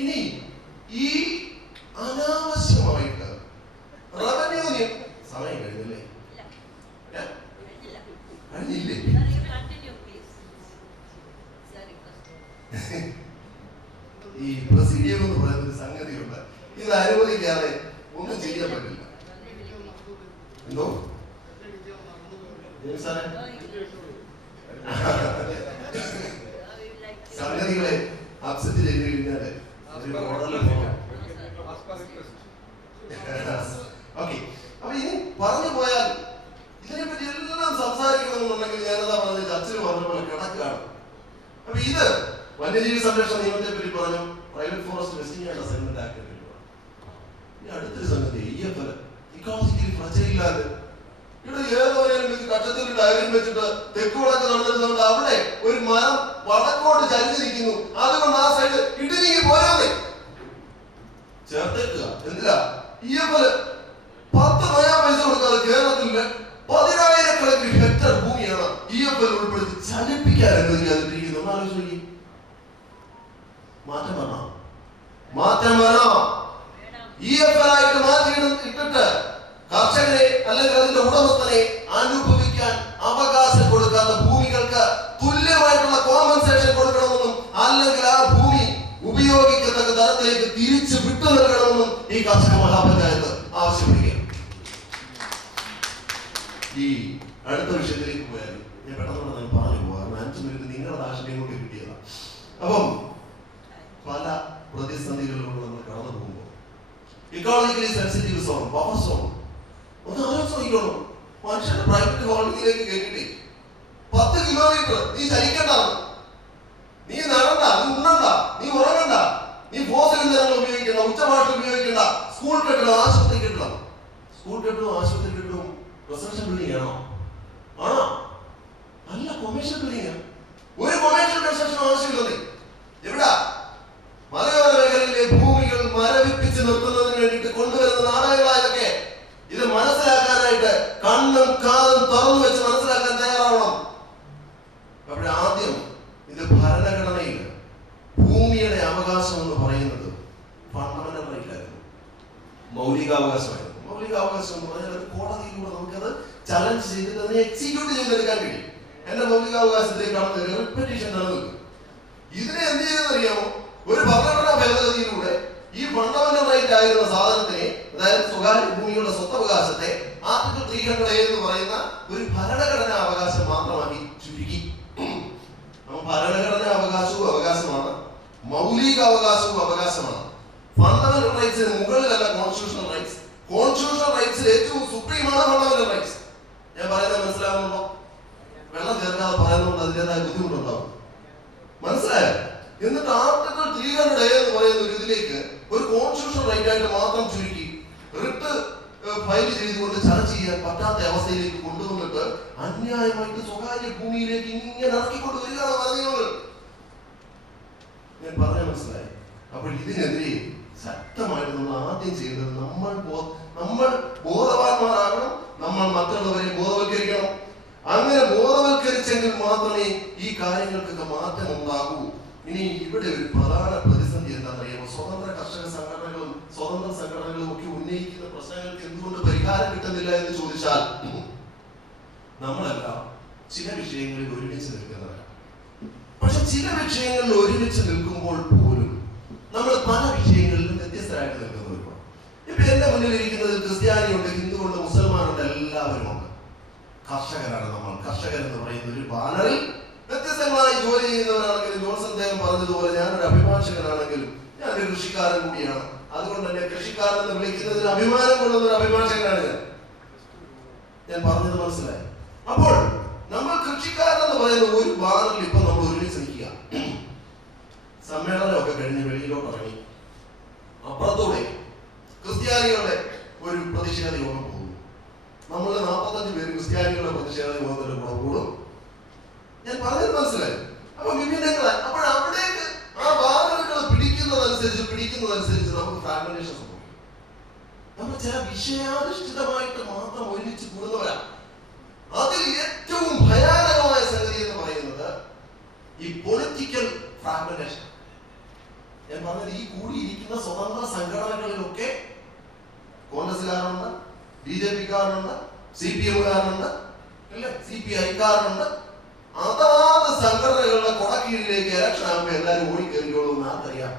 ഇനി ഈ അനാവശ്യമായിട്ട് റവന്യൂ സമയം കഴിഞ്ഞല്ലേ? കഴിഞ്ഞില്ലേ? ഈ പ്രൊസീഡിയം എന്ന് പറയുന്ന ഒരു സംഗതിയുണ്ട്. ഇത് അനുവദിക്കാതെ ഒന്നും ചെയ്യാൻ പറ്റില്ല. എന്തോ സംഗതികളെ അപ്സെറ്റ് ചെയ്ത് കഴിഞ്ഞാല് ഓക്കെ. അപ്പൊ ഇനി പറഞ്ഞു പോയാൽ ഇതിനെപ്പറ്റി എല്ലാം സംസാരിക്കണമെന്നുണ്ടെങ്കിൽ ഞാനതാ പറഞ്ഞത്, ചർച്ചയിൽ പറഞ്ഞ പോലെ കിടക്കുകയാണ്. അപ്പൊ ഇത് വന്യജീവി സംരക്ഷണ നിയമത്തെ പറ്റി പറഞ്ഞു, private forest vesting and assignment act പറ്റി പറഞ്ഞു. ഇനി അടുത്തൊരു സംഗതി ഇക്കോളജിക്കലി ഫ്രജൈലാല് ഇവിടെ ഏതോരും കക്ഷത്തിൽ ഡയറിയും വെച്ചിട്ട് തെക്ക് വടക്ക് നടന്നിരുന്നുണ്ട്. അവിടെ ഒരു മരം വടക്കോട്ട് ചരിഞ്ഞിരിക്കുന്നു, അതുകൊണ്ട് ആ സൈഡ് ഇടുങ്ങി പോരാതെ ചേർത്തേക്കുക. എന്തിനാ? EFL 10 നയാ പൈസ കൊടുക്കാതെ കേരളത്തിലെ 10,000 ഹെക്ടർ ഭൂമിയാണ് EFL ഉൾപ്പെടുത്തി ചലിപ്പിക്കാൻ അനുവദിക്കാതിരിക്കുന്നത്. ആലോചിച്ച് മാറ്റം വരണം, മാറ്റം വരണം. EFL ആയിട്ട് മാറ്റി ഇട്ടിട്ട് കർഷകനെ അല്ലെങ്കിൽ അതിന്റെ ഉടമസ്ഥനെ അനുഭവിക്കാൻ അവകാശം കൊടുക്കാത്ത ഭൂമികൾക്ക് തുല്യമായിട്ടുള്ള കോമ്പൻസേഷൻ കൊടുക്കണമെന്നും അല്ലെങ്കിൽ ആ ഭൂമി ഉപയോഗിക്കത്തക്ക തരത്തിലേക്ക് തിരിച്ചു വിട്ടു നൽകണമെന്നും ഈ കർഷക മഹാപഞ്ചായത്ത് ആവശ്യപ്പെടുകയാണ്. ഈ അടുത്ത വിഷയത്തിലേക്ക് പോയാൽ ഞാൻ പെട്ടെന്ന് പറഞ്ഞു പോകാം. 5 മിനിറ്റ് നിങ്ങളുടെ ദാക്ഷിണ്യം കൊണ്ട് കിട്ടിയതാണ്. അപ്പം പല പ്രതിസന്ധികളിലൂടെ നമ്മൾ കടന്നു പോകുമ്പോൾ ecologically sensitive zone, buffer zone ഒന്ന് ആലോചിച്ച് നോക്കിക്കോളൂ. മനുഷ്യന്റെ പ്രൈവറ്റ് ഹോൾഡിങ്ങിലേക്ക് കയറ്റിട്ട് 10 കിലോമീറ്റർ നീ ചലിക്കണ്ട, നീ നടണ്ട, നീ ഉണ്ണണ്ട, നീ ഉറങ്ങണ്ട, നീ ഫോസിൽ ഇന്ധനങ്ങൾ ഉപയോഗിക്കണ്ട, ഉച്ചഭാഷ ഉപയോഗിക്കണ്ട. സ്കൂൾ കെട്ടിടം, ആശുപത്രി കെട്ടിടം, സ്കൂൾ കെട്ടിടവും ആശുപത്രി കെട്ടിടവും റെസിഡൻഷ്യൽ ബിൽഡിംഗ് ആണോ? ആണോ? അല്ല, കൊമേഴ്ഷ്യൽ ബിൽഡിംഗ്. ഒരു കൊമേഴ്ഷ്യൽ കൺസ്ട്രക്ഷൻ ആവശ്യമില്ല. എവിടാ? മലയോര മേഖലയിലെ ഭൂമികൾ മരവിപ്പിച്ച് നിർത്തുന്നതിന് വേണ്ടിയിട്ട് കൊണ്ടുവരുന്ന നാടകങ്ങളായതൊക്കെ ഇത് മനസ്സിലാക്കാനായിട്ട് കണ്ണും കാതും തുറന്നു വെച്ച് മനസ്സിലാക്കാൻ തയ്യാറാവണം. അവിടെ ആദ്യം ഇത് ഭരണഘടനയിൽ ഭൂമിയുടെ അവകാശം എന്ന് പറയുന്നത് ഫണ്ടമെന്റൽ റൈറ്റ് ആയിരുന്നു, മൗലികാവകാശമായിരുന്നു. മൗലികാവകാശം എന്ന് പറഞ്ഞാൽ അത് കോടതിയിലൂടെ നമുക്കത് ചലഞ്ച് ചെയ്തിട്ട് അതിനെ എക്സിക്യൂട്ട് ചെയ്തെടുക്കാൻ കഴിയും. എന്റെ മൗലികാവകാശത്തിലേക്കാണ് റിപ്പറ്റീഷൻ നടന്നത്. ഇതിനെ എന്ത് ചെയ്തെന്നറിയാമോ? ഒരു ഭരണഘടനാ ഭേദഗതിയിലൂടെ ഈ ഫണ്ടമെന്റൽ റൈറ്റ് ആയിരുന്ന സാധനത്തിനെ, അതായത് സ്വകാര്യ ഭൂമിയുടെ സ്വത്തവകാശത്തെ ആർട്ടിക്കിൾ 300A എന്ന് പറയുന്ന ഒരു ഭരണഘടനാ അവകാശം മാത്രമാക്കി ചുരുക്കി. ഭരണഘടനാ അവകാശവും അവകാശമാണ്, മൗലിക അവകാശവും അവകാശമാണ്. ഫണ്ടമെന്റൽ റൈറ്റ്സിന് മുകളിലല്ല കോൺസ്റ്റിറ്റ്യൂഷണൽ റൈറ്റ്സ്. കോൺസ്റ്റിറ്റ്യൂഷണൽ റൈറ്റ്സിൽ ഏറ്റവും സുപ്രീമാണ് ഫണ്ടമെന്റൽ റൈറ്റ്സ്. ഞാൻ പറയുന്നത് മനസ്സിലാവുന്നുണ്ടോ? വെള്ളം ചേർക്കാതെ പറയുന്നതുകൊണ്ട് അതിൻ്റെതായ ബുദ്ധിമുട്ടുണ്ടാവും. മനസ്സിലായോ? എന്നിട്ട് ആർട്ടിക്കിൾ 300A എന്ന് പറയുന്ന ഒരു ഇതിലേക്ക് ഒരു കോൺസ്റ്റിറ്റ്യൂഷണൽ റൈറ്റ് ആയിട്ട് മാത്രം ചുരുക്കി റിട്ട് ഫയൽ ചെയ്തുകൊണ്ട് ചർച്ച ചെയ്യാൻ പറ്റാത്ത അവസ്ഥയിലേക്ക് കൊണ്ടുവന്നിട്ട് അന്യായമായിട്ട് സ്വകാര്യ ഭൂമിയിലേക്ക് ഇങ്ങനെ ഇറക്കിക്കൊണ്ട് വരികയാണ് മാധ്യമങ്ങൾ. ഞാൻ പറഞ്ഞ മനസ്സിലായി? അപ്പോൾ ഇതിനെതിരെ ശക്തമായിട്ട് നമ്മൾ ആദ്യം ചെയ്യേണ്ടത് നമ്മൾ ബോധവാന്മാരാകണം, നമ്മൾ മറ്റുള്ളവരെ ബോധവൽക്കരിക്കണം. അങ്ങനെ ബോധവൽക്കരിച്ചെങ്കിൽ മാത്രമേ ഈ കാര്യങ്ങൾക്കൊക്കെ മാറ്റം ഉണ്ടാകൂ. ഇനി ഇവിടെ ഒരു പ്രധാന പ്രതിസന്ധി എന്താണെന്നറിയാമോ? സ്വതന്ത്ര കർഷക സംഘടനകളും സ്വതന്ത്ര സംഘടനകളും ഒക്കെ ഉന്നയിക്കുന്ന പ്രശ്നങ്ങൾക്ക് എന്തുകൊണ്ട് പരിഹാരം കിട്ടുന്നില്ല എന്ന് ചോദിച്ചാൽ, നമ്മളെല്ലാം ചില വിഷയങ്ങളിൽ ഒരുമിച്ച് നിൽക്കുന്നവരാണ്. പക്ഷെ ചില വിഷയങ്ങളിൽ ഒരുമിച്ച് നിൽക്കുമ്പോൾ പോലും നമ്മൾ പല വിഷയങ്ങളിലും വ്യത്യസ്തരായിട്ട് നിൽക്കുന്നവരുമാണ്. ഇപ്പൊ എന്റെ മുന്നിൽ ഇരിക്കുന്നത് ക്രിസ്ത്യാനിയുണ്ട്, ഹിന്ദുവുണ്ട്, മുസൽമാനുണ്ട്, എല്ലാവരും ഉണ്ട്. കർഷകരാണ് നമ്മൾ. കർഷകർ എന്ന് പറയുന്ന ഒരു ബാനറിൽ വ്യത്യസ്തങ്ങളായി ജോലി ചെയ്യുന്നവരാണെങ്കിലും, ജോൺസൺ അദ്ദേഹം പറഞ്ഞതുപോലെ ഞാനൊരു അഭിഭാഷകനാണെങ്കിലും ഞാനൊരു കൃഷിക്കാരൻ കൂടിയാണ്. അതുകൊണ്ട് തന്നെ കൃഷിക്കാരൻ എന്ന് വിളിക്കുന്നതിന് അഭിമാനം കൊള്ളുന്ന ഒരു അഭിഭാഷകനാണ് ഞാൻ പറഞ്ഞത് മനസ്സിലായി? അപ്പോൾ നമ്മൾ കൃഷിക്കാരൻ എന്ന് പറയുന്ന ഒരു ബാനറിൽ ഇപ്പൊ നമ്മൾ ഒരുമിച്ച് നിൽക്കുക. സമ്മേളനമൊക്കെ കഴിഞ്ഞ് വെളിയിലോട്ട് ഇറങ്ങി അപ്പുറത്തൂടെ ക്രിസ്ത്യാനികളുടെ ഒരു പ്രതിഷേധ യോഗം പോകുന്നു. നമ്മൾ 45 പേര് ക്രിസ്ത്യാനികളുടെ പ്രതിഷേധ യോഗത്തിന്റെ കൂടെ കൂടും. CPM-കാരനുണ്ട്, അല്ലെ, CPI-കാരനുണ്ട്. അതാത് സംഘടനകളുടെ കൊടക്കീഴിലേക്ക് ഇലക്ഷൻ ആകുമ്പോൾ എല്ലാവരും ഓടിക്കേറിയോളൂ എന്ന് ആർക്കറിയാം?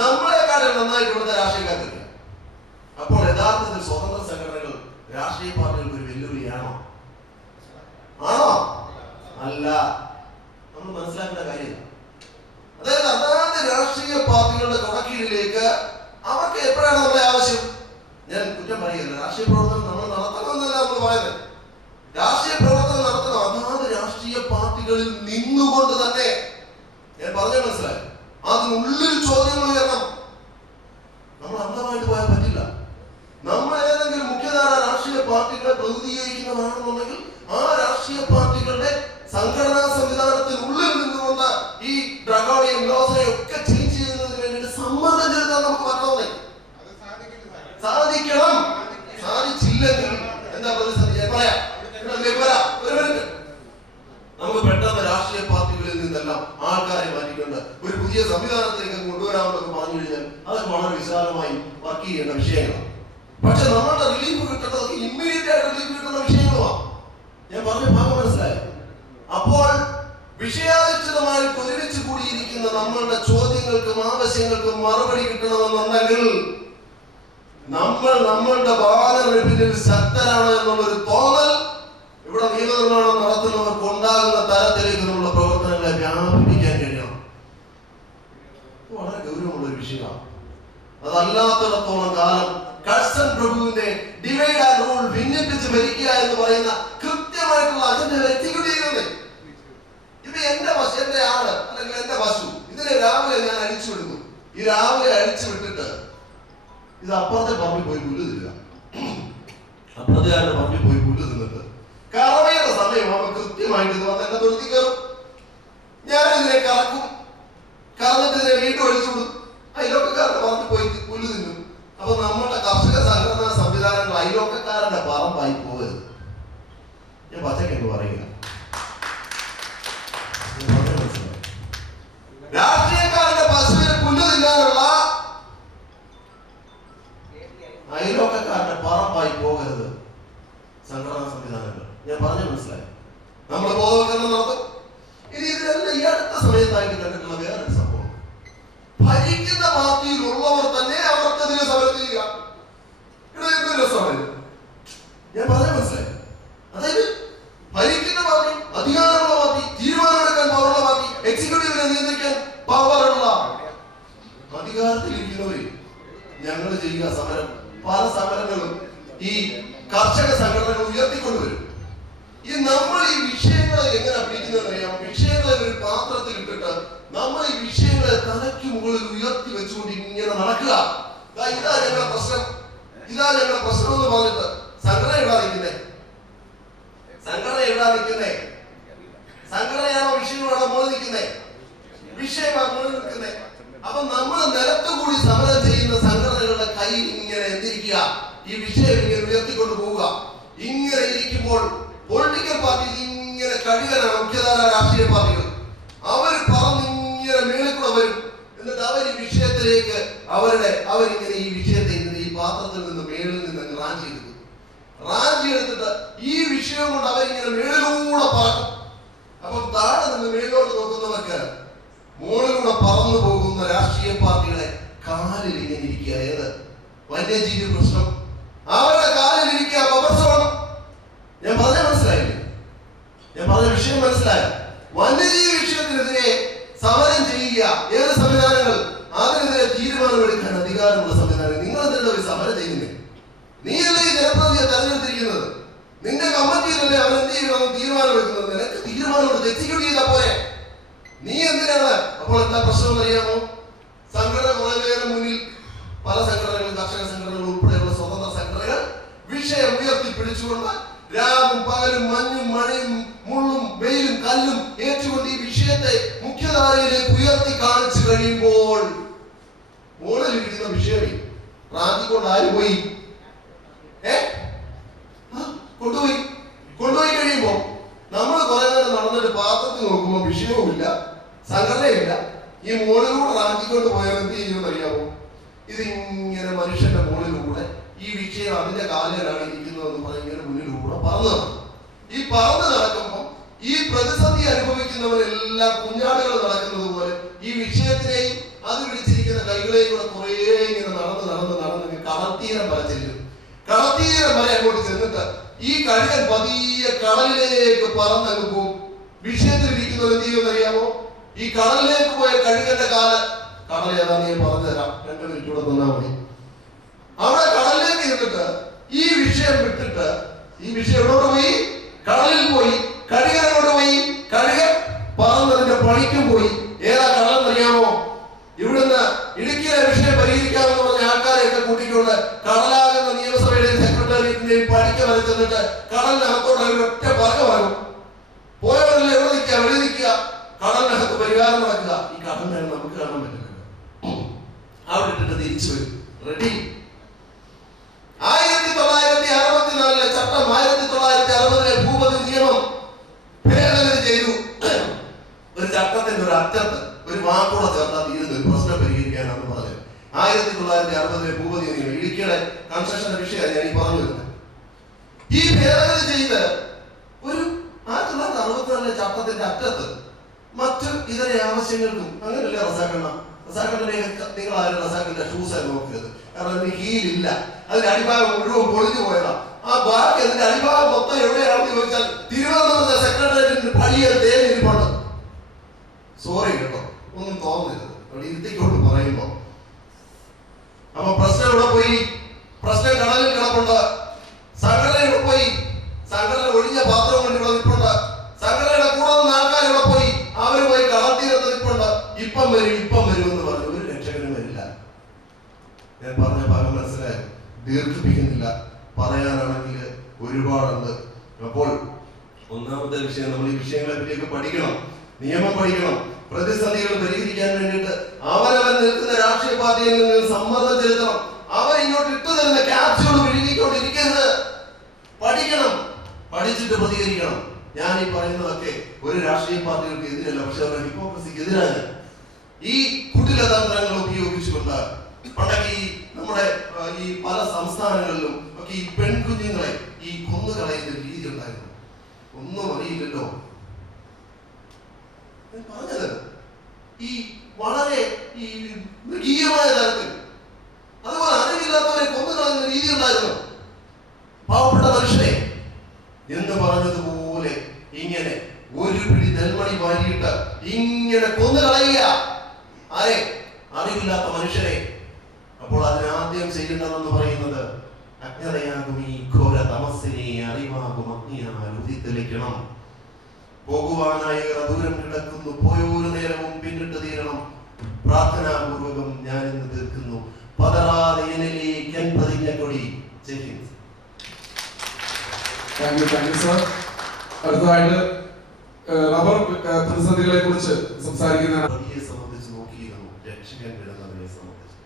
നമ്മളെക്കാളും നന്നായിട്ട് ഇവിടുത്തെ രാഷ്ട്രീയക്കാർക്കറിയാം. അപ്പോൾ യഥാർത്ഥത്തിൽ സ്വതന്ത്ര സംഘടനകൾ രാഷ്ട്രീയ പാർട്ടികൾക്ക് ഒരു വെല്ലുവിളിയാണോ? അല്ല. നമ്മൾ മനസ്സിലാക്കേണ്ട കാര്യം, അതായത് അതാത് രാഷ്ട്രീയ പാർട്ടികളുടെ കൊടക്കീഴിലേക്ക് അവർക്ക് എപ്പോഴാണ് നമ്മളെ ആവശ്യം? ഞാൻ കുറ്റം പറയുന്നില്ല, രാഷ്ട്രീയ പ്രവർത്തനം നമ്മൾ നടത്തണമെന്നല്ല നമ്മൾ പറയുന്നത്. രാഷ്ട്രീയ പ്രവർത്തനം നടത്തണം അതാത് രാഷ്ട്രീയ പാർട്ടികളിൽ നിന്നുകൊണ്ട് തന്നെ. ഞാൻ പറഞ്ഞ മനസ്സിലായി, അതിനുള്ളിൽ ചോദ്യങ്ങൾ ഉയരണം. നമ്മൾ അന്ധമായിട്ട് പോയാൽ പറ്റില്ല. നമ്മൾ ഏതെങ്കിലും മുഖ്യധാര രാഷ്ട്രീയ പാർട്ടികളെ പ്രതിനിധീകരിക്കുന്നതാണെന്നുണ്ടെങ്കിൽ ആ രാഷ്ട്രീയ പാർട്ടികളുടെ സംഘടനാ സംവിധാനത്തിനുള്ളിൽ നിന്നുകൊണ്ട് ഈ ഡ്രഗോണിയം ലോസിനെ ഒക്കെ ചേഞ്ച് ചെയ്യുന്നതിന് വേണ്ടിയിട്ട് സമ്മർദ്ദം ചെലുത്താൻ നമുക്ക് പറ്റണമെന്നേ. സാധിക്കണം. സാധിച്ചില്ലെങ്കിൽ എന്താ പ്രതിസന്ധി? ഞാൻ പറയാം. നമുക്ക് പെട്ടെന്ന് രാഷ്ട്രീയ പാർട്ടികളിൽ നിന്നെല്ലാം ആൾക്കാരെ മാറ്റിക്കൊണ്ട് ഒരു പുതിയ സംവിധാനത്തിലേക്ക് കൊണ്ടുവരാമെന്നൊക്കെ പറഞ്ഞു കഴിഞ്ഞാൽ അതൊക്കെ വളരെ വിശാലമായി വർക്ക് ചെയ്യേണ്ട വിഷയങ്ങളാണ്. പക്ഷെ നമ്മളുടെ റിലീഫ് കിട്ടുന്നതൊക്കെ ഇമ്മീഡിയറ്റ് ആയിട്ട് റിലീഫ് കിട്ടുന്ന വിഷയങ്ങളുമാണ്. ഞാൻ പറഞ്ഞ ഭാഗം മനസ്സിലായി. അപ്പോൾ വിഷയാധിഷ്ഠിതമായിട്ട് ഒരുമിച്ച് കൂടിയിരിക്കുന്ന നമ്മളുടെ ചോദ്യങ്ങൾക്കും ആവശ്യങ്ങൾക്കും മറുപടി കിട്ടണമെന്നുണ്ടെങ്കിൽ നമ്മൾ നമ്മളുടെ ഭാവനയുടെ പിന്നിൽ ശക്തരാണ് എന്നുള്ളൊരു തോന്നൽ ഇവിടെ നിയമനിർമ്മാണം നടത്തുന്നവർക്ക് ഉണ്ടാകുന്ന തരത്തിലേക്ക് നമ്മുടെ പ്രവർത്തനങ്ങളെ വ്യാപിപ്പിക്കാൻ കഴിയണം. വളരെ ഗൗരവമുള്ള ഒരു വിഷയമാണ്. അതല്ലാത്തിടത്തോളം കാലം കഴ്സൺ പ്രഭുവിന്റെ ഡിവൈഡ് ആൻഡ് റൂൾ ഭിന്നിപ്പിച്ച് ഭരിക്കുക എന്ന് പറയുന്ന കൃത്യമായിട്ടുള്ള അജണ്ട എക്സിക്യൂട്ട് ചെയ്യുന്നത്. ഇപ്പൊ എന്റെ ആട് അല്ലെങ്കിൽ എന്റെ പശു ഇതിനെ രാവിലെ ഞാൻ അഴിച്ചു വിടുന്നു. ഈ രാവിലെ അഴിച്ചു വിട്ടിട്ട് ഇത് അപ്പുറത്തെ പറമ്പിൽ പോയി പുല്ല് തിന്നുക. അപ്പുറത്തുകാരുടെ പറമ്പിൽ പോയി പുല്ല് തിന്നിട്ട് കറവയുടെ സമയമാകുമ്പോൾ കൃത്യമായിട്ട് ഇത് വന്ന് എന്നെ തൊഴുത്തി കയറും. ഞാനിതിനെ കറക്കും. കറന്നിട്ട് ഇതിനെ വീണ്ടും അഴിച്ചു വിടും. അയലോക്കക്കാരുടെ പറമ്പിൽ പോയി പുല്ല് തിന്നും. അപ്പൊ നമ്മുടെ കർഷക സംഘടനാ സംവിധാനങ്ങൾ അയലോക്കക്കാരന്റെ പറമ്പായി പോകരുത്. ഞാൻ പച്ചക്കെന്ന് പറയുക. രാഷ്ട്രീയക്കാരന്റെ പശുവിനെ പുല്ല് തിന്നാനുള്ള അയലോക്കക്കാരന്റെ പറമ്പായി പോകരുത് സംഘടനാ സംവിധാനങ്ങൾ. ഞാൻ പറഞ്ഞു മനസ്സിലായി. നമ്മൾ ബോധവൽക്കരണം നടത്തും. ഇനി ഇതിലെല്ലാം ഈ അടുത്ത സമയത്തായിട്ട് കണ്ടിട്ടുള്ള വേറൊരു സംഭവം, ഭരിക്കുന്ന പാർട്ടിയിലുള്ളവർ തന്നെ അവർക്കെതിരെ സമരം ചെയ്യുക. എന്തൊരു രസമാണ്. ഞാൻ പറഞ്ഞ മനസ്സിലായി. അതായത് ഭരിക്കുന്ന പാർട്ടി, അധികാരമുള്ള പാർട്ടി, തീരുമാനമെടുക്കാൻ പവറുള്ള പാർട്ടി, എക്സിക്യൂട്ടീവിനെ നിയന്ത്രിക്കാൻ പവറുള്ള അധികാരത്തിലിരിക്കുന്നവര് ഞങ്ങൾ ചെയ്യുക സമരം. പല സമരങ്ങളും ഈ കർഷക സംഘടനകൾ ഉയർത്തിക്കൊണ്ടുവരും. നമ്മൾ ഈ വിഷയങ്ങളെ എങ്ങനെ പിടിക്കുന്നതെന്ന് അറിയാം. വിഷയങ്ങളെ ഒരു പാത്രത്തിൽ ഇട്ടിട്ട് നമ്മൾ ഈ വിഷയങ്ങളെ തലയ്ക്ക് മുകളിൽ ഉയർത്തി വെച്ചുകൊണ്ട് ഇങ്ങനെ നടക്കുക. ഇതാ ഞങ്ങളുടെ പ്രശ്നം, ഇതാ ഞങ്ങളുടെ പ്രശ്നം എന്ന് പറഞ്ഞിട്ട് സംഘടന എവിടാ നിൽക്കുന്നേ? സംഘടനയാണോ വിഷയമാണോ മുകളിൽ നിൽക്കുന്നേ? വിഷയമാണ് മുകളിൽ നിൽക്കുന്നേ. അപ്പൊ നമ്മൾ നിലത്തുകൂടി സമരം ചെയ്യുന്ന സംഘടനകളുടെ കയ്യിൽ ഇങ്ങനെ എന്തിരിക്കുക, ഈ വിഷയം ഇങ്ങനെ ഉയർത്തിക്കൊണ്ട് പോവുക. ഇങ്ങനെ ഇരിക്കുമ്പോൾ പൊളിറ്റിക്കൽ പാർട്ടി ഇങ്ങനെ കഴിയാനാണ് മുഖ്യധാര രാഷ്ട്രീയ പാർട്ടികൾ. അവർ പറഞ്ഞിങ്ങനെ മേളിൽ കൂടെ വരും. എന്നിട്ട് അവർ ഈ വിഷയത്തിലേക്ക് അവരിങ്ങനെ ഈ വിഷയത്തെ ഇങ്ങനെ ഈ പാത്രത്തിൽ നിന്ന് മേളിൽ നിന്ന് റാഞ്ചി എടുത്തിട്ട് ഈ വിഷയം കൊണ്ട് അവരിങ്ങനെ മേളിലൂടെ പറക്കും. അപ്പം താഴെ നിന്ന് മേലോട്ട് നോക്കുന്നവർക്ക് മുകളിലൂടെ പറന്നു പോകുന്ന രാഷ്ട്രീയ പാർട്ടികളെ കാലിൽ ഇങ്ങനെ ഇരിക്കുക. ഏത് വന്യജീവി പ്രശ്നം അവരുടെ കാലിൽ ഇരിക്കുക. പവർസോണം. ഞാൻ പറഞ്ഞ മനസ്സിലായില്ലേ? ഞാൻ പറഞ്ഞ വിഷയം മനസ്സിലായോ? വന്യജീവി വിഷയത്തിനെതിരെ സമരം ചെയ്യുക. ഏത് സംവിധാനങ്ങൾ? അതിനെതിരെ തീരുമാനമെടുക്കാൻ അധികാരമുള്ള സംവിധാനം. നിങ്ങൾ എന്തിനാണ് ഒരു സമരം ചെയ്യുന്നത്? നീയല്ലേ ഈ ജനപ്രതിനിധിയെ തെരഞ്ഞെടുത്തിരിക്കുന്നത്? നിന്റെ കമ്മിറ്റിയിലല്ലേ അവൻ എന്ത് ചെയ്യണമെന്ന് തീരുമാനമെടുക്കുന്നത്? നിനക്ക് തീരുമാനമെടുത്ത് എക്സിക്യൂട്ട് ചെയ്താൽ പോരെ. നീ എന്തിനാണ്? അപ്പോൾ എന്താ പ്രശ്നം അറിയാമോ? സംഘടന കുറെ നേരം മുന്നിൽ പല സംഘടനകളും, കർഷക സംഘടനകൾ ഉൾപ്പെടെയുള്ള സ്വതന്ത്ര സംഘടനകൾ വിഷയം ഉയർത്തി പിടിച്ചുകൊണ്ട് രാവും പകലും മഞ്ഞും മഴയും മുള്ളും വെയിലും കല്ലും ഏറ്റുകൊണ്ട് ഈ വിഷയത്തെ മുഖ്യധാരയിലേക്ക് ഉയർത്തി കാണിച്ചു കഴിയുമ്പോൾ മുകളിലിരിക്കുന്ന വിഷയമേ റാഞ്ചിക്കൊണ്ട് ആര് പോയി? കൊണ്ടുപോയി കഴിയുമ്പോ നമ്മൾ കുറെ നേരം നടന്നിട്ട് പാത്രത്തിൽ നോക്കുമ്പോൾ വിഷയവുമില്ല, സംഘടനയില്ല. ഈ മുകളിലൂടെ റാഞ്ചിക്കൊണ്ട് പോയാൽ എന്ത് ചെയ്യുമെന്ന് അറിയാമോ? ഇതിങ്ങനെ മനുഷ്യന്റെ മുകളിലൂടെ ഈ വിഷയം അതിന്റെ കാലിൽ എവിടെയാണ് ഇരിക്കുന്നതെന്ന് പറഞ്ഞ് ഇങ്ങനെ മുന്നിലൂടെ പറന്നു. ഈ പറന്ന് നടക്കുമ്പോൾ ഈ പ്രതിസന്ധി അനുഭവിക്കുന്നവരെല്ലാം കുഞ്ഞാടുകൾ നടക്കുന്നത് പോലെ ഈ വിഷയത്തിനെയും അത് പിടിച്ചിരിക്കുന്ന കൈകളെയും കൂടെ കുറേ ഇങ്ങനെ നടന്ന് കടൽത്തീരം വരെ ചെല്ലും. കടൽത്തീരം വരെ അങ്ങോട്ട് ചെന്നിട്ട് ഈ കഴുകൻ പതിയെ കടലിലേക്ക് പറന്നങ്ങ് പോകും. വിഷയത്തിലിരിക്കുന്നത് എന്ത് ചെയ്യുമെന്ന് അറിയാമോ? ഈ കടലിലേക്ക് പോയ കഴുകന്റെ കടൽ ഏതാന്ന് ഞാൻ പറഞ്ഞുതരാം, 2 മിനിറ്റ് കൂടെ തന്നാൽ മതി. അവിടെ കടലിലേക്ക് ഇരുന്നിട്ട് ഈ വിഷയം വിട്ടിട്ട് ഈ വിഷയം എവിടെ പോയി? കടലിൽ പോയി. കഴുകൻ എവിടെ പോയി? കഴുകൻ പറന്നതിന്റെ പണിക്കും പോയി. ഏതാ കടലെന്ന് അറിയാമോ? ഇവിടുന്ന് ഇടുക്കിയിലെ വിഷയം പരിഹരിക്കാമെന്ന് പറഞ്ഞ ആൾക്കാരെയൊക്കെ കൂട്ടിക്കൊണ്ട് കടലാകുന്ന നിയമസഭയുടെയും സെക്രട്ടേറിയറ്റിന്റെയും പണിക്ക വരെ ചെന്നിട്ട് കടലിനകത്തോടെ ഒറ്റ പറക്കം ഇറങ്ങും. പോയവരെല്ലാം എവിടെ നിൽക്കുക? വെളി നിൽക്കുക, കടലിനകത്ത് പരിഹാരം നടക്കുക. ഈ കടലിനെ നമുക്ക് കാണാൻ പറ്റില്ല. അവിടെ ഇട്ടിട്ട് തിരിച്ചു വരും. റെഡി? 1964 ചട്ടം 1960 ഭൂപതി നിയമം ഭേദഗതി ചെയ്തു. ഒരു ചട്ടത്തിന്റെ ഒരു അറ്റത്ത് ഒരു വാക്കോടെ ചേർത്താൽ തീരുന്ന ഒരു പ്രശ്നം പരിഹരിക്കാനാണെന്ന് പറഞ്ഞത് 1960 ഭൂപതി നിയമം. ഇടുക്കിയുടെ കൺസ്ട്രക്ഷന്റെ വിഷയമാണ് ഞാൻ ഈ പറഞ്ഞു വരുന്നത്. ഈ ഭേദഗതി ചെയ്ത് ഒരു 1964 ചട്ടത്തിന്റെ അറ്റത്ത് മറ്റു ഇതര ആവശ്യങ്ങൾക്കും അങ്ങനെയല്ലേ റസാക്കണ്ണ? നിങ്ങൾ ആരും റസാക്കിന്റെ ഷൂസ് ആയി നോക്കരുത്. കാരണം അതിന് ഹീലില്ല. അതിന്റെ അടിഭാഗം മുഴുവൻ പൊളിഞ്ഞു പോയതാ. ആ ബാക്കി അതിന്റെ അടിഭാഗം മൊത്തം എവിടെയാണെന്ന് ചോദിച്ചാൽ തിരുവനന്തപുരത്തെ സെക്രട്ടേറിയറ്റിന് പടിയത് തേഞ്ഞിരിപ്പുണ്ട്. സോറി കേട്ടോ, ഒന്നും തോന്നരുത് അവിടെ ഇരുത്തിക്കൊണ്ട് പറയുമ്പോ. അപ്പൊ പ്രശ്നം ഇവിടെ പോയി. പ്രശ്നം കടലിൽ കിടപ്പുണ്ട്. സംഘടന ഇവിടെ പോയി. സംഘടന ഒഴിഞ്ഞ പാത്രം കൊണ്ട് ഇവിടെ നിൽപ്പുണ്ട്. സംഘടനയുടെ കൂടെ നിന്ന് ആൾക്കാർ ഇവിടെ പോയി. അവര് പോയി കടൽത്തീരത്ത് നിൽപ്പുണ്ട്. ഇപ്പം വരും എന്ന് പറഞ്ഞു. ഒരു രക്ഷകനും വരില്ല. ഞാൻ പറഞ്ഞ ഭാഗം മനസ്സിലായി, ദീർഘിപ്പിക്കുന്നില്ല. പറയാനാണെങ്കിൽ ഒരുപാടുണ്ട്. അപ്പോൾ ഒന്നാമത്തെ വിഷയം, നമ്മൾ ഈ വിഷയങ്ങളെ പറ്റിയൊക്കെ പഠിക്കണം, നിയമം പഠിക്കണം. പ്രതിസന്ധികൾ പരിഹരിക്കാൻ വേണ്ടിയിട്ട് അവരവൻ നിൽക്കുന്ന രാഷ്ട്രീയ പാർട്ടിയിൽ നിന്ന് സമ്മർദ്ദം ചെലുത്തണം. അവർ ഇങ്ങോട്ട് ഇട്ടു തരുന്ന ക്യാപ്സ്യൂൾ വിഴുങ്ങിക്കൊണ്ടിരിക്കരുത്. പഠിക്കണം, പഠിച്ചിട്ട് പ്രതികരിക്കണം. ഞാൻ ഈ പറയുന്നതൊക്കെ ഒരു രാഷ്ട്രീയ പാർട്ടികൾക്ക് എതിരല്ല, പക്ഷെ അവരുടെ ഹിപ്പോക്രസിക്ക് എതിരാണ്. ഈ കുടിലതന്ത്രങ്ങൾ ഉപയോഗിച്ചുകൊണ്ട് പണ്ടൊക്കെ നമ്മുടെ ഈ പല സംസ്ഥാനങ്ങളിലും ഒക്കെ ഈ പെൺകുഞ്ഞുങ്ങളെ ഈ കൊന്നുകളയുന്ന രീതി ഉണ്ടായിരുന്നു. ഒന്നും അറിയില്ലല്ലോ പറഞ്ഞത്. ഈ വളരെ ഈ മൃഗീയമായ തരത്തിൽ അതുപോലെ അറിവില്ലാത്തവരെ കൊന്നുകളയുന്ന രീതി ഉണ്ടായിരുന്നു. പാവപ്പെട്ട മനുഷ്യനെ എന്ന് പറഞ്ഞതുപോലെ ഇങ്ങനെ ഒരു പിടി നെൽമണി വാരിയിട്ട് ഇങ്ങനെ കൊന്നുകളയുക. ആരെ? അറിവില്ലാത്ത മനുഷ്യരെ. അപ്പോൾ അതിനാദ്യം ചെയ്യേണ്ടതെന്ന് പറയുന്നത് അജ്ഞതയാകും ഈ ഘോര തമസ്സിനെ അറിവാകും അഗ്നിയാൽ ഉദിത്തെളിക്കണം. പോകുവാനായി ദൂരം കിടക്കുന്നു, പോയൊരു നേരവും പിന്നിട്ട് തീരണം. പ്രാർത്ഥനാപൂർവകം ഞാൻ ഇന്ന് തീർക്കുന്നു. പതറാതെ എന്നിലേക്ക് പ്രതിജ്ഞ കൊടി. Jai Hind. Thank you sir. അടുത്തതായിട്ട് റബ്ബർ പ്രതിസന്ധികളെ കുറിച്ച് സംസാരിക്കുന്ന സംബന്ധിച്ച് നോക്കിയിരുന്നു രക്ഷകൻ വിടുന്നതിനെ സംബന്ധിച്ച്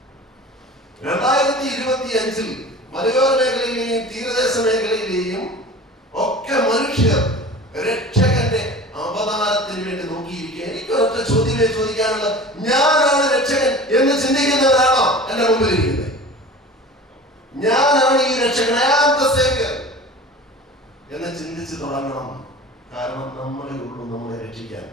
2025 മലയോര മേഖലയിലെയും തീരദേശ മേഖലയിലെയും ഒക്കെ മനുഷ്യർ രക്ഷകന്റെ അവതാരത്തിന് വേണ്ടി നോക്കിയിരിക്കുക. എനിക്കൊരൊറ്റ ചോദ്യമേ ചോദിക്കാനുള്ളത്, ഞാനാണ് രക്ഷകൻ എന്ന് ചിന്തിക്കുന്നവരാണോ എന്റെ മുമ്പിൽ ഇരിക്കുന്നത്? ഞാനാണ് ഈ രക്ഷകൻ, I am the savior എന്ന് ചിന്തിച്ച് തുടങ്ങണം. കാരണം നമ്മളെ ഉള്ളൂ നമ്മളെ രക്ഷിക്കാൻ.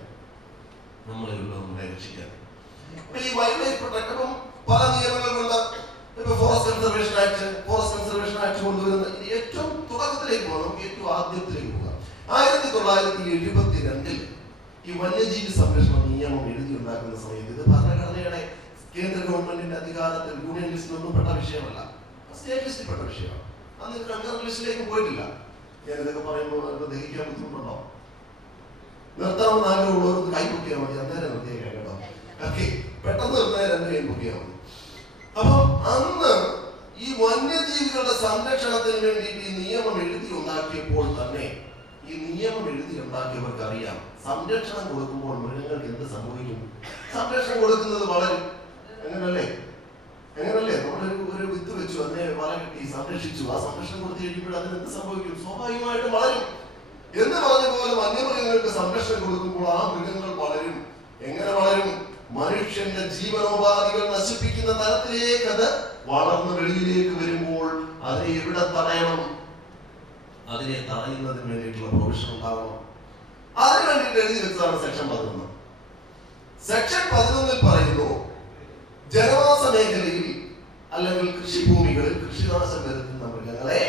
ഈ വൈൽഡ് ലൈഫ് പ്രൊട്ടക്ടറും പല നിയമങ്ങളുണ്ട്. ഇപ്പൊ ഫോറസ്റ്റ് കൺസർവേഷൻ ആക്ട് കൊണ്ടുവരുന്ന ഏറ്റവും തുടക്കത്തിലേക്ക് പോകാം. നമുക്ക് ഏറ്റവും ആദ്യത്തിലേക്ക് പോകാം. 1972 ഈ വന്യജീവി സംരക്ഷണ നിയമം എഴുതി ഉണ്ടാക്കുന്ന സമയത്ത് ഇത് ഭരണഘടനയുടെ കേന്ദ്ര ഗവൺമെന്റിന്റെ അധികാരത്തിൽ യൂണിയൻ ലിസ്റ്റിലൊന്നും പെട്ട വിഷയമല്ല, സ്റ്റേറ്റ് ലിസ്റ്റിൽ പെട്ട വിഷയമാണ്. അന്ന് കൺകറന്റ് ലിസ്റ്റിലേക്ക് പോയിട്ടില്ല. ഞാൻ ഇതൊക്കെ പറയുമ്പോൾ ദഹിക്കാൻ ബുദ്ധിമുട്ടുണ്ടോ? നിർത്തണമെന്ന് ആഗ്രഹമുള്ളവർക്ക് കൈ പൊക്കിയാൽ മതി, അന്നേരം നിർത്തിയേക്കാം കേട്ടോ. ഓക്കെ, പെട്ടെന്ന് നിർത്താൻ 2 കൈ പൊക്കിയാൽ മതി. അപ്പൊ അന്ന് ഈ വന്യജീവികളുടെ സംരക്ഷണത്തിന് വേണ്ടിയിട്ട് ഈ നിയമം എഴുതി ഉണ്ടാക്കിയപ്പോൾ തന്നെ ഈ നിയമം എഴുതി ഉണ്ടാക്കിയവർക്ക് അറിയാം സംരക്ഷണം കൊടുക്കുമ്പോൾ മൃഗങ്ങൾക്ക് എന്ത് സംഭവിക്കും. സംരക്ഷണം കൊടുക്കുന്നത് വളരും. എങ്ങനല്ലേ നമ്മളൊരു വിത്ത് വെച്ചു, അതിനെ വല കെട്ടി സംരക്ഷിച്ചു. ആ സംരക്ഷണം കൊടുത്തു കഴിയുമ്പോൾ അതിന് എന്ത് സംഭവിക്കും? സ്വാഭാവികമായിട്ട് വളരും. എന്ന് പറഞ്ഞ പോലെ വന്യമൃഗങ്ങൾക്ക് സംരക്ഷണം കൊടുക്കുമ്പോൾ ആ മൃഗങ്ങൾ വളരും. എങ്ങനെ വളരും? മനുഷ്യന്റെ ജീവനോപാധികൾ നശിപ്പിക്കുന്ന തരത്തിലേക്ക് അത് വളർന്ന് വെളിയിലേക്ക് വരുമ്പോൾ അതിനെ എവിടെ തടയണം അതിനെ തടയുന്നതിന് വേണ്ടിയിട്ടുള്ള പ്രൊവിഷൻ ഉണ്ടാവണം. അതിന് വേണ്ടിയിട്ട് എഴുതി വെച്ചതാണ് സെക്ഷൻ 11. സെക്ഷൻ 11 പറയുന്നു, ജനവാസ മേഖലയിൽ അല്ലെങ്കിൽ കൃഷിഭൂമികളിൽ കൃഷിനാശം വരുത്തുന്ന മൃഗങ്ങളെ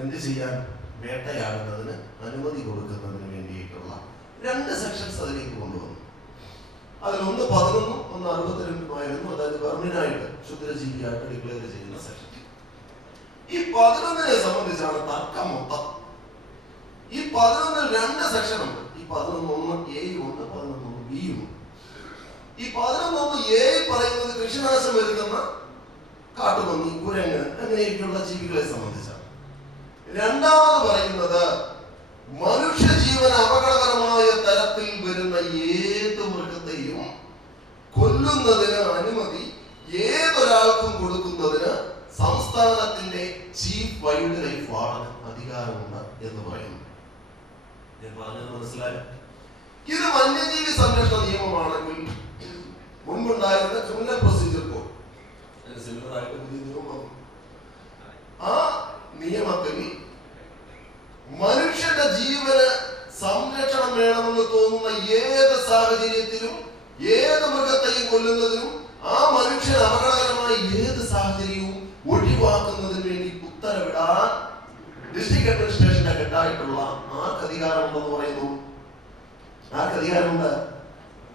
എന്ത് ചെയ്യാൻ, വേട്ടയാടുന്നതിന് അനുമതി കൊടുക്കുന്നതിന് വേണ്ടിയിട്ടുള്ള 2 സെക്ഷൻസ് അതിലേക്ക് കൊണ്ടുവന്നു. അതിലൊന്ന് 11, ഒന്ന് 62 അതായത് വെർമിനായിട്ട് ക്ഷുദ്രജീവിയായിട്ട് ഡിക്ലെയർ ചെയ്യുന്ന സെക്ഷൻ. ഈ 11നെ സംബന്ധിച്ചാണ് തർക്കം മൊത്തം. ഈ 11ൽ 2 സെക്ഷൻ ഉണ്ട്. ഈ 11(1)A ഉണ്ട്, 11(1)B ഉണ്ട്. ഈ 11(1)A പറയുന്നത് കൃഷിനാശം വരുത്തുന്ന കാട്ടുപന്നി, കുരങ്ങ് അങ്ങനെയൊക്കെയുള്ള ജീവികളെ സംബന്ധിച്ചാണ്. രണ്ടാമത് പറയുന്നത് മനുഷ്യജീവൻ അപകടകരമായ തരത്തിൽ വരുന്ന ഏത് മൃഗത്തെയും കൊല്ലുന്നതിന് അനുമതി ഏതൊരാൾക്കും കൊടുക്കുന്നതിന് സംസ്ഥാനത്തിന്റെ ചീഫ് വൈൽഡ് ലൈഫ് വാർഡന് അധികാരമുണ്ട് എന്ന് പറയുന്നു. ഞാൻ പറഞ്ഞത് മനസ്സിലായോ? ഇത് വന്യജീവി സംരക്ഷണ നിയമമാണെങ്കിൽ മുൻപുണ്ടായിരുന്ന ക്രിമിനൽ പ്രൊസീജിയർ കോഡ് സിമിലറായിട്ട് പുതിയ നിയമം വന്നു. ആ നിയമത്തിൽ മനുഷ്യന്റെ ജീവന് സംരക്ഷണം വേണമെന്ന് തോന്നുന്ന ഏത് സാഹചര്യത്തിലും ഏത് മൃഗത്തെയും കൊല്ലുന്നതിനും ആ മനുഷ്യൻ അപകടകരമായ ഏത് സാഹചര്യവും ഒഴിവാക്കുന്നതിന് വേണ്ടി ഉത്തരവിടാൻ ഡിസ്ട്രിക്ട് അഡ്മിനിസ്ട്രേഷന്റെ ഹെഡായിട്ടുള്ള ആർക്ക് അധികാരമുണ്ടെന്ന് പറയുന്നു? ആർക്ക് അധികാരമുണ്ട്?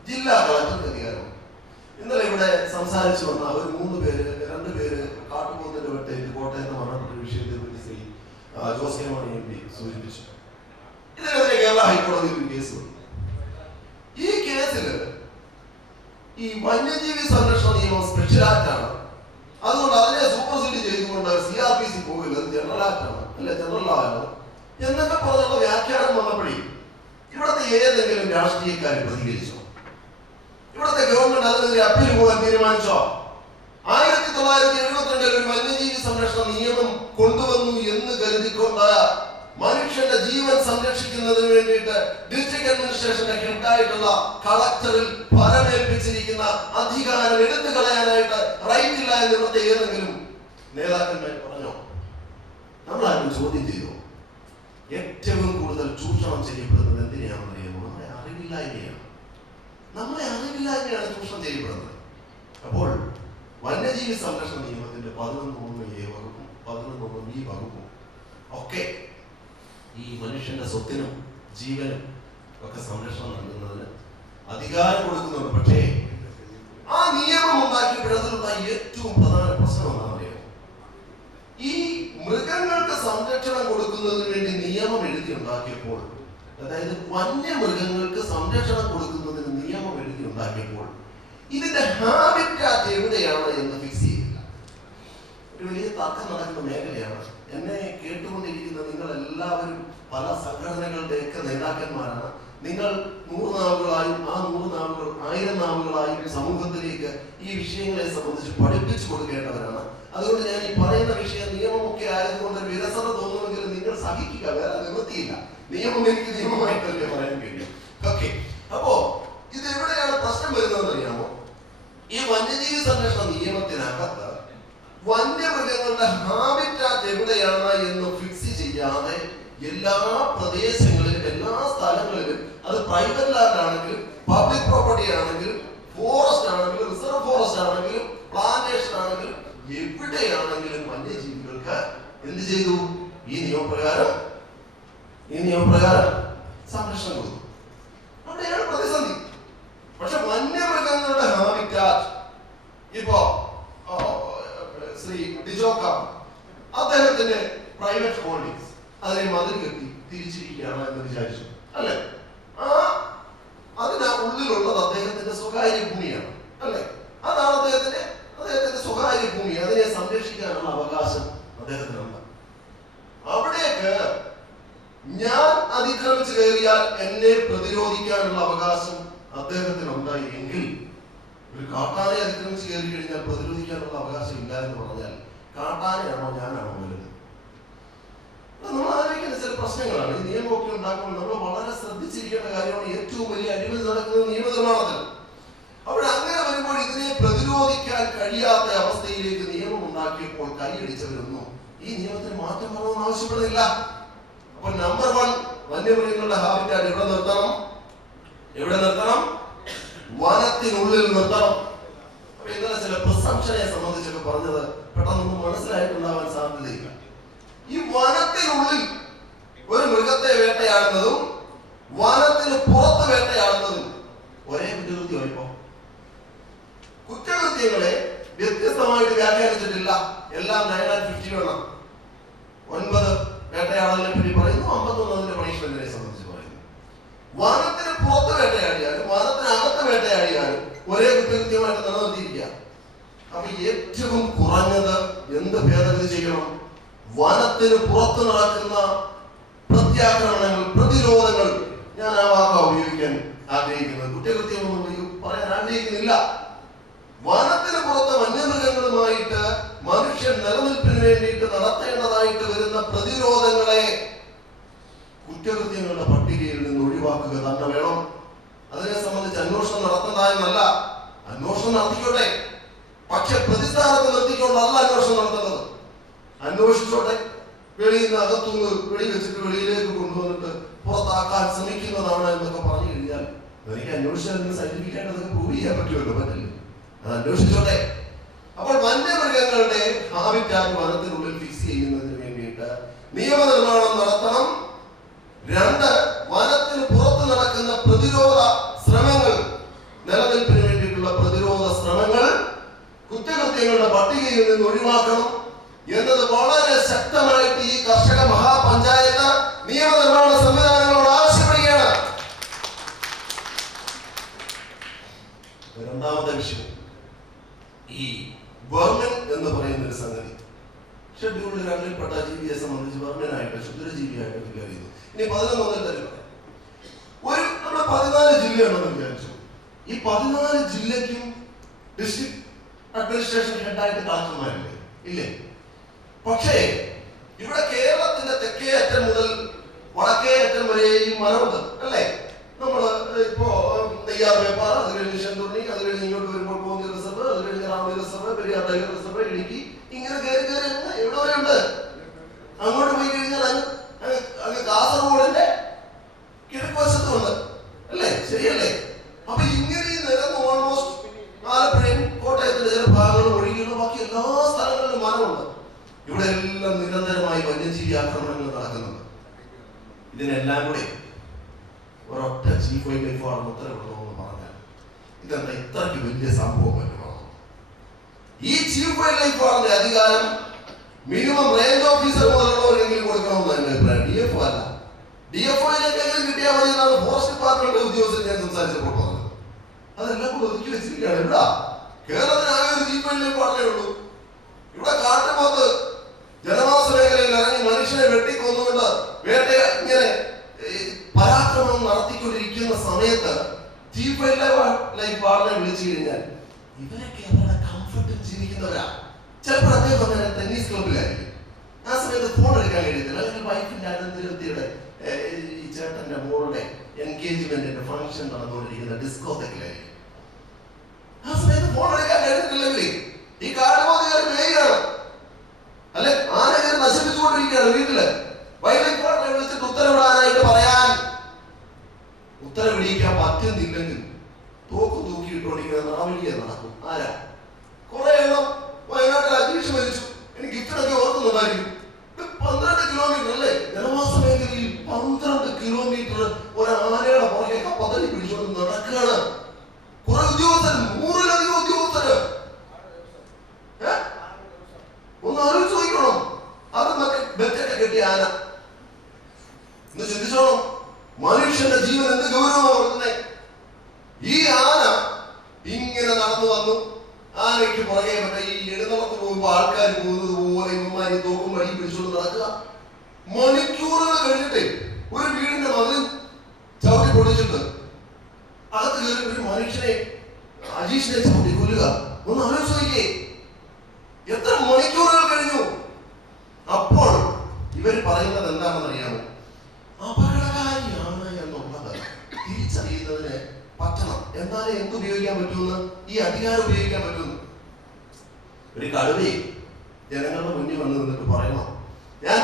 ജില്ലാ കളക്ടർക്ക് അധികാരമുണ്ട്. ഇന്നലെ ഇവിടെ സംസാരിച്ചു വന്ന ഒരു 3 പേര് 2 പേര് കാട്ടുപോത്തിന്റെ വെട്ടേറ്റ് കോട്ടയത്ത് മരണപ്പെട്ട വിഷയത്തെ പറ്റി ശ്രീ ജോസ് കെ മാണി MP സൂചിപ്പിച്ചു. ഇതിനെതിരെ കേരള ഹൈക്കോടതിയിൽ ഒരു കേസ് വന്നു. ഈ കേസിൽ ഈ വന്യജീവി സംരക്ഷണ നിയമം സ്പെഷ്യൽ ആക്ട് ആണ്, അതുകൊണ്ട് അതിനെ സൂപ്പർസീഡ് ചെയ്തുകൊണ്ട് CRPC പോകില്ല, അത് ജനറൽ ആക്ട് ആണ്, അല്ലെ ജനറൽ ലോ ആണ് എന്നൊക്കെ പറഞ്ഞുള്ള വ്യാഖ്യാനം വന്നപ്പോഴേ ഇവിടുത്തെ ഏതെങ്കിലും രാഷ്ട്രീയക്കാർ പ്രതികരിച്ചോ? ഇവിടുത്തെ ഗവൺമെന്റ് അതിനെതിരെ അപ്പീൽ പോകാൻ തീരുമാനിച്ചോ? 1972 ഒരു വന്യജീവി സംരക്ഷണ നിയമം കൊണ്ടുവന്നു എന്ന് കരുതിക്കൊണ്ട് മനുഷ്യന്റെ ജീവൻ സംരക്ഷിക്കുന്നതിന് വേണ്ടിയിട്ട് ഡിസ്ട്രിക്ട് അഡ്മിനിസ്ട്രേഷന്റെ ഹെഡായിട്ടുള്ള കളക്ടറിൽ പരമേൽപ്പിച്ചിരിക്കുന്ന അധികാരം എടുത്തു കളയാനായിട്ട് റൈറ്റ് ഇല്ല എന്ന് ഇവിടുത്തെ ഏതെങ്കിലും നേതാക്കന്മാർ പറഞ്ഞോ? നമ്മളാരും ചോദ്യം ചെയ്തോ? ഏറ്റവും കൂടുതൽ ചൂഷണം ചെയ്യപ്പെടുന്നത് എന്തിനാണെന്ന് അറിയുമോ? നമ്മളെ അറിവില്ലായ്മയാണ്. നമ്മളെ അറിവില്ലായ്മയാണ് ചൂഷണം ചെയ്യപ്പെടുന്നത്. അപ്പോൾ വന്യജീവി സംരക്ഷണ നിയമത്തിന്റെ 11(1)A വകുപ്പും 11(1)B വകുപ്പും ഒക്കെ ഈ മനുഷ്യന്റെ സ്വത്തിനും ജീവനും ഒക്കെ സംരക്ഷണം നൽകുന്നതിന് അധികാരം കൊടുക്കുന്നുണ്ട്. പക്ഷേ ആ നിയമം ഉണ്ടാക്കിയപ്പോഴതിലുണ്ടായ ഏറ്റവും പ്രധാന പ്രശ്നം എന്താണെന്നറിയാമോ? ഈ മൃഗങ്ങൾക്ക് സംരക്ഷണം കൊടുക്കുന്നതിന് വേണ്ടി നിയമം എഴുതി ഉണ്ടാക്കിയപ്പോൾ, അതായത് വന്യമൃഗങ്ങൾക്ക് സംരക്ഷണം കൊടുക്കുന്നതിന് നിയമം എഴുതി ഉണ്ടാക്കിയപ്പോൾ ഇതിന്റെ ഹാബിറ്റാറ്റ് എവിടെയാണ് എന്ന് ഫിക്സ് ചെയ്തില്ല. ഒരു വലിയ തർക്കം നടക്കുന്ന മേഖലയാണ്. എന്നെ കേട്ടുകൊണ്ടിരിക്കുന്ന നിങ്ങൾ എല്ലാവരും പല സംഘടനകളുടെയൊക്കെ നേതാക്കന്മാരാണ്. നിങ്ങൾ 100 നാളുകളായും ആ 100 നാളുകൾ 1000 നാളുകളായും സമൂഹത്തിലേക്ക് ഈ വിഷയങ്ങളെ സംബന്ധിച്ച് പഠിപ്പിച്ചു കൊടുക്കേണ്ടവരാണ്. അതുകൊണ്ട് ഞാൻ ഈ പറയുന്ന വിഷയം നിയമമൊക്കെ ആയതുകൊണ്ട് വിരസത തോന്നുമെങ്കിലും നിങ്ങൾ സഹിക്കുക, വേറെ നിവൃത്തിയില്ല. നിയമം എനിക്ക് നിയമമായിട്ടല്ലേ പറയാൻ കഴിയും. ഓക്കെ, അപ്പോ ഇത് എവിടെയാണ് പ്രശ്നം വരുന്നതെന്ന് അറിയാമോ? ഈ വന്യജീവി സംരക്ഷണ നിയമത്തിനകത്ത് വന്യമൃഗങ്ങളുടെ ഹാബിറ്റാറ്റ് എവിടെയാണ് എന്ന് ഫിക്സ് ചെയ്യാതെ എല്ലാ പ്രദേശങ്ങളിലും എല്ലാ സ്ഥലങ്ങളിലും, അത് പ്രൈവറ്റ് ലാൻഡ് ആണെങ്കിലും പബ്ലിക് പ്രോപ്പർട്ടി ആണെങ്കിലും ഫോറസ്റ്റ് ആണെങ്കിലും റിസർവ് ഫോറസ്റ്റ് ആണെങ്കിലും പ്ലാന്റേഷൻ ആണെങ്കിലും എവിടെയാണെങ്കിലും വന്യജീവികൾക്ക് എന്ത് ചെയ്തു? ഈ നിയമപ്രകാരം സംരക്ഷണം കൊടുത്തു. അവിടെയാണ് പ്രതിസന്ധി. പക്ഷെ വന്യമൃഗങ്ങളുടെ ഹാബിറ്റാറ്റ് ഇപ്പോ ശ്രീ ഡിജോക്ക അദ്ദേഹത്തിന്റെ പ്രൈവറ്റ് ഹോൾഡിങ്സ് അതിനെ മതിൽ കെട്ടി തിരിച്ചിരിക്കുകയാണ് എന്ന് വിചാരിച്ചു, അല്ലെ? അതിന് ഉള്ളിലുള്ളത് അദ്ദേഹത്തിന്റെ സ്വകാര്യ ഭൂമിയാണ്, അല്ലെ? അതാണ് അദ്ദേഹത്തിന്റെ സ്വകാര്യ ഭൂമി. അതിനെ സംരക്ഷിക്കാനുള്ള അവകാശം അദ്ദേഹത്തിനുണ്ട്. അവിടേക്ക് ഞാൻ അതിക്രമിച്ചു കയറിയാൽ എന്നെ പ്രതിരോധിക്കാനുള്ള അവകാശം അദ്ദേഹത്തിനുണ്ടായി എങ്കിൽ, ഒരു കാട്ടാനെ അതിക്രമിച്ച് കയറി കഴിഞ്ഞാൽ പ്രതിരോധിക്കാനുള്ള അവകാശം ഇല്ല എന്ന് പറഞ്ഞാൽ കാട്ടാനെയാണോ ഞാനാണോ വലുത്? നമ്മൾ ആലോചിക്കുന്ന ചില പ്രശ്നങ്ങളാണ്. ഈ നിയമമൊക്കെ ഉണ്ടാക്കുമ്പോൾ നമ്മൾ വളരെ ശ്രദ്ധിച്ചിരിക്കേണ്ട കാര്യമാണ്. ഏറ്റവും വലിയ അഴിമതി നടക്കുന്നത് നിയമനിർമ്മാണത്തിൽ. അവിടെ അങ്ങനെ വരുമ്പോൾ ഇതിനെ പ്രതിരോധിക്കാൻ കഴിയാത്ത അവസ്ഥയിലേക്ക് നിയമം ഉണ്ടാക്കിയപ്പോൾ കൈയടിച്ചവരൊന്നും ഈ നിയമത്തിന് മാറ്റം വരണമെന്ന് ആവശ്യപ്പെടുന്നില്ല. അപ്പൊ നമ്പർ 1 വന്യമൃഗങ്ങളുടെ ഹാബിറ്റാറ്റ് എവിടെ നിർത്തണം? വനത്തിനുള്ളിൽ നിർത്തണം. അപ്പൊ ഇന്നലെ ചില പ്രിസംപ്ഷനെ സംബന്ധിച്ചൊക്കെ പറഞ്ഞത് പെട്ടെന്നൊന്നും മനസ്സിലായിട്ടുണ്ടാവാൻ സാധ്യതയില്ല. ഈ വനത്തിനുള്ളിൽ ഒരു മൃഗത്തെ വേട്ടയാടുന്നതും വനത്തിന് പുറത്ത് വേട്ടയാടുന്നതും ഒരേ കുറ്റകൃത്യമായിപ്പോ. കുറ്റകൃത്യങ്ങളെ വ്യത്യസ്തമായിട്ട് വ്യാഖ്യാനിച്ചിട്ടില്ല. എല്ലാം 9 and 50 വേണം. 9 വേട്ടയാടലിനെ പറ്റി പറയുന്നു, 51 അതിന്റെ പണിഷ്മെന്റിനെ സംബന്ധിച്ച് പറയുന്നു. വനത്തിന് പുറത്ത് വേട്ടയാടിയാലും വനത്തിനകത്ത് വേട്ടയാടിയാലും ഒരേ കുറ്റകൃത്യമായിട്ട് നിലനിർത്തിയിരിക്കുക. അപ്പൊ ഏറ്റവും കുറഞ്ഞത് എന്ത് ഭേദഗതി ചെയ്യണം? വനത്തിന് പുറത്ത് നടക്കുന്ന പ്രത്യാക്രമണങ്ങൾ, പ്രതിരോധങ്ങൾ, ഞാൻ ആ വാക്ക ഉപയോഗിക്കാൻ ആഗ്രഹിക്കുന്നത്, കുറ്റകൃത്യമൊന്നും പറയാൻ ആഗ്രഹിക്കുന്നില്ല. വനത്തിന് പുറത്ത് വന്യമൃഗങ്ങളുമായിട്ട് മനുഷ്യൻ നിലനിൽപ്പിന് വേണ്ടിയിട്ട് നടത്തേണ്ടതായിട്ട് വരുന്ന പ്രതിരോധങ്ങളെ കുറ്റകൃത്യങ്ങളുടെ പട്ടികയിൽ നിന്ന് ഒഴിവാക്കുക തന്നെ വേണം. അതിനെ സംബന്ധിച്ച് അന്വേഷണം നടത്തുന്നതായെന്നല്ല, അന്വേഷണം നടത്തിക്കോട്ടെ, പക്ഷെ പ്രതിസ്ഥാനത്ത് നിർത്തിക്കൊണ്ടല്ല അന്വേഷണം നടത്തേണ്ടത്. അന്വേഷിച്ചോട്ടെ, വെളിയിൽ നിന്ന് അകത്തുനിന്ന് വെടിവെച്ചിട്ട് വെളിയിലേക്ക് കൊണ്ടുവന്നിട്ട് പുറത്താക്കാൻ ശ്രമിക്കുന്നതാണ് എന്നൊക്കെ പറഞ്ഞു കഴിഞ്ഞാൽ എനിക്ക് അന്വേഷിച്ചതിന് സയന്റിഫിക് ആയിട്ട് അതൊക്കെ പ്രൂവ് ചെയ്യാൻ പറ്റുമല്ലോ? പറ്റില്ല. അത് അന്വേഷിച്ചോട്ടെ. അപ്പോൾ വന്യമൃഗങ്ങളുടെ ഹാബിറ്റാറ്റ് വനത്തിനുള്ളിൽ ഫിക്സ് ചെയ്യുന്നതിന് വേണ്ടിയിട്ട് നിയമനിർമ്മാണം നടത്തണം. 2, വനത്തിന് പുറത്ത് നടക്കുന്ന പ്രതിരോധ ശ്രമങ്ങൾ, നിലനിൽപ്പിന് വേണ്ടിയിട്ടുള്ള പ്രതിരോധ ശ്രമങ്ങൾ കുറ്റകൃത്യങ്ങളുടെ പട്ടികയിൽ നിന്ന് ഒഴിവാക്കണം എന്നത് വളരെ ശക്തമായിട്ട് ഈ കർഷക മഹാപഞ്ചായത്ത് നിയമനിർമ്മാണ സംവിധാനങ്ങളോട് ആവശ്യപ്പെടുകയാണ്. രണ്ടാമത്തെ വിഷയം ഈ വെർമിൻ എന്ന് പറയുന്ന ഒരു സംഗതി. ഷെഡ്യൂൾഡ് 2-ൽപ്പെട്ട ജീവിയെ സംബന്ധിച്ച് വെർമിനായിട്ട് ക്ഷുദ്രജീവിയായിട്ട് ഡിക്ലെയർ ചെയ്തു. ഇനി 11 തരം ഒരു നമ്മുടെ 14 ജില്ലയാണെന്ന് വിചാരിച്ചു. ഈ 14 ജില്ലയ്ക്കും ഡിസ്ട്രിക്ട് അഡ്മിനിസ്ട്രേഷൻ ഹെഡായിട്ട് കളക്ടർമാരില്ലേ? ഇല്ലേ? പക്ഷേ ഇവിടെ കേരളത്തിന്റെ തെക്കേ അറ്റം മുതൽ വടക്കേ അറ്റം വരെയും മരമുണ്ട് അല്ലേ? നമ്മള് ഇപ്പോ നെയ്യാർമേപ്പാറ, അത് കഴിഞ്ഞ് ശെന്തുണ്ണി, അത് കഴിഞ്ഞ് ഇങ്ങോട്ട് വരുമ്പോൾ കോന്നി റിസർവ്, അത് കഴിഞ്ഞ് Ranni reserve, Periyar tiger reserve, Idukki, ഇങ്ങനെ കയറി എവിടെ വരെ ഉണ്ട്? അങ്ങോട്ട് പോയി കഴിഞ്ഞാൽ അങ്ങ് കാസർഗോഡിന്റെ കിഴക്കുവശത്തുണ്ട് അല്ലേ? ശരിയല്ലേ? അപ്പൊ ഇങ്ങനെ ഈ നിരന്ന് ഓൾമോസ്റ്റ് ആലപ്പുഴയും കോട്ടയത്തിന്റെ ചില ഭാഗങ്ങൾ ഒഴികെയുള്ള ബാക്കി എല്ലാ സ്ഥലങ്ങളിലും മരമുണ്ട്. ഇവിടെ എല്ലാം നിരന്തരമായി വന്യജീവി ആക്രമണങ്ങൾ നടക്കുന്നുണ്ട്. ഇതിനെല്ലാം കൂടി ഒരൊറ്റ ചീഫ് വൈൽഡ് ലൈഫ് വാർഡൻ ഉത്തരവിടണമെന്ന് പറഞ്ഞാൽ ഇതെന്താ ഇത്രയ്ക്ക് വലിയ സംഭവം പറ്റുമോ? ഈ ചീഫ് വൈൽഡ് ലൈഫ് വാർഡന്റെ അധികാരം മിനിമം റേഞ്ച് ഓഫീസർ മുതലുള്ളവരെങ്കിലും കൊടുക്കണമെന്ന് എന്റെ അഭിപ്രായം. DFO അല്ല. DFOയിലേക്കെങ്കിലും കിട്ടിയാൽ മതി എന്നാണ് ഫോറസ്റ്റ് ഡിപ്പാർട്ട്മെന്റ് ഉദ്യോഗസ്ഥർ ഞാൻ സംസാരിച്ചപ്പോൾ പറഞ്ഞത്. അതെല്ലാം കൂടെ ഒതുക്കി വെച്ചിരിക്കുകയാണ്. ഇവിടെ കേരളത്തിനാകെ ഒരു ചീഫ് വൈൽഡ് ലൈഫ് വാർഡനേ ഉള്ളൂ. ഇവിടെ കാട്ടുപോത്ത് ജനവാസ മേഖലയിൽ ഇറങ്ങി മനുഷ്യനെ വെട്ടിക്കൊന്നുകൊണ്ട് വേട്ട ഇങ്ങനെ പരാക്രമം നടത്തിക്കൊണ്ടിരിക്കുന്ന സമയത്ത് ചീഫ് വൈൽഡ് ലൈഫ് വാർഡനെ വിളിച്ചു കഴിഞ്ഞാൽ ഇവരൊക്കെ അവരുടെ കംഫർട്ടിൽ ജീവിക്കുന്നവരാ. ചിലപ്പോൾ അദ്ദേഹം അങ്ങനെ ടെന്നീസ് ക്ലബിലായിരിക്കും. ആ സമയത്ത് ഫോൺ എടുക്കാൻ കഴിയത്തില്ല. അല്ലെങ്കിൽ വൈഫിന്റെ അനന്തരത്തിയുടെ ഈ ചേട്ടന്റെ മോളുടെ എൻഗേജ്മെന്റിന്റെ ഫംഗ്ഷൻ നടന്നുകൊണ്ടിരിക്കുന്ന ഡിസ്കോതെക്കിലായിരിക്കും. ആ സമയത്ത് ഫോൺ എടുക്കാൻ കഴിഞ്ഞിട്ടില്ലെങ്കിൽ ഈ കാട്ടുപോത്തുകാർ മേയാണ് അല്ലെ ആന കയറി നശിപ്പിച്ചുകൊണ്ടിരിക്കുകയാണ് വീട്ടില്. വൈൽഡ് ലൈഫ് വാർഡനെ വിളിച്ചിട്ട് ഉത്തരവിടാനായിട്ട് പറയാൻ ഉത്തരവിടിയിക്കാൻ പറ്റുന്നില്ലെങ്കിൽ തോക്ക് തൂക്കിയിട്ടോടിക്കുന്ന നാവിലിയെ നടക്കും. ആരാ? കുറെ എണ്ണം വയനാട്ടിൽ അജീഷ് മരിച്ചു. എനിക്ക് ഗിഫ്റ്റൊക്കെ ഓർക്കുന്നുണ്ടായിരിക്കും. 12 കിലോമീറ്റർ അല്ലേ ജനവാസ മേഖലയിൽ 12 കിലോമീറ്റർ ഒരാനയുടെ പുറകെ പദ്ധതി പിടിച്ചുകൊണ്ട് നടക്കുകയാണ്. കുറെ ഉദ്യോഗസ്ഥർ, 100-ലധികം ഉദ്യോഗസ്ഥര്. ഒന്ന് ആലോചിച്ച് നോക്കണം. അത് മറ്റേ ബെറ്റൊക്കെ കെട്ടിയ ആന. ഒന്ന് ചിന്തിച്ചോണം, മനുഷ്യന്റെ ജീവൻ എന്ത് ഗൗരവമാണ് കൊടുക്കുന്നത്. ഈ ആന ഇങ്ങനെ നടന്നു വന്നു. ആനയ്ക്ക് പുറകെ മറ്റേ ഈ എഴുന്നള്ളത്ത് പോകുമ്പോൾ ആൾക്കാർ പോകുന്നത് പോലെ ഇവന്മാരി തോക്കും വഴി പിടിച്ചുകൊണ്ട് നടക്കുക. മണിക്കൂറുകൾ കഴിഞ്ഞിട്ട് ഒരു വീടിന്റെ മതിൽ ചവിട്ടി പൊട്ടിച്ചിട്ട് അകത്ത് കയറി ഒരു മനുഷ്യനെ അജീഷിനെ ചവിട്ടി കൊല്ലുക. ഒന്ന് ആലോചിച്ച് നോക്കിയേ, എത്ര മണിക്കൂറുകൾ കഴിഞ്ഞു. അപ്പോൾ ഇവർ പറയുന്നത് എന്താണെന്ന് അറിയാമോ? അപകടകാരിയാണ് എന്നുള്ളത് തിരിച്ചറിയുന്നതിന് പറ്റണം. എന്നാലേ എന്ത് ഉപയോഗിക്കാൻ പറ്റുമെന്ന്, ഈ അധികാരം ഉപയോഗിക്കാൻ പറ്റുമെന്ന്. ഒരു കടുവയെ ജനങ്ങളുടെ മുന്നിൽ വന്ന് നിന്നിട്ട് പറയണം, ഞാൻ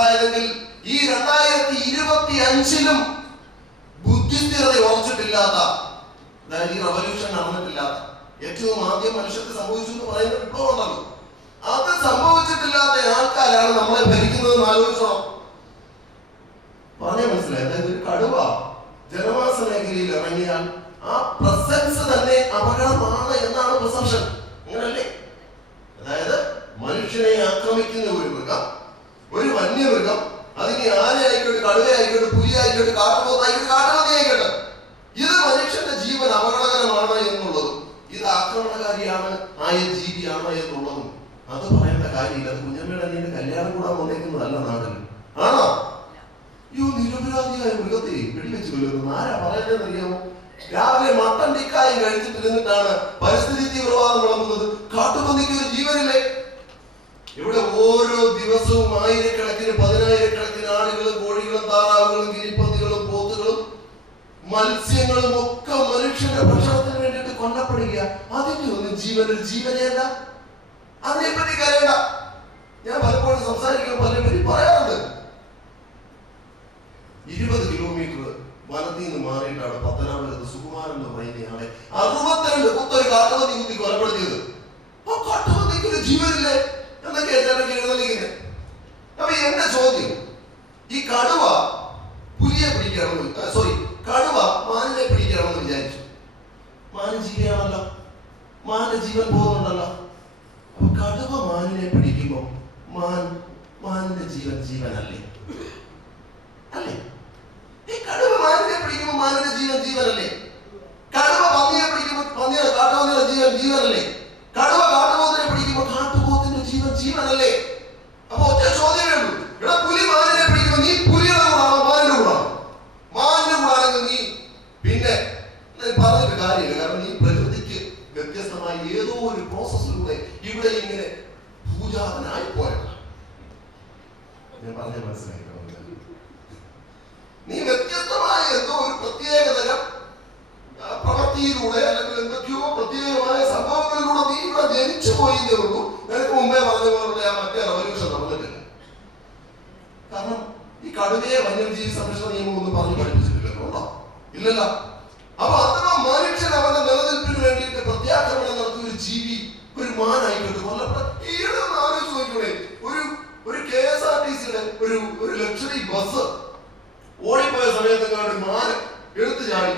ഉണ്ടായതെങ്കിൽ ഈ 2025-ലും ബുദ്ധിസ്ഥിരത ഉറച്ചിട്ടില്ലാത്ത, അതായത് ഈ റവല്യൂഷൻ നടന്നിട്ടില്ലാത്ത, ഏറ്റവും ആദ്യം മനുഷ്യർക്ക് സംഭവിച്ചു എന്ന് പറയുന്ന വിപ്ലവം ഉണ്ടല്ലോ, അത് സംഭവിച്ചിട്ടില്ലാത്ത ആൾക്കാരാണ് നമ്മളെ ഭരിക്കുന്നതെന്ന് ആലോചിച്ചോ. പറഞ്ഞാൽ മനസ്സിലായി. അതായത് ഒരു കടുവ ജനവാസ മേഖലയിൽ ഇറങ്ങിയാൽ ആ പ്രസൻസ് തന്നെ അപകടമാണ് എന്നാണ് പ്രിസംഷൻ. അങ്ങനല്ലേ? അതായത് മനുഷ്യനെ ആക്രമിക്കുന്ന ഒരു മൃഗം, ഒരു വന്യമൃഗം, അതിന് ആനയായിക്കോട്ടെ, കടുവയായിക്കോട്ടെ, പുലിയായിക്കോട്ടെ, കാട്ടുപോത്തായിക്കോട്ടെ, കാട്ടുപന്നിയായിക്കോട്ടെ, ഇത് മനുഷ്യന്റെ ജീവൻ അപകടകരമാണ് എന്നുള്ളതും ഇത് ആക്രമണകാരിയാണ് ആയ ജീവിയാണ് എന്നുള്ളതും അത് പറയേണ്ട കാര്യമില്ല. അത് കുഞ്ഞമ്മയുടെ അനിയന്റെ കല്യാണം കൂടാൻ വന്നേക്കുന്നതല്ല നാട്ടിൽ. ആണോ? നിരപരാധിയായ മൃഗത്തെ വെടിവെച്ച് കൊല്ലുന്നു. ആരാ പറയുന്നതെന്നറിയാമോ? രാവിലെ മട്ടൻ ടിക്കായും കഴിച്ചിട്ടിരുന്നിട്ടാണ് പരിസ്ഥിതി തീവ്രവാദം വിളമ്പുന്നത്. കാട്ടുപന്നിക്ക് ഒരു ജീവനില്ലേ? ഇവിടെ ഓരോ ദിവസവും ആയിരക്കണക്കിന് 10,000-കണക്കിന് ആടുകളും കോഴികളും താറാവുകളും ഗിരിപ്പന്നികളും പോത്തുകളും മത്സ്യങ്ങളും ഒക്കെ മനുഷ്യന്റെ ഭക്ഷണത്തിന് വേണ്ടിയിട്ട് കൊല്ലപ്പെടുക. അതിന്റെ ഒന്നും ജീവനൊരു ജീവനെയല്ല. അതിനെപ്പറ്റി കരയണ്ട. ഞാൻ പലപ്പോഴും സംസാരിക്കുമ്പോൾ പലരും പറയാറുണ്ട്, 20 കിലോമീറ്റർ വനത്തിൽ നിന്ന് മാറിയിട്ടാണ് പത്തനാപുരത്ത് സുകുമാരൻ എന്ന് പറയുന്നയാളെ 62 കുത്തൊരു കാട്ടുപന്നി കുത്തി കൊലപ്പെടുത്തിയത്. ആ കാട്ടുപന്നിക്ക് ഒരു ജീവനില്ലേ എന്നൊക്കെയാണ് എഴുന്നള്ളിക്കുന്നത്. അപ്പൊ എന്റെ ചോദ്യം, ഈ കടുവ പുലിയെ പിടിക്കുകയാണെന്ന്, കടുവ മാനിനെ പിടിക്കുകയാണെന്ന് വിചാരിച്ചു. മാന് ജീവിയാണല്ലോ, മാന്റെ ജീവൻ പോകുന്നുണ്ടല്ലോ. അപ്പൊ കടുവ മാനിനെ പിടിക്കുമ്പോ മാനിന്റെ ജീവനല്ലേ? അല്ലേ? ഈ കടുവ മാനിനെ പിടിക്കുമ്പോ മാനിന്റെ ജീവനല്ലേ? കടുവ പന്നിയെ പിടിക്കുമ്പോ കാട്ടുപന്നിയുടെ ജീവനല്ലേ? കടുവ കാട്ടുപോത്തിനെ പിടിക്കുമ്പോ കാട്ടുപോത്തിന്റെ ജീവനല്ലേ? അപ്പൊ ഒറ്റ ചോദ്യമേ ഉള്ളൂ, ഇവിടെ പുലി മാനിനെ പിടിക്കുമ്പോ നീ പുലിയുടെ കൂടാണോ മാനിന്റെ കൂടാണോ? മാനിന്റെ കൂടാണെങ്കിൽ നീ പിന്നെ പറഞ്ഞിട്ട് കാര്യമില്ല. കാരണം ഈ പ്രകൃതിക്ക് വ്യത്യസ്തമായ ഏതോ ഒരു പ്രോസസ്സിലൂടെ ഇവിടെ ഇങ്ങനെ ഭൂജാതനായി പോയതാണ്. ഞാൻ പറഞ്ഞ മനസ്സിലായി. നീ വ്യത്യസ്തമായ എന്തോ ഒരു പ്രത്യേകതരം പ്രവൃത്തിയിലൂടെ അല്ലെങ്കിൽ എന്തൊക്കെയോ പ്രത്യേകമായ സംഭവങ്ങളിലൂടെ നീ ഇവിടെ ജനിച്ചു പോയിന്നേ ഉള്ളൂ. നിനക്ക് മുമ്പേ പറഞ്ഞ പോലെ ആ മറ്റേ റവല്യൂഷൻ നടന്നിട്ടില്ല. കാരണം ഈ കടുവയെ വന്യജീവി സംരക്ഷണ നിയമം ഒന്നും പറഞ്ഞു പഠിപ്പിച്ചിട്ടില്ലല്ലോ. ഇല്ലല്ലോ. അപ്പൊ അഥവാ മനുഷ്യൻ അവന്റെ നിലനിൽപ്പിന് വേണ്ടിയിട്ട് പ്രത്യാക്രമണം നടത്തിയ ഒരു ജീവി, ഒരു മാനായിക്കോട്ടെ കൊല്ലപ്പെട്ട, ഈയിടെ ഒന്ന് ആലോചിച്ച് നോക്കിക്കൂടെ, ഒരു KSRTC-യുടെ ഒരു ലക്ഷറി ബസ് ഓടിപ്പോയ സമയത്തെങ്ങാണ്ട് മാന് എടുത്തു ചാടി.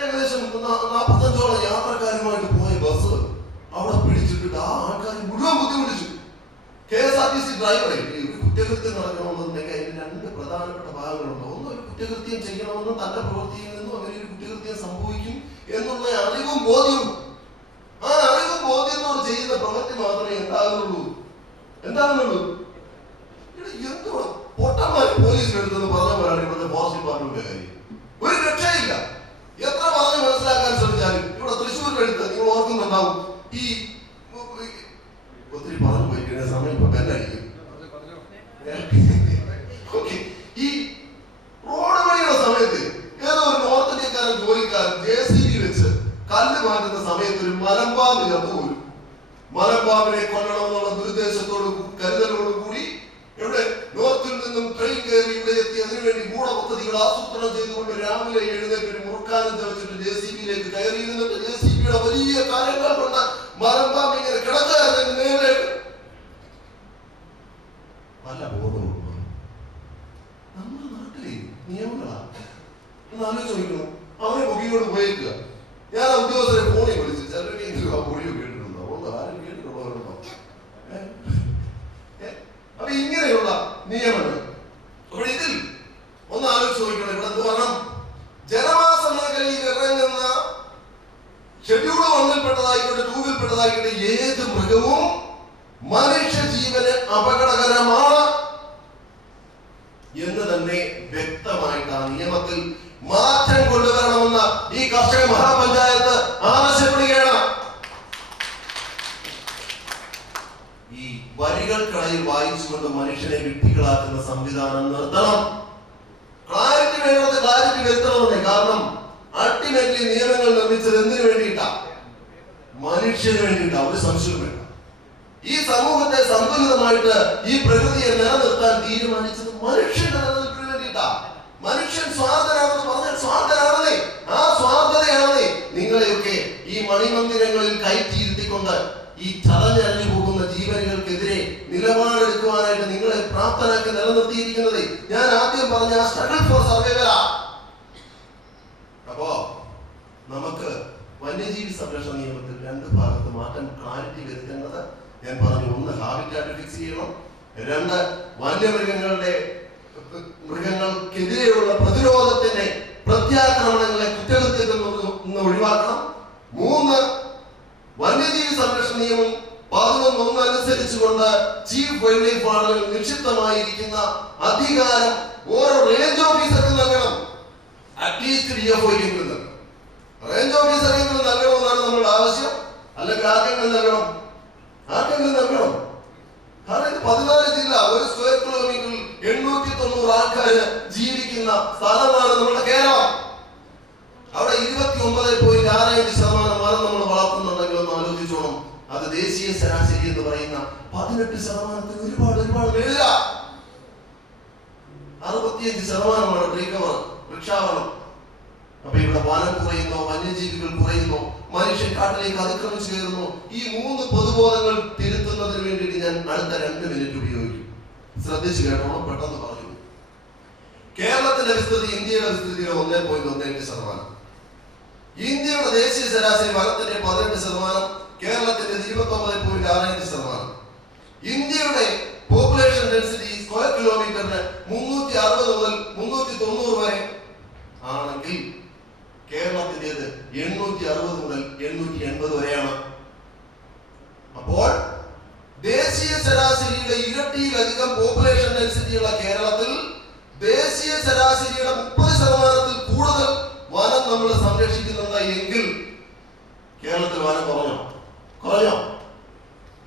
ഏകദേശം 45ഓളം യാത്രക്കാരുമായിട്ട് പോയ ബസ് അവിടെ പിടിച്ചിട്ടിട്ട് ആ ആൾക്കാർ മുഴുവൻ ബുദ്ധിമുട്ടിച്ചു. KSRTC ഡ്രൈവറെ ഒരു കുറ്റകൃത്യം നടക്കണമെന്നുണ്ടെങ്കിൽ അതിന് 2 പ്രധാനപ്പെട്ട ഭാഗങ്ങളുണ്ട്. ഒന്ന്, ഒരു കുറ്റകൃത്യം ചെയ്യണമെന്നും തന്റെ പ്രവൃത്തിയിൽ നിന്നും അങ്ങനെ ഒരു കുറ്റകൃത്യം സംഭവിക്കും എന്നുള്ള അറിവും ബോധ്യവും. ആ അറിവും ബോധ്യത്തോട് ചെയ്യുന്ന പ്രവൃത്തി മാത്രമേ എന്താകുന്നുള്ളൂ. എന്തുവാ പൊട്ടന്മാര് പോലീസിലെടുത്തെന്ന് പറഞ്ഞ പോലാണ് ഇവിടുത്തെ ഫോറസ്റ്റ് ഡിപ്പാർട്ട്മെന്റിന്റെ കാര്യം. ഒരു രക്ഷയില്ല. എത്ര പറഞ്ഞ് മനസ്സിലാക്കാൻ ശ്രമിച്ചാലും ഇവിടെ തൃശ്ശൂരിലെടുത്ത് നിങ്ങൾ ഓർക്കുന്നുണ്ടാവും, ഈ ഒത്തിരി പറഞ്ഞു പോയി കഴിഞ്ഞ സമയം ഇപ്പൊ ബെല്ലടിക്കും. ഈ റോഡ് പണിയുടെ സമയത്ത് ഏതോ ഒരു നോർത്ത് ഇന്ത്യക്കാരൻ ജോലിക്കാരൻ JCB വെച്ച് കല്ല് മാറ്റുന്ന സമയത്ത് ഒരു മലമ്പാമ്പ് ചത്തുപോലും. മലമ്പാമ്പിനെ കൊല്ലണമെന്നുള്ള ദുരുദ്ദേശത്തോട് കരുതലോട് കൂടി ഇവിടെ നോർത്തിൽ നിന്നും ട്രെയിൻ കയറി ഇവിടെ എത്തി അതിനുവേണ്ടി ഗൂഢപദ്ധതികൾ ആസൂത്രണം ചെയ്തുകൊണ്ട് രാവിലെ എഴുന്നേറ്റ് ഒരു മുറുക്കാനം ചവച്ചിട്ട് JCB-യിലേക്ക് കയറി ഇരുന്നിട്ട് JCB-യുടെ വലിയ കാര്യങ്ങൾ കൊണ്ട് മലമ്പാമ്പ് ഇങ്ങനെ കിടക്കാതെ നേരെ പല ബോധവും. നമ്മുടെ നാട്ടിലെ നിയമങ്ങളാ എന്ന് ആലോചിച്ച് നോക്കണം. അവനെ പൊക്കിയോട് പോയേക്കുക. ഞാൻ ഉദ്യോഗസ്ഥരെ ഫോണിൽ വിളിച്ചു, ചിലർക്ക് ആ പൊടിയോ കേട്ടിട്ടുണ്ടോ? ആരും കേട്ടിട്ടുള്ളവരുണ്ടോ? അപ്പൊ ഇങ്ങനെയുള്ള നിയമങ്ങൾ. അപ്പോൾ ഇതിൽ ഒന്ന് ആലോചിച്ച് നോക്കണം. ഇവിടെ എന്ത് പറയണം? ജനവാസ മേഖലയിൽ ഇറങ്ങുന്ന ഷെഡ്യൂൾ 1-ൽപ്പെട്ടതായിക്കോട്ടെ 2-ൽപ്പെട്ടതായിക്കോട്ടെ ഏത് മൃഗവും മനുഷ്യ ജീവന് അപകടകരമാണ് എന്ന് തന്നെ വ്യക്തമായിട്ട് ആ നിയമത്തിൽ മാറ്റം കൊണ്ടുവരണമെന്ന് ഈ കർഷക മഹാപഞ്ചായത്ത് ആവശ്യപ്പെടുകയാണ്. ഈ വരികൾക്കിടയിൽ വായിച്ചുകൊണ്ട് മനുഷ്യനെ വിഡ്ഢികളാക്കുന്ന സംവിധാനം നിർത്തണം. ക്ലാരിറ്റി വേണ്ടത് ക്ലാരിറ്റി വരുത്തണമെന്നേ. കാരണം അൾട്ടിമേറ്റ്ലി നിയമങ്ങൾ നിർമ്മിച്ചത് എന്തിനു വേണ്ടിയിട്ടാ? മനുഷ്യന് വേണ്ടിയിട്ടാ. ഒരു സംശയം വേണ്ട. ഈ സമൂഹത്തെ സന്തുലിതമായിട്ട് ഈ പ്രകൃതിയെ നിലനിർത്താൻ തീരുമാനിച്ചത് മനുഷ്യന്റെ നിലനിൽപ്പിന് വേണ്ടിയിട്ടാ. മനുഷ്യൻ സ്വാർത്ഥനാണെന്ന് പറഞ്ഞാൽ സ്വാർത്ഥനാണെന്നേ. ആ സ്വാർത്ഥതയാണെന്നേ നിങ്ങളെയൊക്കെ ഈ മണിമന്ദിരങ്ങളിൽ കയറ്റിയിരുത്തിക്കൊണ്ട് ഈ ചതഞ്ഞറിഞ്ഞു പോകുന്ന ജീവനുകൾക്കെതിരെ നിലപാടെടുക്കുവാനായിട്ട് നിങ്ങളെ പ്രാപ്തനാക്കി നിലനിർത്തിയിരിക്കുന്നത്. ഞാൻ ആദ്യം പറഞ്ഞ സ്ട്രഗിൾ ഫോർ സർവൈവലാ. അപ്പോ നമുക്ക് വന്യജീവി സംരക്ഷണ നിയമത്തിൽ രണ്ട് ഭാഗത്ത് മാറ്റം ക്ലാരിറ്റി വരുത്തേണ്ടത് ഞാൻ പറഞ്ഞു. ഒന്ന്, ഹാബിറ്റാറ്റ് ഫിക്സ് ചെയ്യണം. രണ്ട്, മൃഗങ്ങൾക്കെതിരെയുള്ള പ്രതിരോധത്തിന്റെ പ്രത്യാക്രമണങ്ങളെ കുറ്റകൃത്യത്തിൽ നിന്ന് ഒഴിവാക്കണം. മൂന്ന്, വന്യജീവി സംരക്ഷണ നിയമം 11(1) അനുസരിച്ചുകൊണ്ട് ചീഫ് വൈൽഡ് ലൈഫ് വാർഡനിൽ നിക്ഷിപ്തമായിരിക്കുന്ന അധികാരം ഓരോ റേഞ്ച് ഓഫീസർക്ക് നൽകണം. അറ്റ്ലീസ്റ്റ് DFOയ്ക്കെങ്കിലും നൽകണം. റേഞ്ച് ഓഫീസർക്കെങ്കിലും നൽകണമെന്നാണ് നമ്മുടെ ആവശ്യം. അല്ലെങ്കിൽ ആർക്കെങ്കിലും നൽകണം. കാരണം ഇത് 14 ജില്ല, 1 സ്ക്വയർ കിലോമീറ്ററിൽ 890 ആൾക്കാര് ജീവിക്കുന്ന സ്ഥലമാണ് നമ്മുടെ കേരളം. അവിടെ 29.65% മരം നമ്മൾ വളർത്തുന്നുണ്ടെങ്കിൽ ഒന്ന് ആലോചിച്ചോണം. അത് ദേശീയ ശരാശരി എന്ന് പറയുന്ന 18% ഒരുപാട് മേളില. 65% ട്രീ കവർ, വൃക്ഷാവരണം. അപ്പൊ ഇവിടെ വനം കുറയുന്നു, വന്യജീവികൾ കുറയുന്നു, മനുഷ്യൻ കാട്ടിലേക്ക് അതിക്രമിച്ചു കയറുന്നു. ഈ 3 പൊതുബോധങ്ങൾ തിരുത്തുന്നതിന് വേണ്ടിയിട്ട് ഞാൻ അടുത്ത 2 മിനിറ്റ് ഉപയോഗിക്കും. ശ്രദ്ധിച്ചു കേട്ടോണം, പെട്ടെന്ന് പറഞ്ഞു. കേരളത്തിന്റെ വിസ്തൃതി ഇന്ത്യയുടെ വിസ്തൃതിയുടെ 1.18%. ഇന്ത്യയുടെ ദേശീയ ശരാശരി വനത്തിന്റെ 18%, കേരളത്തിന്റെ 29.65%. ഇന്ത്യയുടെ പോപ്പുലേഷൻ ഡെൻസിറ്റി സ്ക്വയർ കിലോമീറ്ററിന് 360 മുതൽ 390 വരെ ആണെങ്കിൽ കേരളത്തിൻ്റെത് 860 മുതൽ 880 വരെയാണ്. അപ്പോൾ ദേശീയ ശരാശരിയുടെ ഇരട്ടിയിലധികം പോപ്പുലേഷൻ ഡെൻസിറ്റിയുള്ള കേരളത്തിൽ ദേശീയ ശരാശരിയുടെ 30% കൂടുതൽ വനം നമ്മൾ സംരക്ഷിക്കുന്നുണ്ട് എങ്കിൽ കേരളത്തിൽ വനം കുറഞ്ഞോ?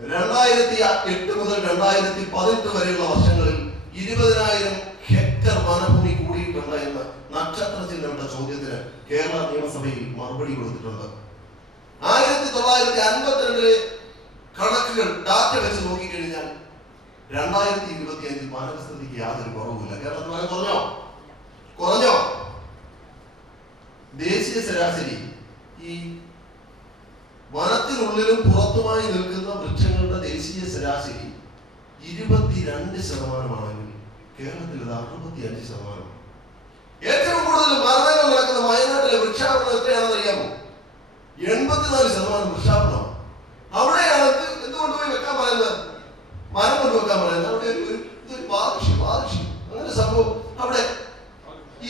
2008 മുതൽ 2018 വരെയുള്ള വർഷങ്ങളിൽ 20,000 ഹെക്ടർ വനഭൂമി കൂടിയിട്ടുണ്ട് എന്ന് നക്ഷത്ര ചിഹ്നപ്പെട്ട ചോദ്യത്തിന് കേരള നിയമസഭയിൽ മറുപടി കൊടുത്തിട്ടുണ്ട്. 1952 കണക്കുകൾ ഡാറ്റ വെച്ച് നോക്കിക്കഴിഞ്ഞാൽ 2025 വനവിസ്തൃതിക്ക് യാതൊരു കുറവുമില്ല. കേരളത്തിൽ വനം കുറഞ്ഞോ? ദേശീയ ശരാശരി ഈ വനത്തിനുള്ളിലും പുറത്തുമായി നിൽക്കുന്ന വൃക്ഷങ്ങളുടെ ദേശീയ ശരാശരി 22% കേരളത്തിൽ 65%. ഏറ്റവും കൂടുതൽ മരണങ്ങൾ നടക്കുന്ന വയനാട്ടിലെ വൃക്ഷാവരണം എത്രയാണെന്ന് അറിയാമോ? 84% വൃക്ഷാവരണം. അവിടെയാണ് എന്തുകൊണ്ട് പോയി വെക്കാൻ പറയുന്നത്? മരം കൊണ്ട് വെക്കാൻ പറയുന്നത്. അവിടെ ഒരു വാർഷി അങ്ങനെ സംഭവം. അവിടെ ഈ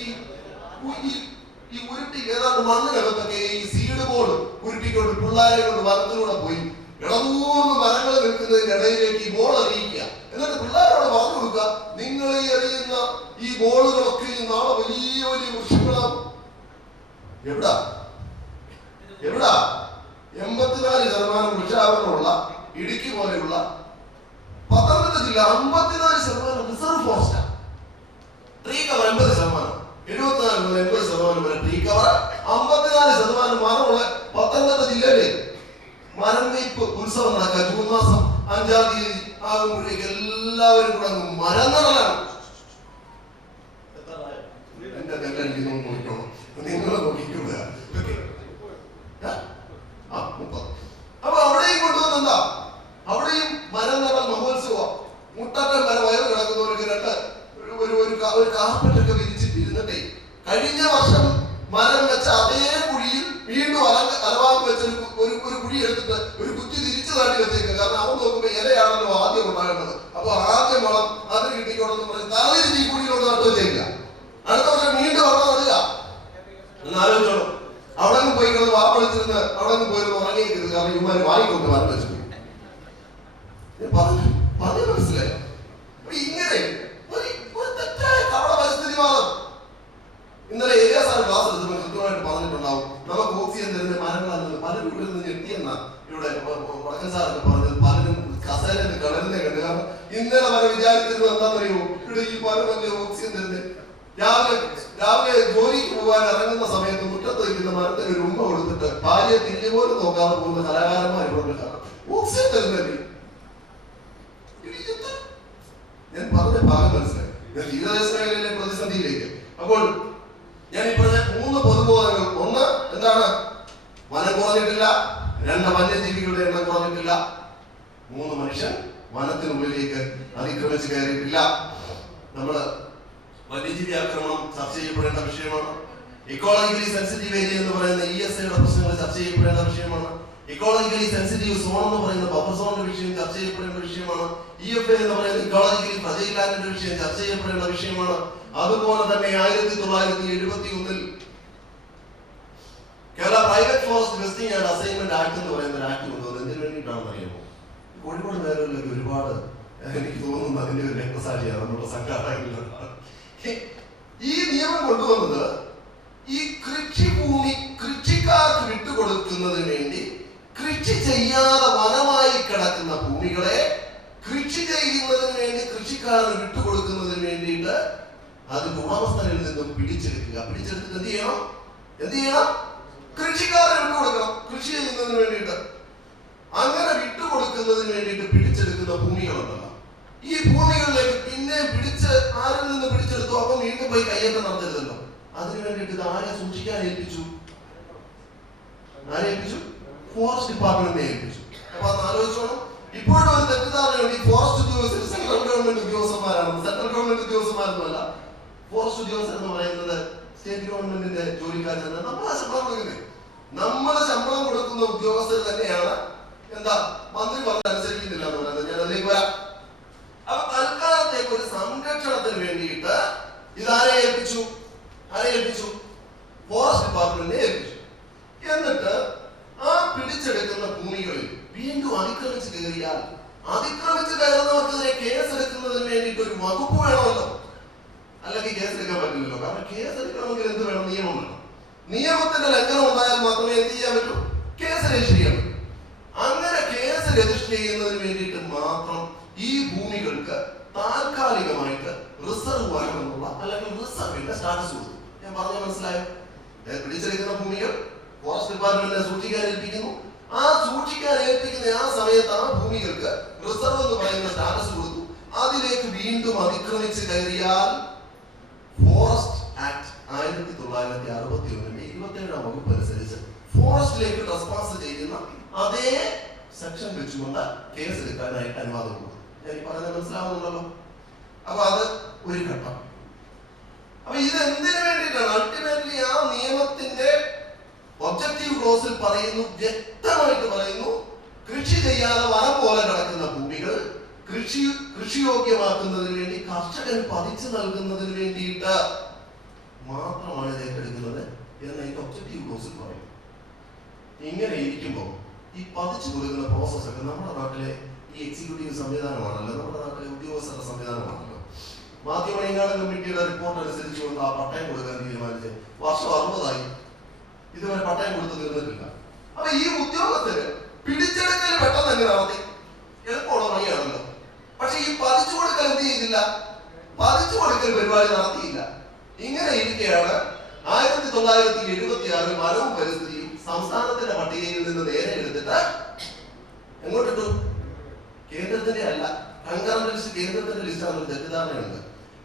ഉരുട്ടി ഏതാണ്ട് മണ്ണിനകത്തൊക്കെ ഈ സീഡ് ബോൾ ഉരുട്ടിക്കൊണ്ട് പിള്ളേരെ കൊണ്ട് വനത്തിലൂടെ പോയി ഇടമൂന്ന് മരങ്ങൾ നിൽക്കുന്നതിന്റെ ഇടയിലേക്ക് ഈ ബോൾ എറിയിക്കുക. എന്നിട്ട് പിള്ളേരോട് പറഞ്ഞു കൊടുക്കുക, നിങ്ങൾ ഈ എറിയുന്ന ഈ ബോളുകളൊക്കെ നാളെ വലിയ വൃക്ഷങ്ങളാവും. എവിടാ 84% വൃക്ഷാവരണമുള്ള ഇടുക്കി പോലെയുള്ള പത്തനംതിട്ട ജില്ല 54% റിസർവ് ഫോറസ്റ്റ്. ട്രീ കവർ 80%, 74 മുതൽ 80% വരെ ട്രീ കവർ. 54% മരമുള്ള പത്തനംതിട്ട ജില്ലയില് മരം വെയ്പ്പ് ഉത്സവം നടക്കുക. ജൂൺ മാസം 5-ാം തീയതി ആകുമ്പോഴേക്ക് എല്ലാവരും കൂടെ മരം നടലാണ്. എന്റെ നെല്ലെനിക്ക് നോക്കിക്കോണം, നിങ്ങൾ നോക്കിക്കൂടുക. അപ്പൊ അവിടെയും കൊണ്ടുവന്നെന്താ? അവിടെയും മരം നടൽ മഹോത്സവം. മുട്ടറ്റം വരെ വയറ് കിടക്കുന്നവർക്ക് ഒരു കാർപ്പറ്റൊക്കെ വിരിച്ചിട്ടിരുന്നിട്ടേ കഴിഞ്ഞ വർഷം മരം വെച്ച അതേ കുഴിയിൽ വീണ്ടും അലവാക്ക് വെച്ച ഒരു കുഴി എടുത്തിട്ട് ഒരു കുറ്റി തിരിച്ചു താണ്ടി വെച്ചേക്കുക. കാരണം അവൻ നോക്കുമ്പോ ഇലയാണല്ലോ ആദ്യം ഉണ്ടാകേണ്ടത്. അപ്പൊ ആദ്യം വളം അതിന് കിട്ടിക്കോട്ടെന്ന് പറഞ്ഞ് തലതിരിച്ച് ഈ കുഴിയിലോട്ട് നട്ടു വെച്ചേക്കുക. അടുത്ത വർഷം വീണ്ടും അവിടെ നടുക. എന്നാലോചിച്ചോളൂ, അവിടെ പോയി കിടന്ന് വാപ്പളിച്ചിരുന്ന് അവിടെ പോയിരുന്നു ഉറങ്ങിയിരിക്കുന്നത്. കാരണം ഇവന്മാര് വായിക്കൊണ്ട് മരം വെച്ചു പറഞ്ഞു മനസ്സിലായി. അപ്പൊ ഇങ്ങനെ ഒരു തെറ്റായ കവട പരിസ്ഥിതിവാദം. ഇന്നലെ ഏരിയ സാർ ക്ലാസ് എടുത്തപ്പോൾ കൃത്യമായിട്ട് പറഞ്ഞിട്ടുണ്ടാവും, നമുക്ക് ഓക്സിജൻ തരുന്ന മരങ്ങളാണ്. പലരും ഇവിടെ നിന്ന് ഞെട്ടിയെന്ന ഇവിടെ വടക്കൻ സാറൊക്കെ പറഞ്ഞത്. പലരും കസേരയിൽ കിടന്നെ കണ്ടു. കാരണം ഇന്നലെ വരെ വിചാരിച്ചിരുന്നത് എന്താണെന്നറിയോ, ഇവിടെ ഈ മരമല്ലേ ഓക്സിജൻ തരുന്നത്. രാവിലെ ജോലിക്ക് പോകാൻ ഇറങ്ങുന്ന സമയത്ത് മുറ്റത്ത് വയ്ക്കുന്ന മരത്തിന് ഒരു ഉമ്മ കൊടുത്തിട്ട് ഭാര്യയെ തിരിഞ്ഞു പോലും നോക്കാതെ പോകുന്ന കലാകാരന്മാർ ഇവിടെ ഓക്സിജൻ തരുന്നല്ലേ. ഞാൻ പറഞ്ഞ ഭാഗം മനസ്സിലായി. തീരദേശ മേഖലയിലെ പ്രതിസന്ധിയിലേക്ക്. അപ്പോൾ ഞാൻ ഈ പറഞ്ഞ 3 പൊതുബോധങ്ങൾ. ഒന്ന് എന്താണ്? വനം കുറഞ്ഞിട്ടില്ല. 2 വന്യജീവികളുടെ എണ്ണം കുറഞ്ഞിട്ടില്ല. 3 മനുഷ്യൻ വനത്തിനുള്ളിലേക്ക് അതിക്രമിച്ച് കയറിയിട്ടില്ല. നമ്മള് വന്യജീവി ആക്രമണം ചർച്ച ചെയ്യപ്പെടേണ്ട വിഷയമാണ്. ഇക്കോളജിക്കലി സെൻസിറ്റീവ് ഏരിയ എന്ന് പറയുന്ന ESAയുടെ പ്രശ്നങ്ങൾ ചർച്ച ചെയ്യപ്പെടേണ്ട വിഷയമാണ്. ഇക്കോളജിക്കലി സെൻസിറ്റീവ് സോൺ എന്ന് പറയുന്ന ബഫർ സോണിന്റെ വിഷയം ചർച്ച ചെയ്യപ്പെടേണ്ട വിഷയമാണ്. EFA എന്ന് പറയുന്ന ഇക്കോളജിക്കലി ഫ്രജൈൽ ലാൻഡിന്റെ വിഷയം ചർച്ച ചെയ്യപ്പെടേണ്ട വിഷയമാണ്. അതുപോലെ തന്നെ 1971 Kerala private forest vesting and assignment act എന്ന് പറയുന്ന ഒരു ആക്ട് കൊണ്ടുവന്നത് എന്തിനു വേണ്ടിയിട്ടാണെന്ന് അറിയാമോ? കോഴിക്കോട് മേഖലയിലേക്ക് ഒരുപാട് എനിക്ക് തോന്നുന്നു അതിന്റെ ഒരു രക്തസാക്ഷിയാണ് നമ്മുടെ സംഘാടകർ. ഈ നിയമം കൊണ്ടുവന്നത് ഈ കൃഷിഭൂമി കൃഷിക്കാർക്ക് വിട്ടുകൊടുക്കുന്നതിന് വേണ്ടി കൃഷി ചെയ്യാതെ വനമായി കിടക്കുന്ന ഭൂമികളെ കൃഷി ചെയ്യുന്നതിന് വേണ്ടി കൃഷിക്കാരന് വിട്ടുകൊടുക്കുന്നതിന് വേണ്ടിയിട്ട് അതിന്റെ ഉടമസ്ഥനിൽ നിന്നും പിടിച്ചെടുക്കുക. പിടിച്ചെടുത്തിട്ട് എന്ത് ചെയ്യണം? കൃഷിക്കാരന് വിട്ടുകൊടുക്കണം കൃഷി ചെയ്യുന്നതിന് വേണ്ടിയിട്ട്. അങ്ങനെ വിട്ടുകൊടുക്കുന്നതിന് വേണ്ടിയിട്ട് പിടിച്ചെടുക്കുന്ന ഭൂമികളുണ്ടല്ലോ, ഈ ഭൂമികളിലേക്ക് പിന്നെ ആരിൽ നിന്ന് പിടിച്ചെടുത്തു അപ്പൊ വീണ്ടും പോയി കയ്യേറ്റം നടത്തരുതല്ലോ. അതിനു വേണ്ടിയിട്ട് ഇത് ആരെ സൂക്ഷിക്കാൻ ഏൽപ്പിച്ചു? ഫോറസ്റ്റ് ഡിപ്പാർട്ട്മെന്റിനെ ഏൽപ്പിച്ചു. അപ്പൊ അത് ആലോചിച്ചോണം. ഇപ്പോഴും ഒരു തെറ്റിദ്ധാരണയുണ്ട്, ഈ ഫോറസ്റ്റ് ഉദ്യോഗസ്ഥർ സെൻട്രൽ ഗവൺമെന്റ് ഉദ്യോഗസ്ഥന്മാരാണ്. സെൻട്രൽ ഗവൺമെന്റ് ഉദ്യോഗസ്ഥന്മാരൊന്നുമല്ല. ഫോറസ്റ്റ് ഉദ്യോഗസ്ഥർ എന്ന് പറയുന്നത് സ്റ്റേറ്റ് ഗവൺമെന്റിന്റെ ജോലിക്കാർ തന്നെ. നമ്മളെ ശമ്പളം കൊടുക്കുന്നത്, നമ്മളെ ശമ്പളം കൊടുക്കുന്ന ഉദ്യോഗസ്ഥർ തന്നെയാണ് എന്താ മന്ത്രി പറഞ്ഞനുസരിക്കുന്നില്ല എന്ന് പറയുന്നത്. ഞാൻ അതിലേക്ക് വരാം. അപ്പൊ തൽക്കാലത്തേക്ക് ഒരു സംരക്ഷണത്തിന് വേണ്ടിയിട്ട് ഇതാരെ ഏൽപ്പിച്ചു? ഫോറസ്റ്റ് ഡിപ്പാർട്ട്മെന്റിനെ ഏൽപ്പിച്ചു. എന്നിട്ട് ആ പിടിച്ചെടുക്കുന്ന ഭൂമികളിൽ വീണ്ടും അതിക്രമിച്ച് കയറിയാൽ അതിക്രമിച്ച് കയറുന്നവർക്കെതിരെ കേസെടുക്കുന്നതിന് വേണ്ടിയിട്ട് ഒരു വകുപ്പ് വേണമല്ലോ. അല്ലെങ്കിൽ കേസെടുക്കാൻ പറ്റില്ലല്ലോ. കാരണം കേസെടുക്കണമെങ്കിൽ എന്ത് വേണം? നിയമം വേണം. നിയമത്തിന്റെ ലംഘനം ഉണ്ടായാൽ മാത്രമേ എന്ത് ചെയ്യാൻ പറ്റൂ? കേസ് രജിസ്റ്റർ ചെയ്യാൻ പറ്റൂ. അങ്ങനെ കേസ് രജിസ്റ്റർ ചെയ്യുന്നതിന് വേണ്ടിയിട്ട് മാത്രം ഈ ഭൂമികൾക്ക് താൽക്കാലികമായിട്ട് റിസർവ് വനം എന്നുള്ള അല്ലെങ്കിൽ റിസർവിന്റെ സ്റ്റാറ്റസ് കൊടുക്കും. ഞാൻ പറഞ്ഞ മനസ്സിലായോ? പിടിച്ചെടുക്കുന്ന ഭൂമികൾ ഫോറസ്റ്റ് ഡിപ്പാർട്ട്മെന്റിനെ സൂക്ഷിക്കാൻ ഏൽപ്പിക്കുന്നു. ആ സൂക്ഷിക്കാൻ ഏൽപ്പിക്കുന്ന ആ സമയത്ത് ആ ഭൂമികൾക്ക് റിസർവ് എന്ന് പറയുന്ന സ്റ്റാറ്റസ് കൊടുത്തു. അതിലേക്ക് വീണ്ടും അതിക്രമിച്ച് കയറിയാൽ ഫോറസ്റ്റ് ആക്ട് 1961 27-ാം വകുപ്പ് അനുസരിച്ച് ഫോറസ്റ്റിലേക്ക് ട്രസ്പാസ് ചെയ്യുന്ന അതേ സെക്ഷൻ വെച്ചുകൊണ്ട് കേസ് എടുക്കാനായിട്ട് അനുവാദം കൊടുക്കും. എനിക്ക് പറഞ്ഞാൽ മനസ്സിലാവുന്നുണ്ടല്ലോ. അപ്പൊ അത് ഒരു ഘട്ടം. അപ്പൊ ഇത് എന്തിനു വേണ്ടിയിട്ടാണ്? അൾട്ടിമേറ്റ്ലി ആ നിയമത്തിന്റെ ഒബ്ജക്റ്റീവ് ക്ലോസിൽ പറയുന്നു, വ്യക്തമായിട്ട് പറയുന്നു, കൃഷി ചെയ്യാതെ വനം പോലെ കിടക്കുന്ന ഭൂമികൾ കൃഷിയോഗ്യമാക്കുന്നതിന് വേണ്ടി കർഷകന് പതിച്ചു നൽകുന്നതിന് വേണ്ടിയിട്ട് മാത്രമാണ് ഇത് ഏറ്റെടുക്കുന്നത് എന്ന് അതിന്റെ ഒബ്ജക്റ്റീവ് ക്ലോസിൽ പറയും. ഇങ്ങനെ ഇരിക്കുമ്പോൾ ഈ പതിച്ചു കൊടുക്കുന്ന പ്രോസസ്സൊക്കെ നമ്മുടെ നാട്ടിലെ ഈ എക്സിക്യൂട്ടീവ് സംവിധാനമാണല്ലോ, നമ്മുടെ നാട്ടിലെ ഉദ്യോഗസ്ഥരുടെ സംവിധാനമാണല്ലോ. മാധ്യമ കമ്മിറ്റിയുടെ റിപ്പോർട്ട് അനുസരിച്ചുകൊണ്ട് ആ പട്ടയം കൊടുക്കാൻ തീരുമാനിച്ച് വർഷം 60 ഇതുവരെ പട്ടയം കൊടുത്ത് തീർന്നിട്ടില്ല. അപ്പൊ ഈ ഉദ്യോഗസ്ഥര് പിടിച്ചെടുക്കൽ പെട്ടെന്ന് തന്നെ നടത്തി, എളുപ്പമുള്ള പണിയാണല്ലോ. പക്ഷെ ഈ പതിച്ചു കൊടുക്കൽ എന്ത് ചെയ്തില്ല? പതിച്ചു കൊടുക്കൽ പരിപാടി നടത്തിയില്ല. ഇങ്ങനെ ഇരിക്കെയാണ് 1976 വനവും പരിസ്ഥിതിയും സംസ്ഥാനത്തിന്റെ പട്ടികയിൽ നിന്ന് നേരെ എടുത്തിട്ട് എങ്ങോട്ടിട്ടു? കേന്ദ്രത്തിന്റെ അല്ല, കൺകറന്റ് ലിസ്റ്റ് കേന്ദ്രത്തിന്റെ ലിസ്റ്റാണ്. തെറ്റിദ്ധാരണയുണ്ട്.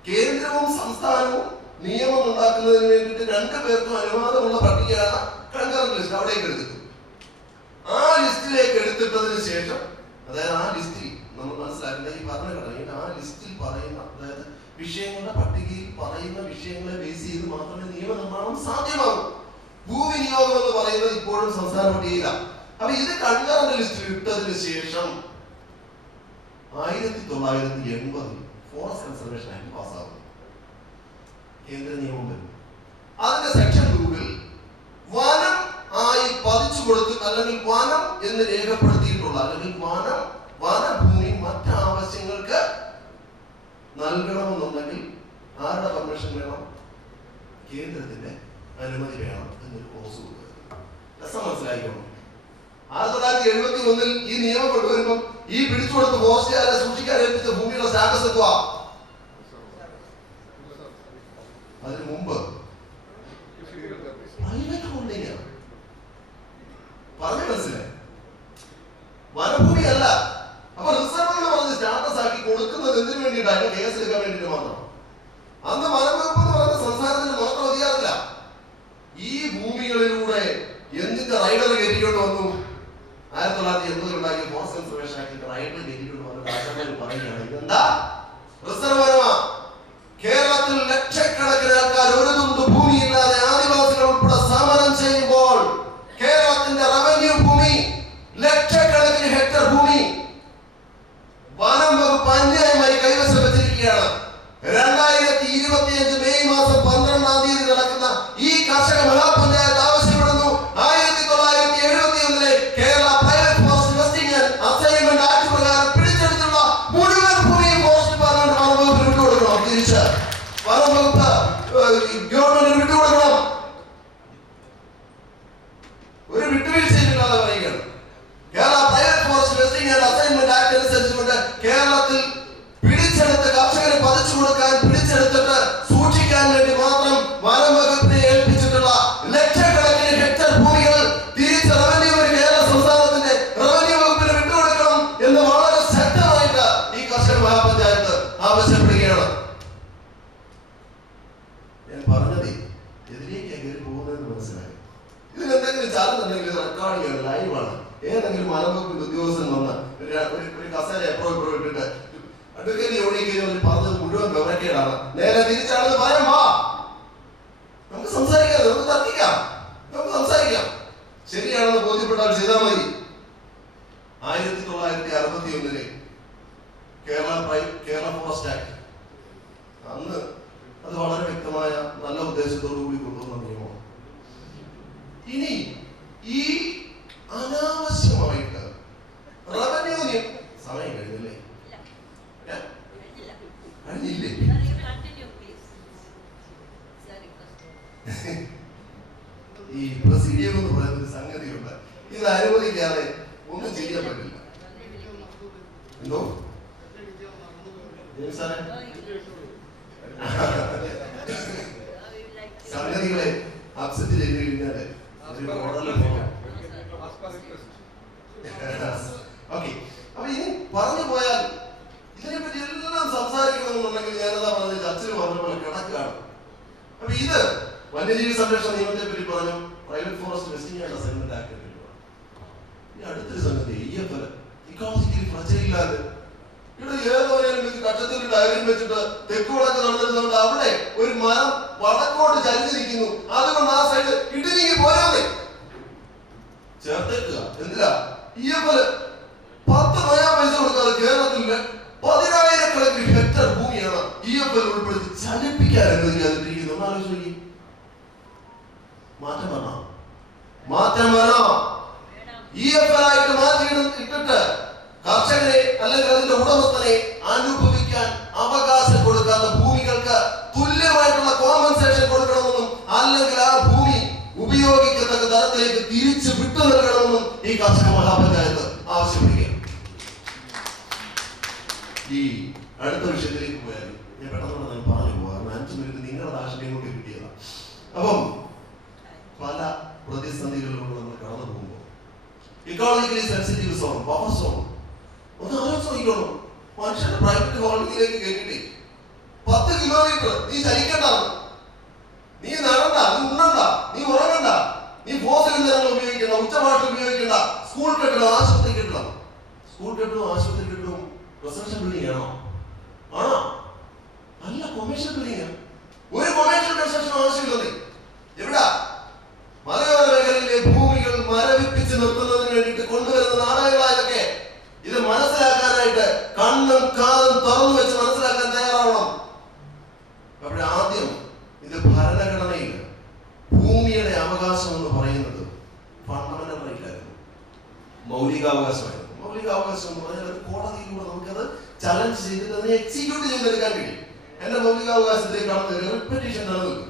കേന്ദ്രവും സംസ്ഥാനവും നിയമം ഉണ്ടാക്കുന്നതിന് വേണ്ടിയിട്ട് 2 പേർക്കും അനുവാദമുള്ള പട്ടികയാണ് കൺകറന്റ് ലിസ്റ്റ്. അവിടേക്ക് എടുത്തിട്ടു. ആ ലിസ്റ്റിലേക്ക് എടുത്തിട്ടതിന് ശേഷം, അതായത് ആ ലിസ്റ്റിൽ നമ്മൾ മനസ്സിലാക്കേണ്ട ഈ ഭരണഘടനയിൽ ആ ലിസ്റ്റിൽ പറയുന്ന, അതായത് വിഷയങ്ങളുടെ പട്ടികയിൽ പറയുന്ന വിഷയങ്ങളെ ബേസ് ചെയ്ത് മാത്രമേ നിയമനിർമ്മാണം സാധ്യമാകൂ. ഭൂവിനിയോഗം എന്ന് പറയുന്നത് ഇപ്പോഴും സംസ്ഥാന പട്ടികയിലാണ്. അപ്പൊ ഇത് കൺകറന്റ് ലിസ്റ്റിൽ ഇട്ടതിന് ശേഷം 1980 ഫോറസ്റ്റ് കൺസർവേഷൻ ആക്ട് പാസ്സാകും. കേന്ദ്ര നിയമം വരും. അതിന്റെ സെക്ഷൻ 2 വനം ആയി പതിച്ചു കൊടുത്ത് അല്ലെങ്കിൽ വനം എന്ന് രേഖപ്പെടുത്തിയിട്ടുള്ള അല്ലെങ്കിൽ വനഭൂമി മറ്റാവശ്യങ്ങൾക്ക് നൽകണമെന്നുണ്ടെങ്കിൽ ആരുടെ പെർമിഷൻ വേണം? കേന്ദ്രത്തിന്റെ അനുമതി വേണം എന്നൊരു ക്ലോസ് കൊടുക്കുക. രസം മനസ്സിലായിക്കോണം. 1971 ഈ നിയമം കൊണ്ടുവരുമ്പോൾ ഈ പിടിച്ചുകൊടുത്ത് ഫോറസ്റ്റുകാരെ സൂക്ഷിക്കാൻ ഏൽപ്പിച്ച ഭൂമിയുടെ സ്റ്റാറ്റസ് എത്തുക. അതിനു മുമ്പ് പ്രൈവറ്റ് ഹോൾഡിംഗ് ആണ്. പറഞ്ഞു മനസ്സിലായി? വനഭൂമി അല്ല. അപ്പൊ റിസർവ് എന്ന് പറഞ്ഞ് സ്റ്റാറ്റസ് ആക്കി കൊടുക്കുന്നത് എന്തിനു വേണ്ടിയിട്ടാണ്? അന്ന് വനംവകുപ്പ് എന്ന് പറയുന്ന സംസ്ഥാനത്തിന് മാത്രം അധികാരമില്ല. ഈ ഭൂമികളിലൂടെ എന്തിന്റെ റൈഡർ കയറ്റിക്കൊണ്ട് വന്നു? 1980 ഉണ്ടാക്കിയ ഫോറസ്റ്റ് കൺസർവേഷൻ ആക്ടിന്റെ റൈഡർ കയറ്റിക്കൊണ്ട് വന്ന രാജാമാർ പറയുകയാണ്, ഇതെന്താ റിസർവ് വനമാ. കേരളത്തിൽ ലക്ഷക്കണക്കിന് ആൾക്കാർ ഒരു തുണ്ട് ഭൂമിയില്ലാതെ ആദിവാസികൾ ഉൾപ്പെടെ സമരം ചെയ്യുമ്പോൾ കേരളത്തിന്റെ റവന്യൂ ഭൂമി, ലക്ഷക്കണക്കിന് ഹെക്ടർ ഭൂമി വനം വകുപ്പ് അന്യായമായി കൈവശം വെച്ചിരിക്കുകയാണ്. 2025 മെയ് മാസം 12-ാം തീയതി നടക്കുന്ന ഈ കർഷക മഹാപഞ്ചായത്ത് ആവശ്യപ്പെടുന്നു 1971 Kerala private forest vesting and assignment act പ്രകാരം പിടിച്ചെടുത്തുള്ള മുഴുവൻ ഭൂമിയും ഫോറസ്റ്റ് ഡിപ്പാർട്ട്മെന്റ് വനം വകുപ്പിന് വിട്ടുകൊടുക്കണം. തിരിച്ച് വനം വകുപ്പ് ഗവൺമെന്റിന് വിട്ടുകൊടുക്കണം. ഒരു വിട്ടുവീഴ്ചയില്ലാതെ പറയുകയാണ്. Kerala private forest vesting and assignment act അനുസരിച്ചുകൊണ്ട് കേരളത്തിൽ പിടിച്ചെടുത്ത് കർഷകരെ പതിച്ചു കൊടുക്കാൻ, പിടിച്ചെടുത്തിട്ട് സൂക്ഷിക്കാൻ വേണ്ടി മാത്രം വനം വകുപ്പിനെ ഏൽപ്പിച്ചിട്ടുള്ള ലക്ഷക്കണക്കിന് ഹെക്ടർ ഭൂമികൾ തിരിച്ച് റവന്യൂ കേരള സംസ്ഥാനത്തിന്റെ റവന്യൂ വകുപ്പിന് വിട്ടുകൊടുക്കണം എന്ന് വളരെ ശക്തമായിട്ട് ഈ കർഷക മഹാപഞ്ചായത്ത് ആവശ്യപ്പെടുകയാണ്. ഞാൻ പറഞ്ഞത് എതിരേക്കാണ് കയറി പോകുന്നതെന്ന് മനസ്സിലായി. ഇതിനെന്തെങ്കിലും ചാർജുണ്ടെങ്കിൽ റെക്കോർഡ് ചെയ്യണം, ലൈവാണ്. ഏതെങ്കിലും വനം വകുപ്പിന്റെ ഉദ്യോഗസ്ഥൻ വന്ന് ഒരു കസേര എപ്പോഴും ഇട്ടിട്ട് അഡ്വക്കേറ്റ് യോണിക്ക് പറഞ്ഞത് മുഴുവൻ വിവരക്കേടാണ്, നേരെ തിരിച്ചാണെന്ന് പറയാം. വാ, നമുക്ക് സംസാരിക്കാം, നമുക്ക് തർക്കിക്കാം, നമുക്ക് സംസാരിക്കാം. ശരിയാണെന്ന് ബോധ്യപ്പെട്ടാൽ ചെയ്താൽ മതി. 1961 കേരള ഫോറസ്റ്റ് ആക്ട്, അന്ന് അത് വളരെ വ്യക്തമായ നല്ല ഉദ്ദേശത്തോടു കൂടി കൊണ്ടുവന്ന നിയമമാണ്. ഇനി ഈ അനാവശ്യമായിട്ട് റവന്യൂ സമയം കഴിഞ്ഞല്ലേ? കഴിഞ്ഞില്ലേ? ഈ പ്രൊസീഡിയം എന്ന് പറയുന്ന ഒരു സംഗതിയുണ്ട്. ഇത് അനുവദിക്കാതെ ഒന്നും ചെയ്യാൻ പറ്റില്ല. എന്തോ സംഗതികളെ അപ്സെറ്റ് ചെയ്ത് കഴിഞ്ഞാല് ഓക്കെ. അപ്പൊ ഇനി പറഞ്ഞു പോയാൽ ഇതിനെപ്പറ്റി എല്ലാം സംസാരിക്കണമെന്നുണ്ടെങ്കിൽ ഞാനതാ പറഞ്ഞ ചർച്ചയിൽ പറഞ്ഞ പോലെ കിടക്കുകയാണ്. അപ്പൊ ഇത് വന്യജീവി സംരക്ഷണ നിയമത്തെ പറ്റി പറഞ്ഞു, private forest vesting and assignment act പറ്റി പറഞ്ഞു. ഇനി അടുത്തൊരു സംഗതി ഇക്കോളജിക്കലി ഫ്രജൈലാതെ ഇവിടെ ഏതോരെങ്കിലും കക്ഷത്തിൽ ഡയറിയും വെച്ചിട്ട് തെക്കുവടക്ക് നടന്നിരുന്നുണ്ട്. അവിടെ ഒരു മരം വടക്കോട്ട് ചരിഞ്ഞിരിക്കുന്നു, അതുകൊണ്ട് ആ സൈഡ് ഇടുങ്ങിക്ക് പോരാതെ ചേർത്തേക്കുക. എന്തിനാ? EFL 10 നയാ പൈസ കൊടുക്കാതെ കേരളത്തിലെ 10,000 ഹെക്ടർ ഭൂമിയാണ് EFL ഉൾപ്പെടുത്തി ചലിപ്പിക്കാൻ അനുവദിക്കാതിരിക്കുന്നത്. ആലോചിച്ച് മാറ്റം വരണം, മാറ്റം വരണം. EFL ആയിട്ട് മാറ്റി ഇട്ടിട്ട് കർഷകനെ അല്ലെങ്കിൽ അതിന്റെ ഉടമസ്ഥനെ അനുഭവിക്കാൻ അവകാശം കൊടുക്കാത്ത ഭൂമികൾക്ക് തുല്യമായിട്ടുള്ള കോമ്പൻസേഷൻ കൊടുക്കണമെന്നും അല്ലെങ്കിൽ ആ ഭൂമി ഉപയോഗിക്കത്തക്ക തരത്തിലേക്ക് തിരിച്ചു വിട്ടു നൽകണമെന്നും ഈ കർഷക മഹാപഞ്ചായത്ത് ആവശ്യപ്പെടുകയാണ്. ഈ അടുത്ത വിഷയത്തിലേക്ക് പോയാൽ ഞാൻ പെട്ടെന്ന് പറഞ്ഞു പോകാം. 5 മിനിറ്റ് നിങ്ങളുടെ ദാക്ഷിണ്യം കൊണ്ട് കിട്ടിയതാണ്. അപ്പം പല പ്രതിസന്ധികളിലൂടെ നമ്മൾ കടന്നു പോകുമ്പോൾ ecologically sensitive zone, buffer zone ഒന്ന് ആലോചിച്ച് നോക്കിക്കോളൂ. മനുഷ്യന്റെ പ്രൈവറ്റ് ഹോൾഡിങ്ങിലേക്ക് കയറ്റിട്ട് 10 കിലോമീറ്റർ നീ ചലിക്കണ്ട, നീ നടണ്ട, നീ ഉണ്ണണ്ട, നീ ഉറങ്ങണ്ട, നീ ഫോസിൽ ഇന്ധനങ്ങൾ ഉപയോഗിക്കണ്ട, ഉച്ചഭാഷ ഉപയോഗിക്കണ്ട, സ്കൂൾ കെട്ടിടം, ആശുപത്രി കെട്ടിടം. സ്കൂൾ കെട്ടിടവും ആശുപത്രി കെട്ടിടവും റെസിഡൻഷ്യൽ ബിൽഡിംഗ് ആണോ? ആണോ? അല്ല, കൊമേഴ്ഷ്യൽ ബിൽഡിംഗ്. ഒരു കൊമേഴ്ഷ്യൽ കൺസ്ട്രക്ഷൻ ആവശ്യമില്ലത്. എവിടാ? മലയോര മേഖലയിലെ ഭൂമികൾ മരവിപ്പിച്ച് നിർത്തുന്നതിന് വേണ്ടിയിട്ട് കൊണ്ടുവരുന്ന നാടകങ്ങളായതൊക്കെ ഇത് മനസ്സിലാക്കാനായിട്ട് കണ്ണും കാതും തുറന്നു വെച്ച് മനസ്സിലാക്കാൻ തയ്യാറാവണം. അവിടെ ആദ്യം ഇത് ഭരണഘടനയിൽ ഭൂമിയുടെ അവകാശം എന്ന് പറയുന്നത് ഫണ്ടമെന്റൽ റൈറ്റ് ആയിരുന്നു, മൗലികാവകാശമായിരുന്നു. മൗലികാവകാശം എന്ന് പറഞ്ഞാൽ അത് കോടതിയിലൂടെ നമുക്കത് ചലഞ്ച് ചെയ്തിട്ട് അതിനെ എക്സിക്യൂട്ട് ചെയ്തെടുക്കാൻ കഴിയും. എന്റെ മൗലികാവകാശത്തിലേക്കാണ് റിപ്പറ്റീഷൻ നടന്നത്.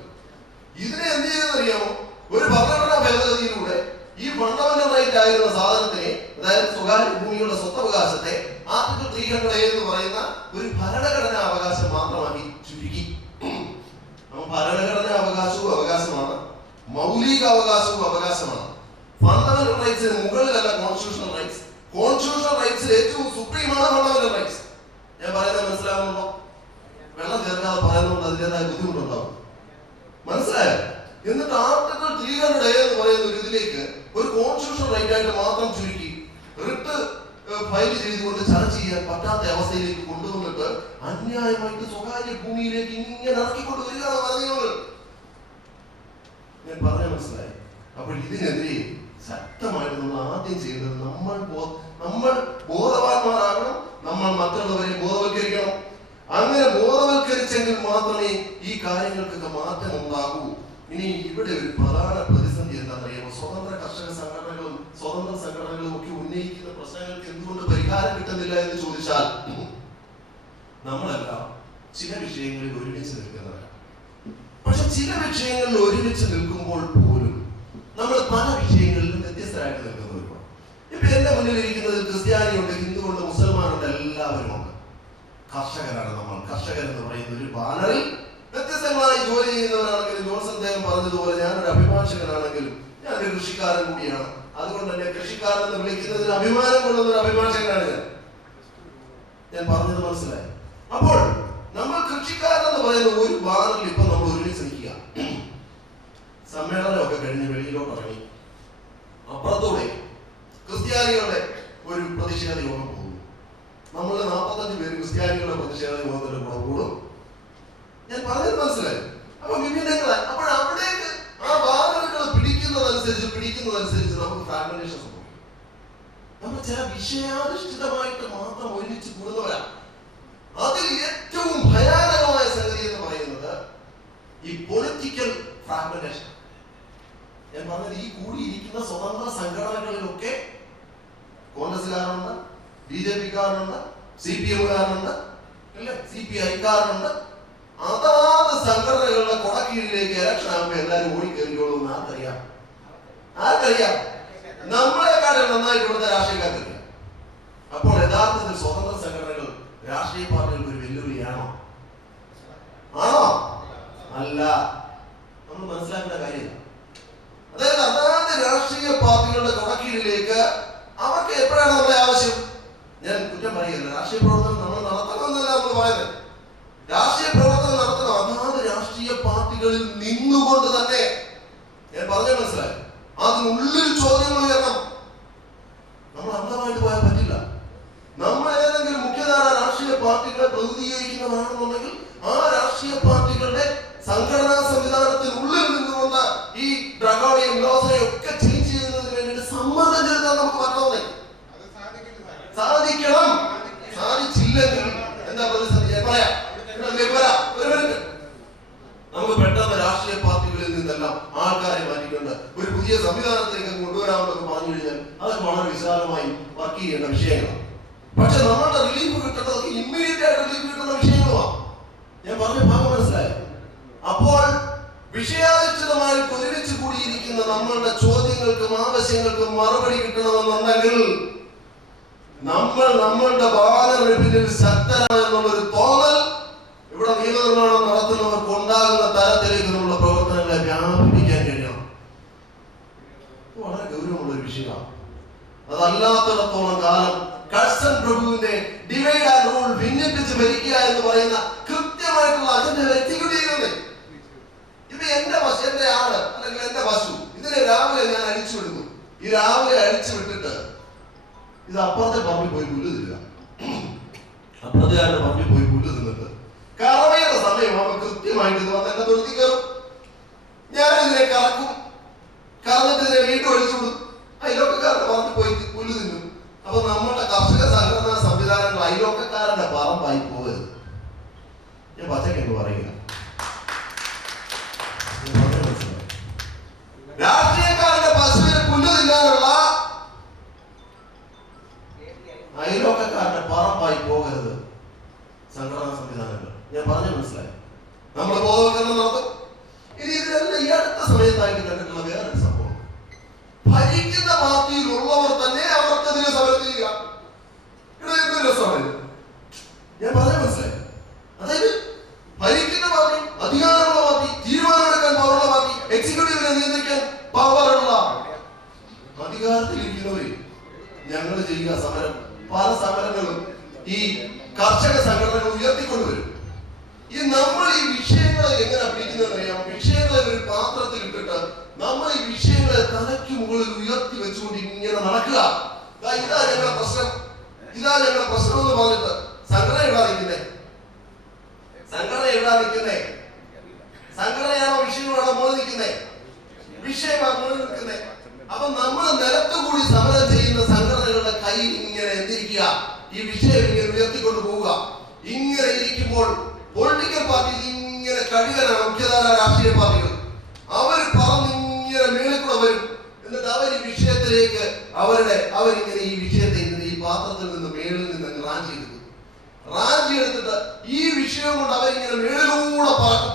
ഇതിനെ എന്ത് ചെയ്തെന്നറിയാമോ? ഒരു ഭരണഘടനാ ഭേദഗതിയിലൂടെ ഈ ഫണ്ടമെന്റൽ റൈറ്റ് ആയിരുന്ന സാധനത്തിനെ, അതായത് സ്വകാര്യ ഭൂമിയുടെ സ്വത്തവകാശത്തെ ആർട്ടിക്കിൾ 300A എന്ന് പറയുന്ന ഒരു ഭരണഘടനാ അവകാശം മാത്രമാക്കി ചുരുക്കി. അപ്പൊ ഭരണഘടനാ അവകാശവും അവകാശമാണ്, മൗലിക അവകാശവും അവകാശമാണ്. ഫണ്ടമെന്റൽ റൈറ്റ്സിന് മുകളിലല്ല കോൺസ്റ്റിറ്റ്യൂഷണൽ റൈറ്റ്സ്. കോൺസ്റ്റിറ്റ്യൂഷണൽ റൈറ്റ്സിൽ ഏറ്റവും സുപ്രീമാണ് ഫണ്ടമെന്റൽ റൈറ്റ്സ്. ഞാൻ പറയുന്നത് മനസ്സിലാവുന്നുണ്ടോ? വെള്ളം ചേർക്കാതെ പറയുന്നത് പാർട്ടികൾക്ക് അതിൻ്റെതായ ബുദ്ധിമുട്ടുണ്ടാവും. മനസ്സിലായോ? എന്നിട്ട് ആർട്ടിക്കിൾ 300A എന്ന് പറയുന്ന ഒരു ഇതിലേക്ക് ഒരു കോൺസ്റ്റിറ്റ്യൂഷൻ റൈറ്റ് ആയിട്ട് മാത്രം ചുരുക്കി റിട്ട് ഫയൽ ചെയ്തുകൊണ്ട് ചർച്ച ചെയ്യാൻ പറ്റാത്ത അവസ്ഥയിലേക്ക് കൊണ്ടുവന്നിട്ട് അന്യായമായിട്ട് സ്വകാര്യ ഭൂമിയിലേക്ക് ഇങ്ങനെ ഇറക്കിക്കൊണ്ട് വരികയാണ് പറഞ്ഞത്. ഞാൻ പറഞ്ഞ മനസ്സിലായി? അപ്പോൾ ഇതിനെതിരെ ശക്തമായിട്ട് നമ്മൾ ആദ്യം ചെയ്യേണ്ടത് നമ്മൾ ബോധവാന്മാരാകണം. നമ്മൾ മറ്റുള്ളവരെ ബോധവൽക്കരിക്കണം. അങ്ങനെ ബോധവൽക്കരിച്ചെങ്കിൽ മാത്രമേ ഈ കാര്യങ്ങൾക്കൊക്കെ മാറ്റം ഉണ്ടാകൂ. ഇനി ഇവിടെ ഒരു പ്രധാന പ്രതിസന്ധി എന്താണെന്നറിയാമോ? സ്വതന്ത്ര കർഷക സംഘടനകളും സ്വതന്ത്ര സംഘടനകളും ഒക്കെ ഉന്നയിക്കുന്ന പ്രശ്നങ്ങൾക്ക് എന്തുകൊണ്ട് പരിഹാരം കിട്ടുന്നില്ല എന്ന് ചോദിച്ചാൽ, നമ്മളെല്ലാം ചില വിഷയങ്ങളിൽ ഒരുമിച്ച് നിൽക്കുന്നവരാണ്. പക്ഷെ ചില വിഷയങ്ങളിൽ ഒരുമിച്ച് നിൽക്കുമ്പോൾ പോലും നമ്മൾ പല വിഷയങ്ങളിലും വ്യത്യസ്തരായിട്ട് നിൽക്കുന്നവരുമാണ്. ഇപ്പൊ എന്റെ മുന്നിൽ ഇരിക്കുന്നത് ക്രിസ്ത്യാനിയുണ്ട്, ഹിന്ദുവുണ്ട്, മുസൽമാനുണ്ട്, എല്ലാവരും ഉണ്ട്. കർഷകരാണ് നമ്മൾ. കർഷകർ എന്ന് പറയുന്ന ഒരു ബാനറിൽ വ്യത്യസ്തമായി ജോലി ചെയ്യുന്നവരാണെങ്കിലും, ജോൺസൺ ദേവൻ പറഞ്ഞതുപോലെ ഞാനൊരു അഭിഭാഷകനാണെങ്കിലും ഞാനൊരു കൃഷിക്കാരൻ കൂടിയാണ്. അതുകൊണ്ട് തന്നെ കൃഷിക്കാരൻ എന്ന് വിളിക്കുന്നതിന് അഭിമാനം കൊള്ളുന്ന ഒരു അഭിഭാഷകനാണ് ഞാൻ പറഞ്ഞത് മനസ്സിലായി? അപ്പോൾ നമ്മൾ കൃഷിക്കാരൻ എന്ന് പറയുന്ന ഒരു ബാനറിൽ ഇപ്പൊ നമ്മൾ ഒരുമിച്ച് നിൽക്കുക. സമ്മേളനമൊക്കെ കഴിഞ്ഞ് വെളിയിലോട്ട് ഇറങ്ങി അപ്പുറത്തൂടെ ക്രിസ്ത്യാനികളുടെ ഒരു പ്രതിഷേധ യോഗം പോകുന്നു. നമ്മൾ 45 പേര് ക്രിസ്ത്യാനികളുടെ പ്രതിഷേധ യോഗത്തിന്റെ കൂടെ കൂടും. ഞാൻ പറഞ്ഞത് മനസ്സിലായി? അപ്പൊ വിഭിന്നങ്ങളെ അപ്പോഴവിടേക്ക് ആ ബാനറുകൾ പിടിക്കുന്നതനുസരിച്ച് നമുക്ക് ഫ്രാഗ്മെന്റേഷൻ സംഭവിക്കും. നമ്മൾ ചില വിഷയാധിഷ്ഠിതമായിട്ട് മാത്രം ഒരുമിച്ച് കൂടുന്നവരാണ്. അതിൽ ഏറ്റവും ഭയാനകമായ സംഗതി എന്ന് പറയുന്നത് ഈ പൊളിറ്റിക്കൽ ഫ്രാഗ്മെന്റേഷൻ. ഞാൻ പറഞ്ഞത് ഈ കൂടിയിരിക്കുന്ന സ്വതന്ത്ര സംഘടനകളിലൊക്കെ കോൺഗ്രസ്സുകാരുണ്ട്, BJP-കാരുണ്ട്, CPM-കാരുണ്ട്, അല്ലെ CPI-കാരുണ്ട്. അതാത് സംഘടനകളുടെ കൊടക്കീഴിലേക്ക് ഇലക്ഷൻ ആകുമ്പോൾ എല്ലാവരും ഓടിക്കേറിയോളൂ എന്ന് ആർക്കറിയാം? നമ്മളെക്കാളും നന്നായിട്ട് ഇവിടുത്തെ രാഷ്ട്രീയക്കാർക്കറിയാം. അപ്പോൾ യഥാർത്ഥത്തിൽ സ്വതന്ത്ര സംഘടനകൾ രാഷ്ട്രീയ പാർട്ടികൾക്ക് ഒരു വെല്ലുവിളിയാണോ? ആണോ? അല്ല. നമ്മൾ മനസ്സിലാക്കേണ്ട കാര്യമില്ല. അതായത് അതാത് രാഷ്ട്രീയ പാർട്ടികളുടെ കൊടക്കീഴിലേക്ക് അവർക്ക് എപ്പോഴാണ് നമ്മളെ ആവശ്യം? ഞാൻ കുറ്റം പറയുന്നില്ല, രാഷ്ട്രീയ പ്രവർത്തനം നമ്മൾ നടത്തണമെന്നല്ല നമ്മൾ പറയുന്നത്. രാഷ്ട്രീയ പ്രവർത്തനം നടത്തണം അതാത് രാഷ്ട്രീയ പാർട്ടികളിൽ നിന്നുകൊണ്ട് തന്നെ. ഞാൻ പറഞ്ഞ മനസ്സിലായി? അതിനുള്ളിൽ ചോദ്യങ്ങൾ ഉയരണം. നമ്മൾ അന്ധമായിട്ട് പോയാൽ പറ്റില്ല. നമ്മൾ ഏതെങ്കിലും മുഖ്യധാര രാഷ്ട്രീയ പാർട്ടികളെ പ്രതിനിധീകരിക്കുന്നതാണെന്നുണ്ടെങ്കിൽ ആ രാഷ്ട്രീയ പാർട്ടികളുടെ സംഘടനാ സംവിധാനത്തിനുള്ളിൽ നിന്നുകൊണ്ട് ഈ ഡ്രഗോണിയും ലോസയും ഒക്കെ ചേഞ്ച് ചെയ്യുന്നതിന് വേണ്ടിയിട്ട് സമ്മർദ്ദം ചെലുത്താൻ നമുക്ക് പറ്റണമെന്നേ. സാധിക്കണം. സാധിച്ചില്ലെങ്കിൽ എന്താ പ്രതിസന്ധി? ഞാൻ പറയാം. നമുക്ക് പെട്ടെന്ന് രാഷ്ട്രീയ പാർട്ടികളിൽ നിന്നെല്ലാം ആൾക്കാരെ മാറ്റിക്കൊണ്ട് ഒരു പുതിയ സംവിധാനത്തിലേക്ക് കൊണ്ടുവരാമെന്നൊക്കെ പറഞ്ഞു കഴിഞ്ഞാൽ അതൊക്കെ വളരെ വിശാലമായി വർക്ക് ചെയ്യേണ്ട വിഷയങ്ങളാണ്. പക്ഷെ നമ്മളുടെ റിലീഫ് കിട്ടുന്നതൊക്കെ ഇമ്മീഡിയറ്റ് ആയിട്ട് റിലീഫ് കിട്ടുന്ന വിഷയങ്ങളുമാണ്. ഞാൻ പറഞ്ഞ ഭാഗം മനസ്സിലായോ? അപ്പോൾ വിഷയാധിഷ്ഠിതമായിട്ട് ഒരുമിച്ച് കൂടിയിരിക്കുന്ന നമ്മളുടെ ചോദ്യങ്ങൾക്കും ആവശ്യങ്ങൾക്കും മറുപടി കിട്ടണമെന്നുണ്ടെങ്കിൽ നമ്മൾ നമ്മളുടെ ബാലരുടെ പിന്നിൽ ശക്തരാണെന്നുള്ളൊരു തോന്നൽ ഇവിടെ നിയമനിർമ്മാണം നടത്തുന്നവർക്ക് ഉണ്ടാകുന്ന തരത്തിലേക്ക് നമ്മുടെ പ്രവർത്തനങ്ങളെ വ്യാപിപ്പിക്കാൻ കഴിയണം. വളരെ ഗൗരവമുള്ള ഒരു വിഷയമാണ്. അതല്ലാത്തിടത്തോളം കാലം കഴ്സൺ പ്രഭുവിന്റെ ഡിവൈഡ് ആൻഡ് റൂൾ ഭിന്നിപ്പിച്ച് ഭരിക്കുക എന്ന് പറയുന്ന കൃത്യമായിട്ടുള്ള അജണ്ട എക്സിക്യൂട്ട് ചെയ്യുന്നത്. ഇപ്പൊ എന്റെ ആട് അല്ലെങ്കിൽ എന്റെ പശു ഇതിനെ രാവിലെ ഞാൻ അഴിച്ചു വിടുന്നു. ഈ രാവിലെ അഴിച്ചു വിട്ടിട്ട് ഇത് അപ്പുറത്തെ പറമ്പിൽ പോയി പുല്ല് തിന്നുക. അപ്പുറത്തുകാരുടെ പറമ്പിൽ പോയി പുല്ല് തിന്നിട്ട് കറവയുടെ സമയമാകുമ്പോൾ കൃത്യമായിട്ട് ഇത് വന്ന് എന്നെ തൊഴുത്തി കയറും. ഞാനിതിനെ കറക്കും. കറന്നിട്ട് ഇതിനെ വീണ്ടും ഒഴിച്ചു വിടും. അയലോക്കക്കാരുടെ പറമ്പിൽ പോയി പുല്ല് തിന്നും. അപ്പൊ നമ്മുടെ കർഷക സംഘടനാ സംവിധാനങ്ങൾ അയലോക്കക്കാരന്റെ പറമ്പായി പോകരുത്. ഞാൻ പച്ചക്കെന്ന് പറയുക. രാഷ്ട്രീയക്കാരുടെ പശുവിനെ പുല്ല് തിന്നാനുള്ള അയലോക്കക്കാരന്റെ പറമ്പായി പോകരുത് സംഘടനാ സംവിധാനങ്ങൾ. ഞാൻ പറഞ്ഞു മനസ്സിലായി? നമ്മൾ ബോധവൽക്കരണം നടത്തും. ഇനി ഇതിലെല്ലാം ഈ അടുത്ത സമയത്തായിട്ട് കണ്ടിട്ടുള്ള വേറൊരു സംഭവം, ഭരിക്കുന്ന പാർട്ടിയിലുള്ളവർ തന്നെ അവർക്കെതിരെ സമരം ചെയ്യുക. ഇവിടെ എന്തൊരു രസമാണ്. ഞാൻ പറഞ്ഞു മനസ്സിലായി? അതായത് ഭരിക്കുന്ന പാർട്ടി, അധികാരമുള്ള പാർട്ടി, തീരുമാനമെടുക്കാൻ പവറുള്ള പാർട്ടി, എക്സിക്യൂട്ടീവിനെ നിയന്ത്രിക്കാൻ പവറുള്ള അധികാരത്തിലിരിക്കുന്നവര് ഞങ്ങൾ ചെയ്യുക സമരം. പല സമരങ്ങളും ഈ കർഷക സംഘടനകൾ ഉയർത്തിക്കൊണ്ടുവരും. നമ്മൾ ഈ വിഷയങ്ങളെ എങ്ങനെ പിടിക്കുന്നതെന്ന് അറിയാം. വിഷയങ്ങളെ ഒരു പാത്രത്തിൽ ഇട്ടിട്ട് നമ്മൾ ഈ വിഷയങ്ങളെ തലയ്ക്ക് മുകളിൽ ഉയർത്തി വെച്ചുകൊണ്ട് ഇങ്ങനെ നടക്കുക. ഇതാ ഞങ്ങളുടെ പ്രശ്നം, ഇതാ ഞങ്ങളുടെ പ്രശ്നം എന്ന് പറഞ്ഞിട്ട് സംഘടന എവിടാ നിൽക്കുന്നേ? സംഘടന എവിടാ നിൽക്കുന്നേ? സംഘടനയാണോ വിഷയമാണോ മുകളിൽ നിൽക്കുന്നേ? വിഷയമാണ് മുകളിൽ നിൽക്കുന്നേ. അപ്പൊ നമ്മൾ നിലത്ത് കൂടി സമരം ചെയ്യുന്ന സംഘടനകളുടെ കയ്യിൽ ഇങ്ങനെ എന്തിരിക്കുക, ഈ വിഷയം ഇങ്ങനെ ഉയർത്തിക്കൊണ്ട് പോവുക. ഇങ്ങനെ ഇരിക്കുമ്പോൾ പൊളിറ്റിക്കൽ പാർട്ടി ഇങ്ങനെ കഴിയാനാണ് മുഖ്യധാര രാഷ്ട്രീയ പാർട്ടികൾ. അവർ പറഞ്ഞിങ്ങനെ മേളിൽ കൂടെ വരും. എന്നിട്ട് അവർ ഈ വിഷയത്തിലേക്ക് അവരിങ്ങനെ ഈ വിഷയത്തെ ഇങ്ങനെ ഈ പാത്രത്തിൽ നിന്ന് മേളിൽ നിന്ന് റാഞ്ചി എടുത്തിട്ട് ഈ വിഷയം കൊണ്ട് അവരിങ്ങനെ മേളിലൂടെ പറക്കും.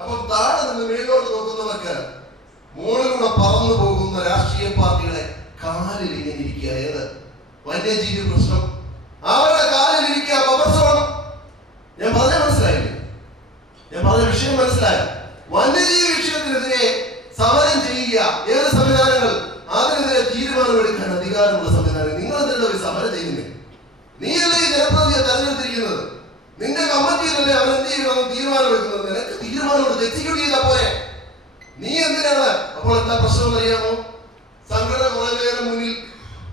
അപ്പം താഴെ നിന്ന് മേലോട്ട് നോക്കുന്നവർക്ക് മുകളിലൂടെ പറന്നു പോകുന്ന രാഷ്ട്രീയ പാർട്ടികളെ കാലിൽ ഇങ്ങനെ ഇരിക്കുക. ഏത് വന്യജീവി പ്രശ്നം അവരുടെ കാലിൽ ഇരിക്കുക. പവർസോണം ഞാൻ പറഞ്ഞ മനസ്സിലായില്ലേ? ഞാൻ പറഞ്ഞ വിഷയം മനസ്സിലായോ? വന്യജീവി വിഷയത്തിനെതിരെ സമരം ചെയ്യുക. ഏത് സംവിധാനങ്ങൾ? അതിനെതിരെ തീരുമാനമെടുക്കാൻ അധികാരമുള്ള സംവിധാനം. നിങ്ങൾ എന്തിനാ ഒരു സമരം ചെയ്യുന്നത്? നീയല്ലേ ഈ ജനപ്രതിനിധിയെ തെരഞ്ഞെടുത്തിരിക്കുന്നത്? നിന്റെ കമ്മിറ്റിയിലല്ലേ അവരെന്ത് ചെയ്യണമെന്ന് തീരുമാനമെടുക്കുന്നത്? നിനക്ക് തീരുമാനമെടുത്ത് എക്സിക്യൂട്ട് ചെയ്താൽ പോരെ. നീ എന്തിനാണ്? അപ്പോൾ എന്താ പ്രശ്നം അറിയാമോ? സംഘടന കുറെ നേരം മുന്നിൽ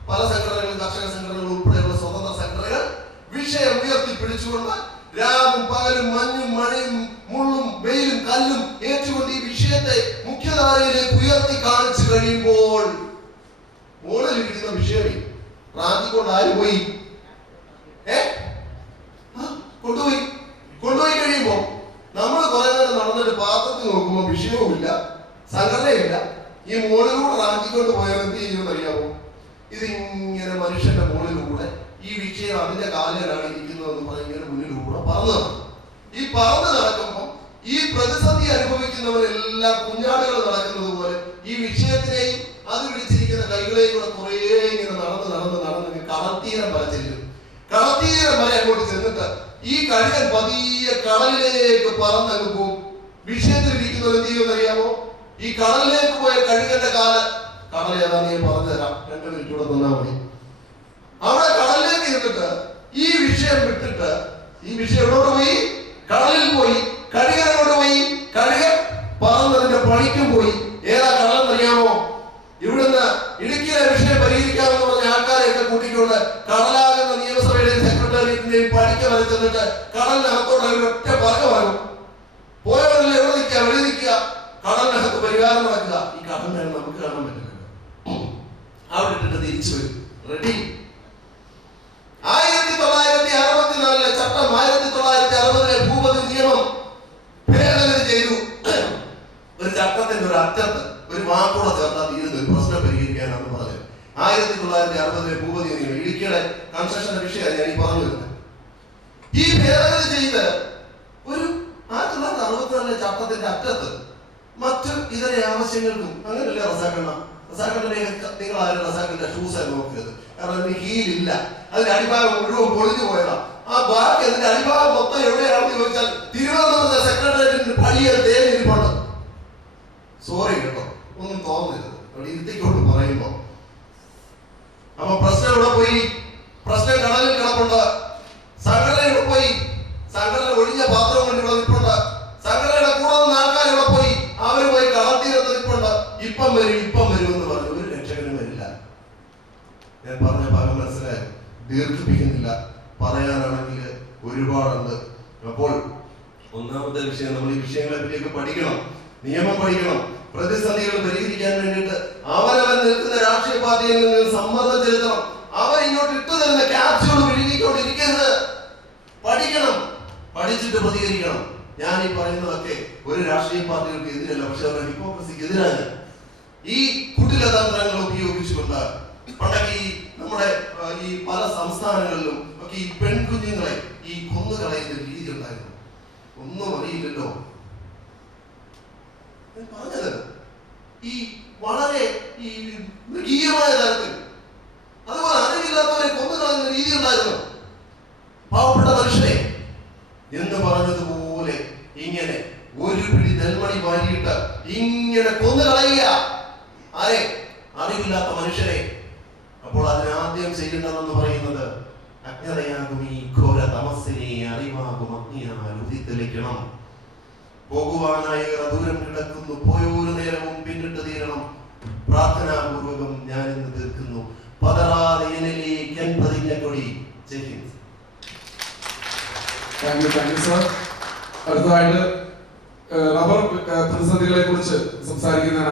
പല സംഘടനകളും, കർഷക സംഘടനകൾ ഉൾപ്പെടെയുള്ള സ്വതന്ത്ര സംഘടനകൾ വിഷയം ഉയർത്തി പിടിച്ചുകൊണ്ട് രാവും പകലും മഞ്ഞും മഴയും മുള്ളും വെയിലും കല്ലും ഏറ്റുകൊണ്ട് ഈ വിഷയത്തെ മുഖ്യധാരയിലേക്ക് ഉയർത്തി കാണിച്ചു കഴിയുമ്പോൾ മുകളിലിരിക്കുന്ന വിഷയമേ റാഞ്ചിക്കൊണ്ട് ആര് പോയി? കൊണ്ടുപോയി കഴിയുമ്പോ നമ്മൾ കുറെ നേരം നടന്നിട്ട് പാത്രത്തിൽ നോക്കുമ്പോ വിഷയവുമില്ല, സംഘടനയില്ല. ഈ മുകളിലൂടെ റാഞ്ചിക്കൊണ്ട് പോയാൽ എന്ത് ചെയ്യുമെന്ന് അറിയാമോ? ഇതിങ്ങനെ മനുഷ്യന്റെ മുകളിലൂടെ ഈ വിഷയം അതിന്റെ കാലിലാണ് ഇരിക്കുന്നതെന്ന് പറഞ്ഞ് ഇങ്ങനെ മുന്നിലൂടെ പറന്നു നടക്കും. ഈ പറന്ന് നടക്കുമ്പോൾ ഈ പ്രതിസന്ധി അനുഭവിക്കുന്നവരെല്ലാം കുഞ്ഞാടുകൾ നടക്കുന്നത് പോലെ ഈ വിഷയത്തിനെയും അത് പിടിച്ചിരിക്കുന്ന കൈകളെയും കൂടെ കുറേ ഇങ്ങനെ നടന്ന് കടൽത്തീരം വരെ ചെല്ലും. കടൽത്തീരം വരെ അങ്ങോട്ട് ചെന്നിട്ട് ഈ കഴുകൻ പതിയെ കടലിലേക്ക് പറന്നങ്ങ് പോകും. വിഷയത്തിൽ ഇരിക്കുന്നത് എന്ത് ചെയ്യുമെന്ന് അറിയാമോ? ഈ കടലിലേക്ക് പോയ കഴുകന്റെ കടൽ ഏതാന്ന് ഞാൻ പറഞ്ഞു തരാം. 2 മിനിറ്റ് കൂടെ തന്നാൽ മതി. അവിടെ കടലിലേക്ക് ഇരുന്നിട്ട് ഈ വിഷയം വിട്ടിട്ട് ഈ വിഷയം എവിടെ പോയി? കടലിൽ പോയി. കഴുകൻ എങ്ങോട്ട് പോയി? കഴുകൻ പറന്നതിന്റെ പണിക്കും പോയി. ഏതാ കടലെന്ന് അറിയാമോ? ഇവിടുന്ന് ഇടുക്കിയിലെ വിഷയം പരിഹരിക്കാമെന്ന് പറഞ്ഞ ആൾക്കാരെയൊക്കെ കൂട്ടിക്കൊണ്ട് കടലാകുന്ന നിയമസഭയുടെയും സെക്രട്ടേറിയറ്റിന്റെയും പണിക്ക് വരെ ചെന്നിട്ട് കടലിനകത്തോടെ ഒറ്റ പറക വരും. പോയവരല്ലേ എവിടെ നിൽക്കുക? വെളി നിൽക്കുക. കടലിനകത്ത് പരിഹാരം നടക്കുക. ഈ കടലിനെ നമുക്ക് കാണാൻ പറ്റില്ല. അവിടെ ഇട്ടിട്ട് തിരിച്ചു വരും. റെഡി? 1964 ചട്ടം 1960 ഭൂപതി നിയമം ഭേദഗതി ചെയ്തു. ഒരു ചട്ടത്തിന്റെ ഒരു അറ്റത്ത് ഒരു വാക്കൂടെ ചേർത്താൽ തീരുന്ന ഒരു പ്രശ്നം പരിഹരിക്കാനാണ് പറഞ്ഞത്. 1960 ഭൂപതി നിയമം ഇടുക്കിയുടെ കൺസ്ട്രക്ഷന്റെ വിഷയമാണ് ഞാൻ ഈ പറഞ്ഞു വരുന്നത്. ഈ ഭേദഗതി ചെയ്ത് ഒരു 1964 ചട്ടത്തിന്റെ അറ്റത്ത് മറ്റു ഇതര ആവശ്യങ്ങൾക്കും അങ്ങനെയല്ലേ റസാക്കണ്ണ? നിങ്ങൾ ആരും റസാക്കിന്റെ ഷൂസ് നോക്കരുത്. കാരണം അതിന് ഹീലില്ല. അതിന്റെ അടിഭാഗം മുഴുവൻ പൊളിഞ്ഞു പോയതാ. ആ ബാക്കി അതിന്റെ അടിഭാഗം മൊത്തം എവിടെയാണെന്ന് ചോദിച്ചാൽ തിരുവനന്തപുരത്തെ സെക്രട്ടേറിയറ്റിന്റെ പടിയെ തേനിരിപ്പുണ്ട്. സോറി കേട്ടോ, ഒന്നും തോന്നരുത് അവിടെ ഇരുത്തിക്കൊണ്ട് പറയുമ്പോ. അപ്പൊ പ്രശ്നം എവിടെ പോയി? പ്രശ്നം കടലിൽ കിടപ്പുണ്ട്. സംഘടന ഇവിടെ പോയി. സംഘടന ഒഴിഞ്ഞ പാത്രം കൊണ്ട് ഇവിടെ നിൽപ്പുണ്ട്. സംഘടനയുടെ കൂടെ നിന്ന് ആൾക്കാർ ഇവിടെ പോയി. അവര് പോയി കടൽത്തീരത്ത് നിൽപ്പുണ്ട്. ഇപ്പം വരും എന്ന് പറഞ്ഞു. ഒരു രക്ഷകനും വരില്ല. ഞാൻ പറഞ്ഞ ഭാഗം മനസ്സിലായി. ദീർഘിപ്പിക്കുന്നില്ല. പറയാനാണെങ്കിൽ ഒരുപാടുണ്ട്. അപ്പോൾ ഒന്നാമത്തെ വിഷയം, നമ്മൾ ഈ വിഷയങ്ങളെ പറ്റിയൊക്കെ പഠിക്കണം, നിയമം പഠിക്കണം. പ്രതിസന്ധികൾ പരിഹരിക്കാൻ വേണ്ടിയിട്ട് അവരവൻ നിൽക്കുന്ന രാഷ്ട്രീയ പാർട്ടിയിൽ നിന്ന് സമ്മർദ്ദം ചെലുത്തണം. അവർ ഇങ്ങോട്ട് ഇട്ടു തരുന്ന ക്യാപ്സ്യൂൾ വിഴുങ്ങിക്കൊണ്ടിരിക്കരുത്. പഠിക്കണം, പഠിച്ചിട്ട് പ്രതികരിക്കണം. ഞാൻ ഈ പറയുന്നതൊക്കെ ഒരു രാഷ്ട്രീയ പാർട്ടികൾക്ക് എതിരല്ല, പക്ഷെ അവരുടെ ഹിപ്പോക്രസിക്ക് എതിരാണ്. ഈ കുടിലതന്ത്രങ്ങൾ ഉപയോഗിച്ചുകൊണ്ട് പണ്ടൊക്കെ ഈ നമ്മുടെ ഈ പല സംസ്ഥാനങ്ങളിലും ഒക്കെ ഈ പെൺകുഞ്ഞുങ്ങളെ ഈ കൊന്നുകളയുന്ന രീതി ഉണ്ടായിരുന്നു. ഒന്നും അറിയില്ലല്ലോ പറഞ്ഞത്. ഈ വളരെ ഈ മൃഗീയമായ തരത്തിൽ അതുപോലെ അറിവില്ലാത്തവരെ കൊന്നുകളയുന്ന രീതി ഉണ്ടായിരുന്നു. പാവപ്പെട്ട മനുഷ്യനെ എന്ന് പറഞ്ഞതുപോലെ ഇങ്ങനെ ഒരു പിടി നെൽമണി വാരിയിട്ട് ഇങ്ങനെ കൊന്നുകളയുക. ആരെ? അറിവില്ലാത്ത മനുഷ്യരെ. അപ്പോൾ അതിനാദ്യം ചെയ്യേണ്ടതെന്ന് പറയുന്നത് അജ്ഞതയാകും ഈ ഘോര തമസ്സിനെ അറിവാകും അഗ്നിയാൽ ഉദിത്തെളിക്കണം. പോകുവാനായി ദൂരം കിടക്കുന്നു, പോയൊരു നേരവും പിന്നിട്ട് തീരണം. പ്രാർത്ഥനാപൂർവകം ഞാൻ ഇന്ന് തീർക്കുന്നു. പതറാതെ എന്നിലേക്ക് പതിഞ്ഞ കൊടി. Jai Hind. Thank you sir. അടുത്തതായിട്ട് റബ്ബർ പ്രതിസന്ധികളെ കുറിച്ച് സംസാരിക്കുന്നതിനാണ്